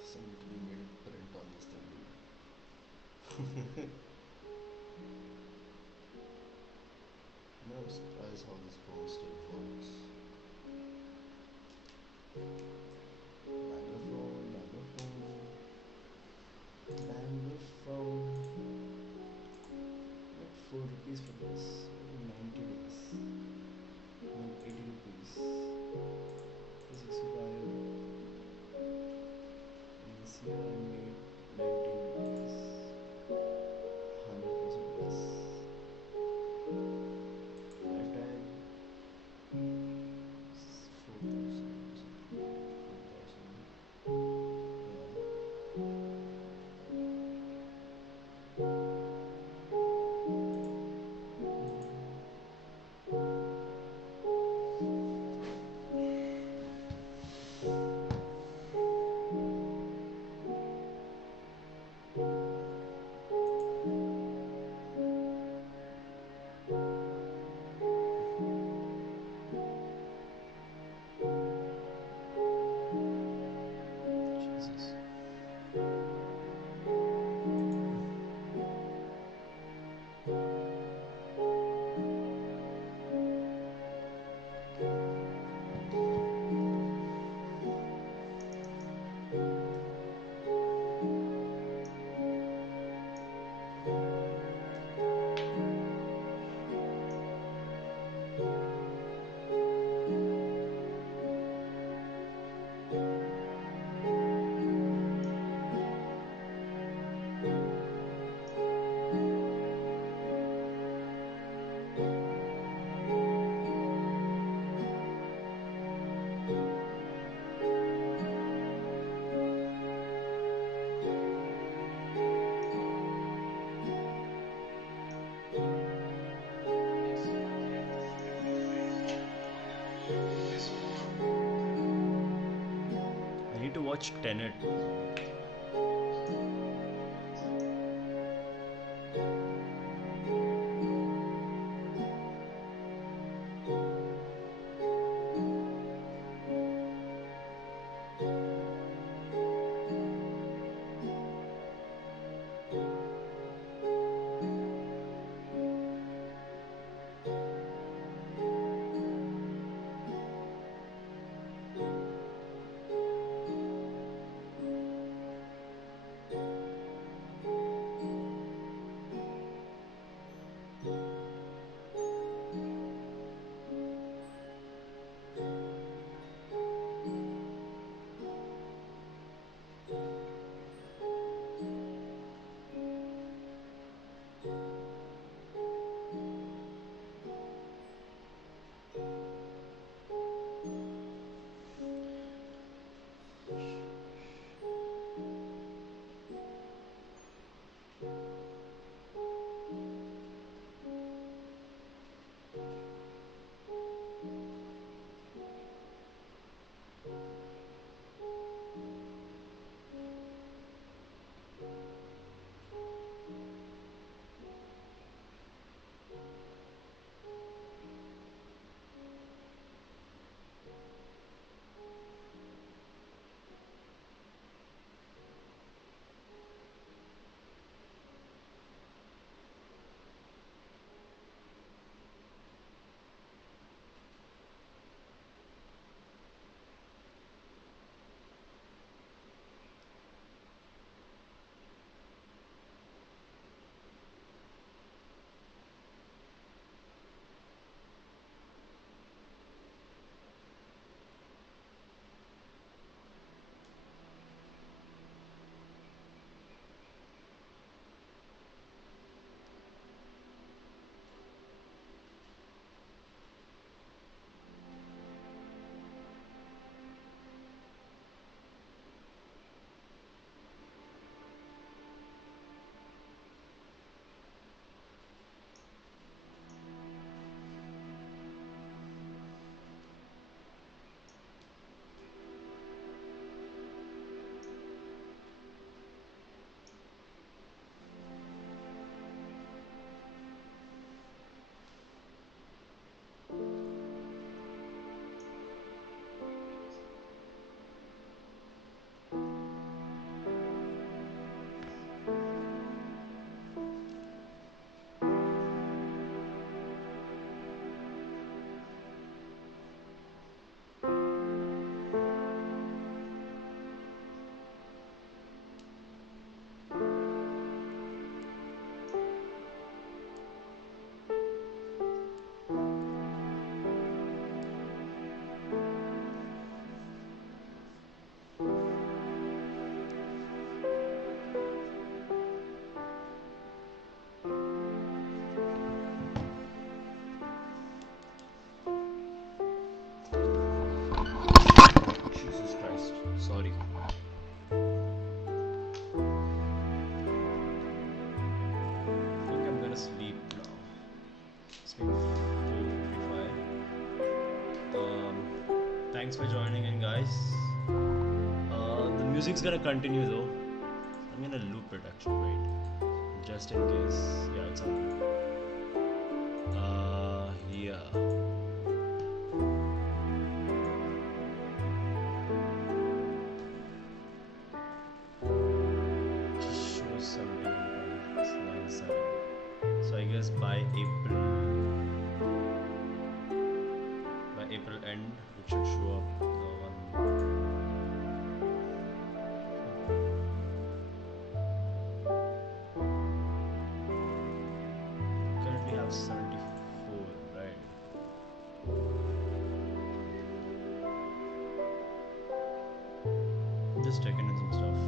Somebody made a print on this thing. No, I'm surprised how this phone still works. Microphone, microphone. Like 4 rupees for this. Maybe 90 days. Like 80 rupees. 365. And this year I made 19 rupees. 100% less. Lifetime. 4,000. 4,000. Jesus. I need to watch Tenet. Sorry. I think I'm gonna sleep now. It's been 4:55. Thanks for joining in, guys. The music's gonna continue though. I'm gonna loop it actually. Wait, just in case. Yeah, it's on. Yeah. Shows 71.97. So I guess by April end, it should show up the one. Currently have 74, right? Just checking in some stuff.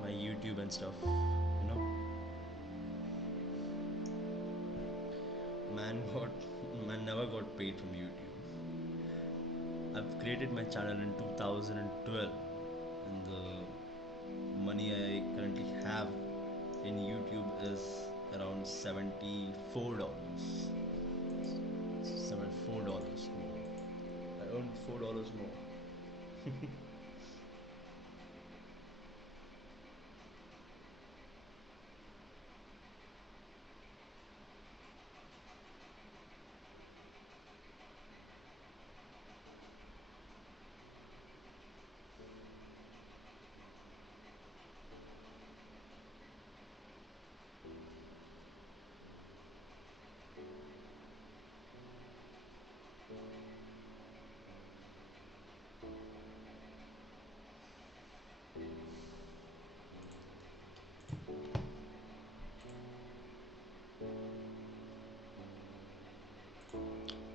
My YouTube and stuff, you know. Man never got paid from YouTube. I've created my channel in 2012, and the money I currently have in YouTube is around $74. $74 more. I earned $4 more.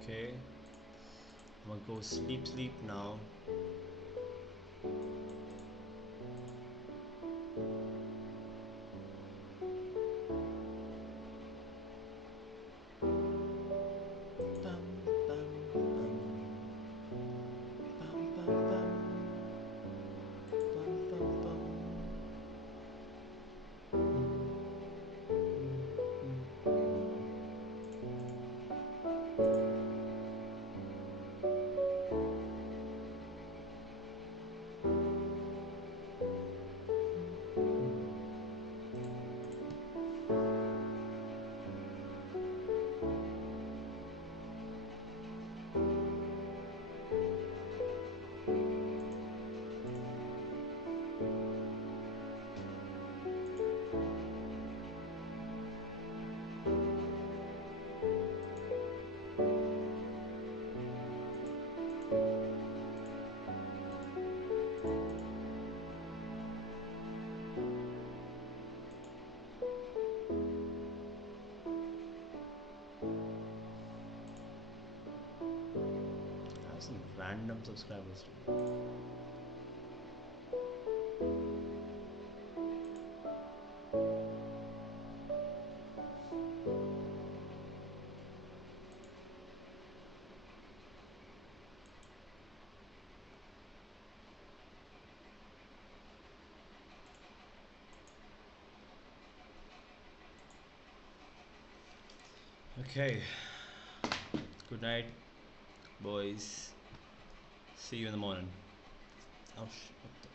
Okay, I'm gonna go sleep now. Bum, bum, bum. Bum, bum, bum. Bum, bum, bum. I have some random subscribers too. Okay, good night, boys. See you in the morning. Oh shit. What the?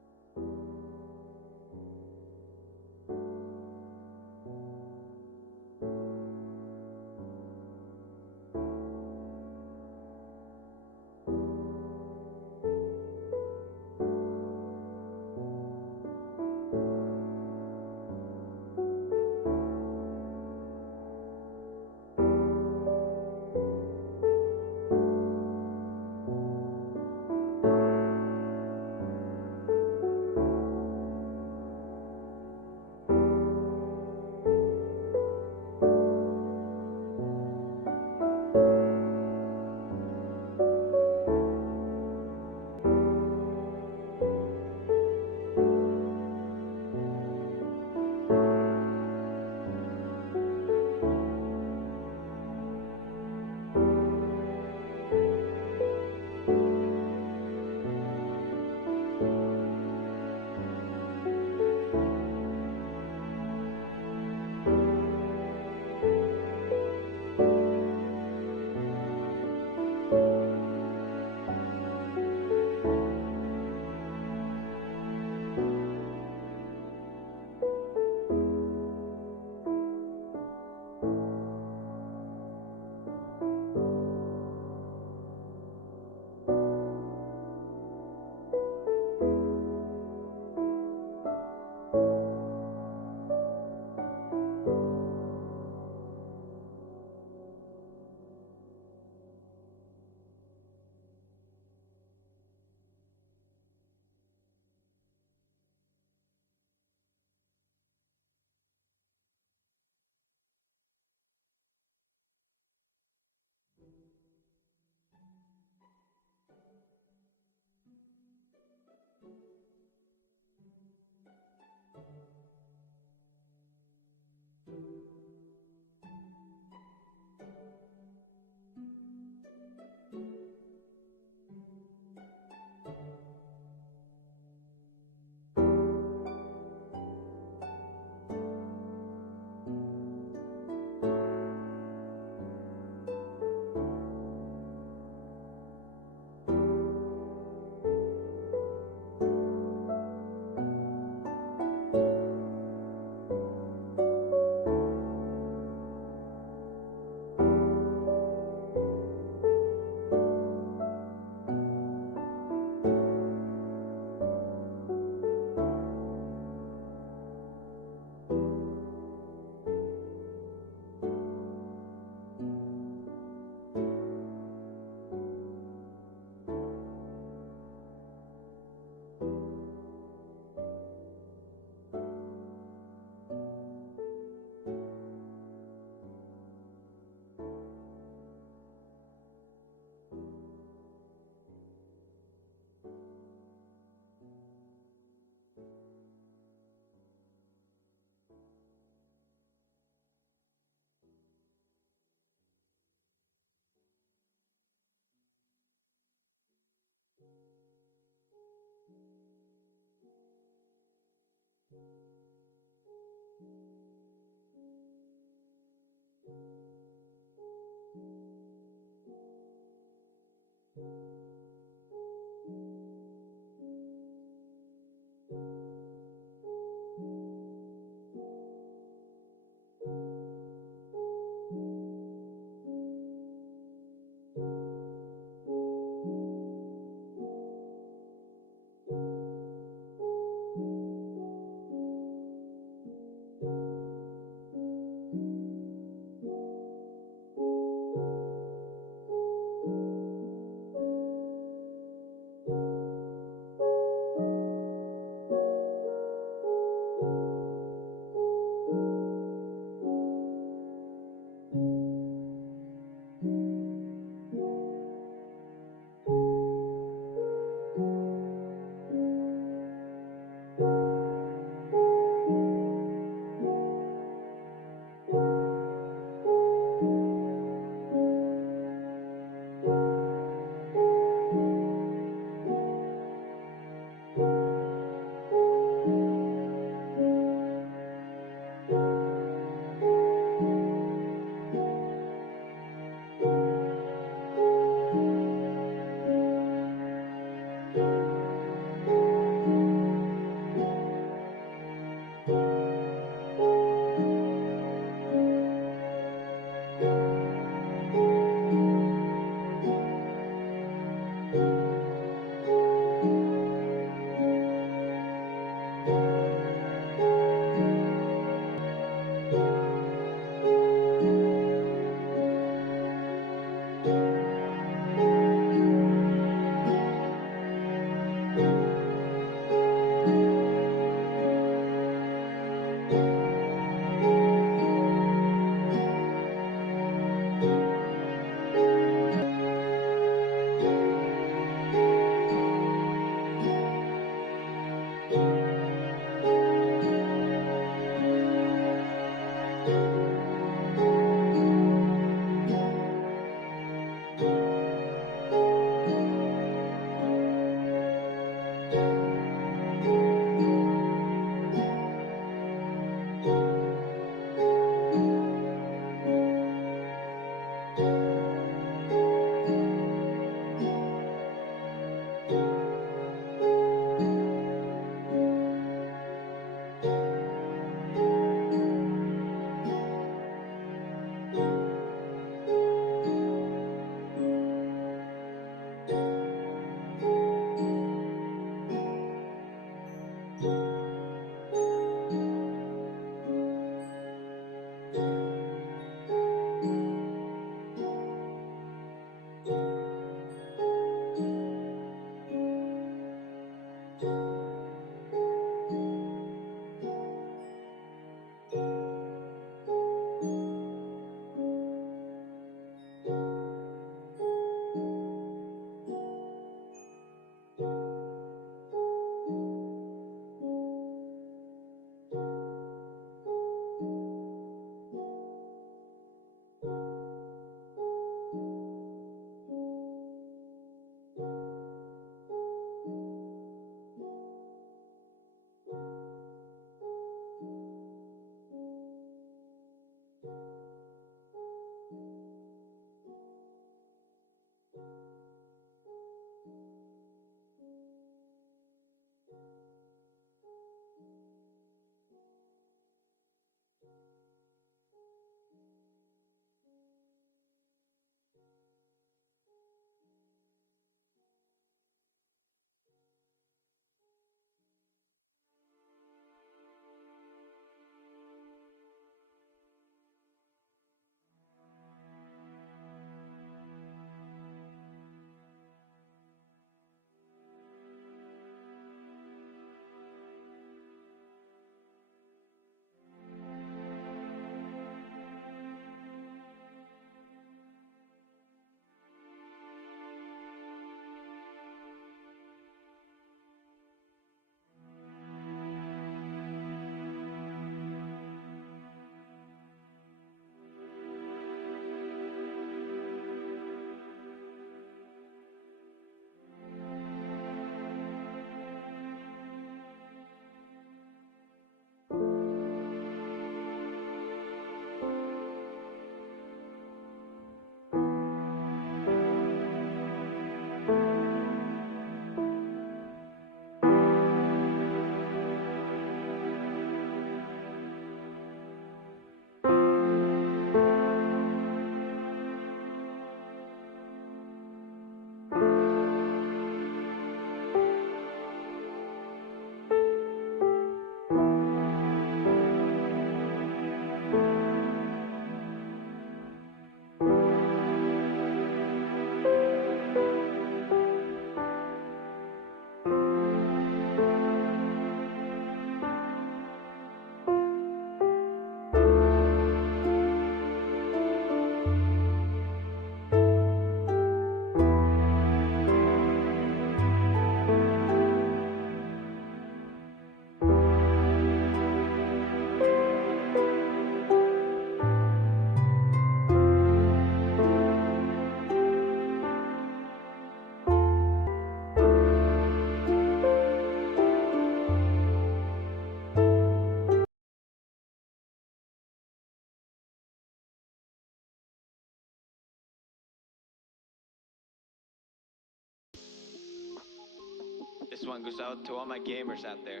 one goes out to all my gamers out there.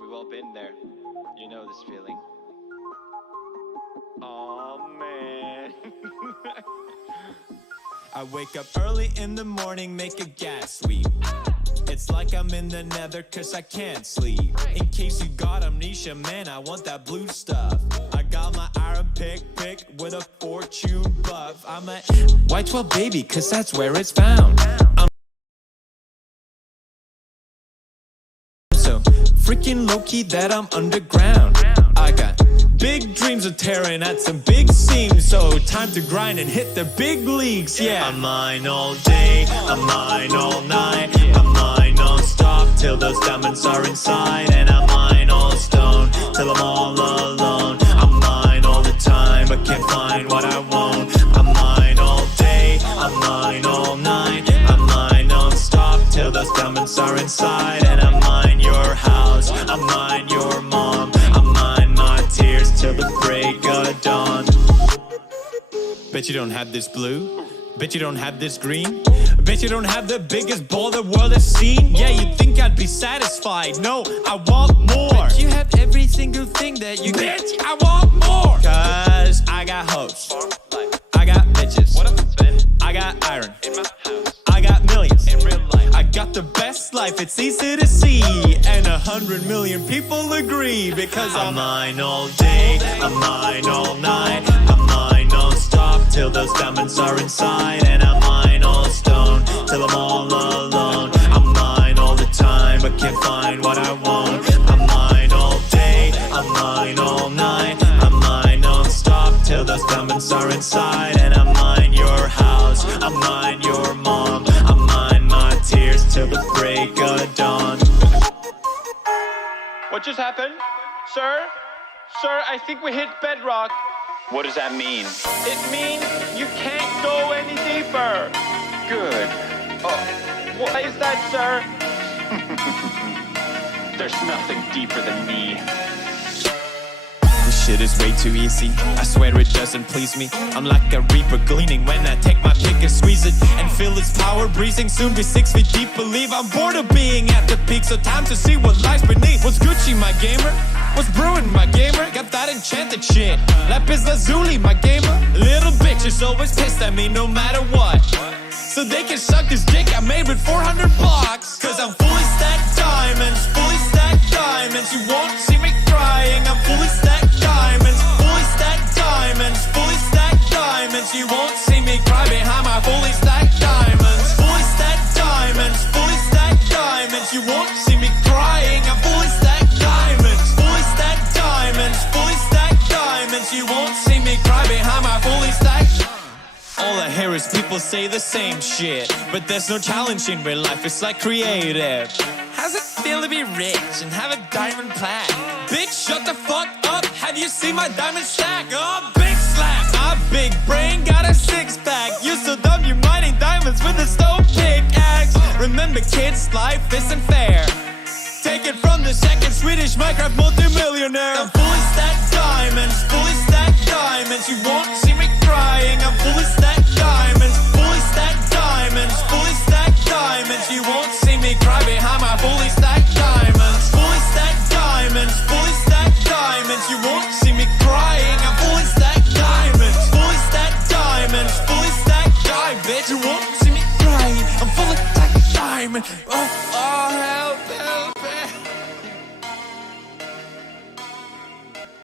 We've all been there. You know this feeling. Oh man. I wake up early in the morning, make a gas sweep. It's like I'm in the nether cause I can't sleep. In case you got amnesia, man, I want that blue stuff. I got my iron pick with a fortune buff. I'm a white 12 baby cause that's where it's found. I'm so freaking low-key that I'm underground. I got big dreams of tearing at some big seams, so time to grind and hit the big leagues, yeah. I'm mine all day, I'm mine all night, I'm mine non-stop till those diamonds are inside. And I'm mine all stone till I'm all alone. I'm mine all the time but can't find what I want. I'm mine all day, I'm mine all night, I'm mine non-stop till those diamonds are inside. And I'm mine your house, I'm mine your mom, I'm mine my tears till the break of dawn. Bet you don't have this blue, bet you don't have this green, bet you don't have the biggest ball the world has seen. Yeah, you'd think I'd be satisfied, no, I want more. Bet you have every single thing that you get, I want more. Cause I got hoes, I got bitches, I got iron, I got millions, I got the best life, it's easy to see. And 100 million people agree. Because I'm mine all day, I'm mine all night, I'm mine non-stop till those diamonds are inside. And I'm mine all stone till I'm all alone. I'm mine all the time but can't find what I want. I'm mine all day, I'm mine all night, I'm mine non-stop till those diamonds are inside. And I'm mine your house, I'm mine your mom, I'm mine my tears till the break of dawn. What just happened? Sir? Sir, I think we hit bedrock. What does that mean? It means you can't go any deeper. Good. Oh, why is that, sir? There's nothing deeper than me. This shit is way too easy, I swear it doesn't please me. I'm like a reaper gleaning when I take my pick and squeeze it and feel its power breezing. Soon be 6 feet deep, believe I'm bored of being at the peak. So time to see what lies beneath. What's Gucci, my gamer? What's brewing, my gamer? Got that enchanted shit. Lapis Lazuli, my gamer. Little bitch is always pissed at me no matter what, so they can suck this dick I made with 400 bucks. Cause I'm fully stacked diamonds, fully stacked diamonds. You won't see me crying, I'm fully stacked diamonds, fully stacked diamonds, fully stacked diamonds. You won't see me cry behind my fully stacked diamonds, fully stacked diamonds, fully stacked diamonds. You won't see me crying, I'm fully stacked diamonds, fully stacked diamonds, fully stacked diamonds. You won't see me cry behind my fully stacked. All I hear is people say the same shit, but there's no challenge in real life, it's like creative. How's it feel to be rich and have a diamond plaque? Bitch, shut the fuck up, have you seen my diamond stack? Oh, big slap, my big brain got a six-pack. You so dumb, you're mining diamonds with a stone pickaxe. Remember kids, life isn't fair. Take it from the second Swedish Minecraft multi-millionaire. I'm fully stacked diamonds, fully stacked diamonds. You won't see me crying, I'm fully stacked diamonds, fully stacked diamonds, fully stacked diamonds. You won't see me cry behind my fully stacked diamonds, fully stacked diamonds, fully stacked diamonds. You won't see me crying, I'm fully stacked diamonds, fully stacked diamonds, fully stacked diamonds. Bitch, you won't see me crying, I'm fully stacked diamonds. Oh.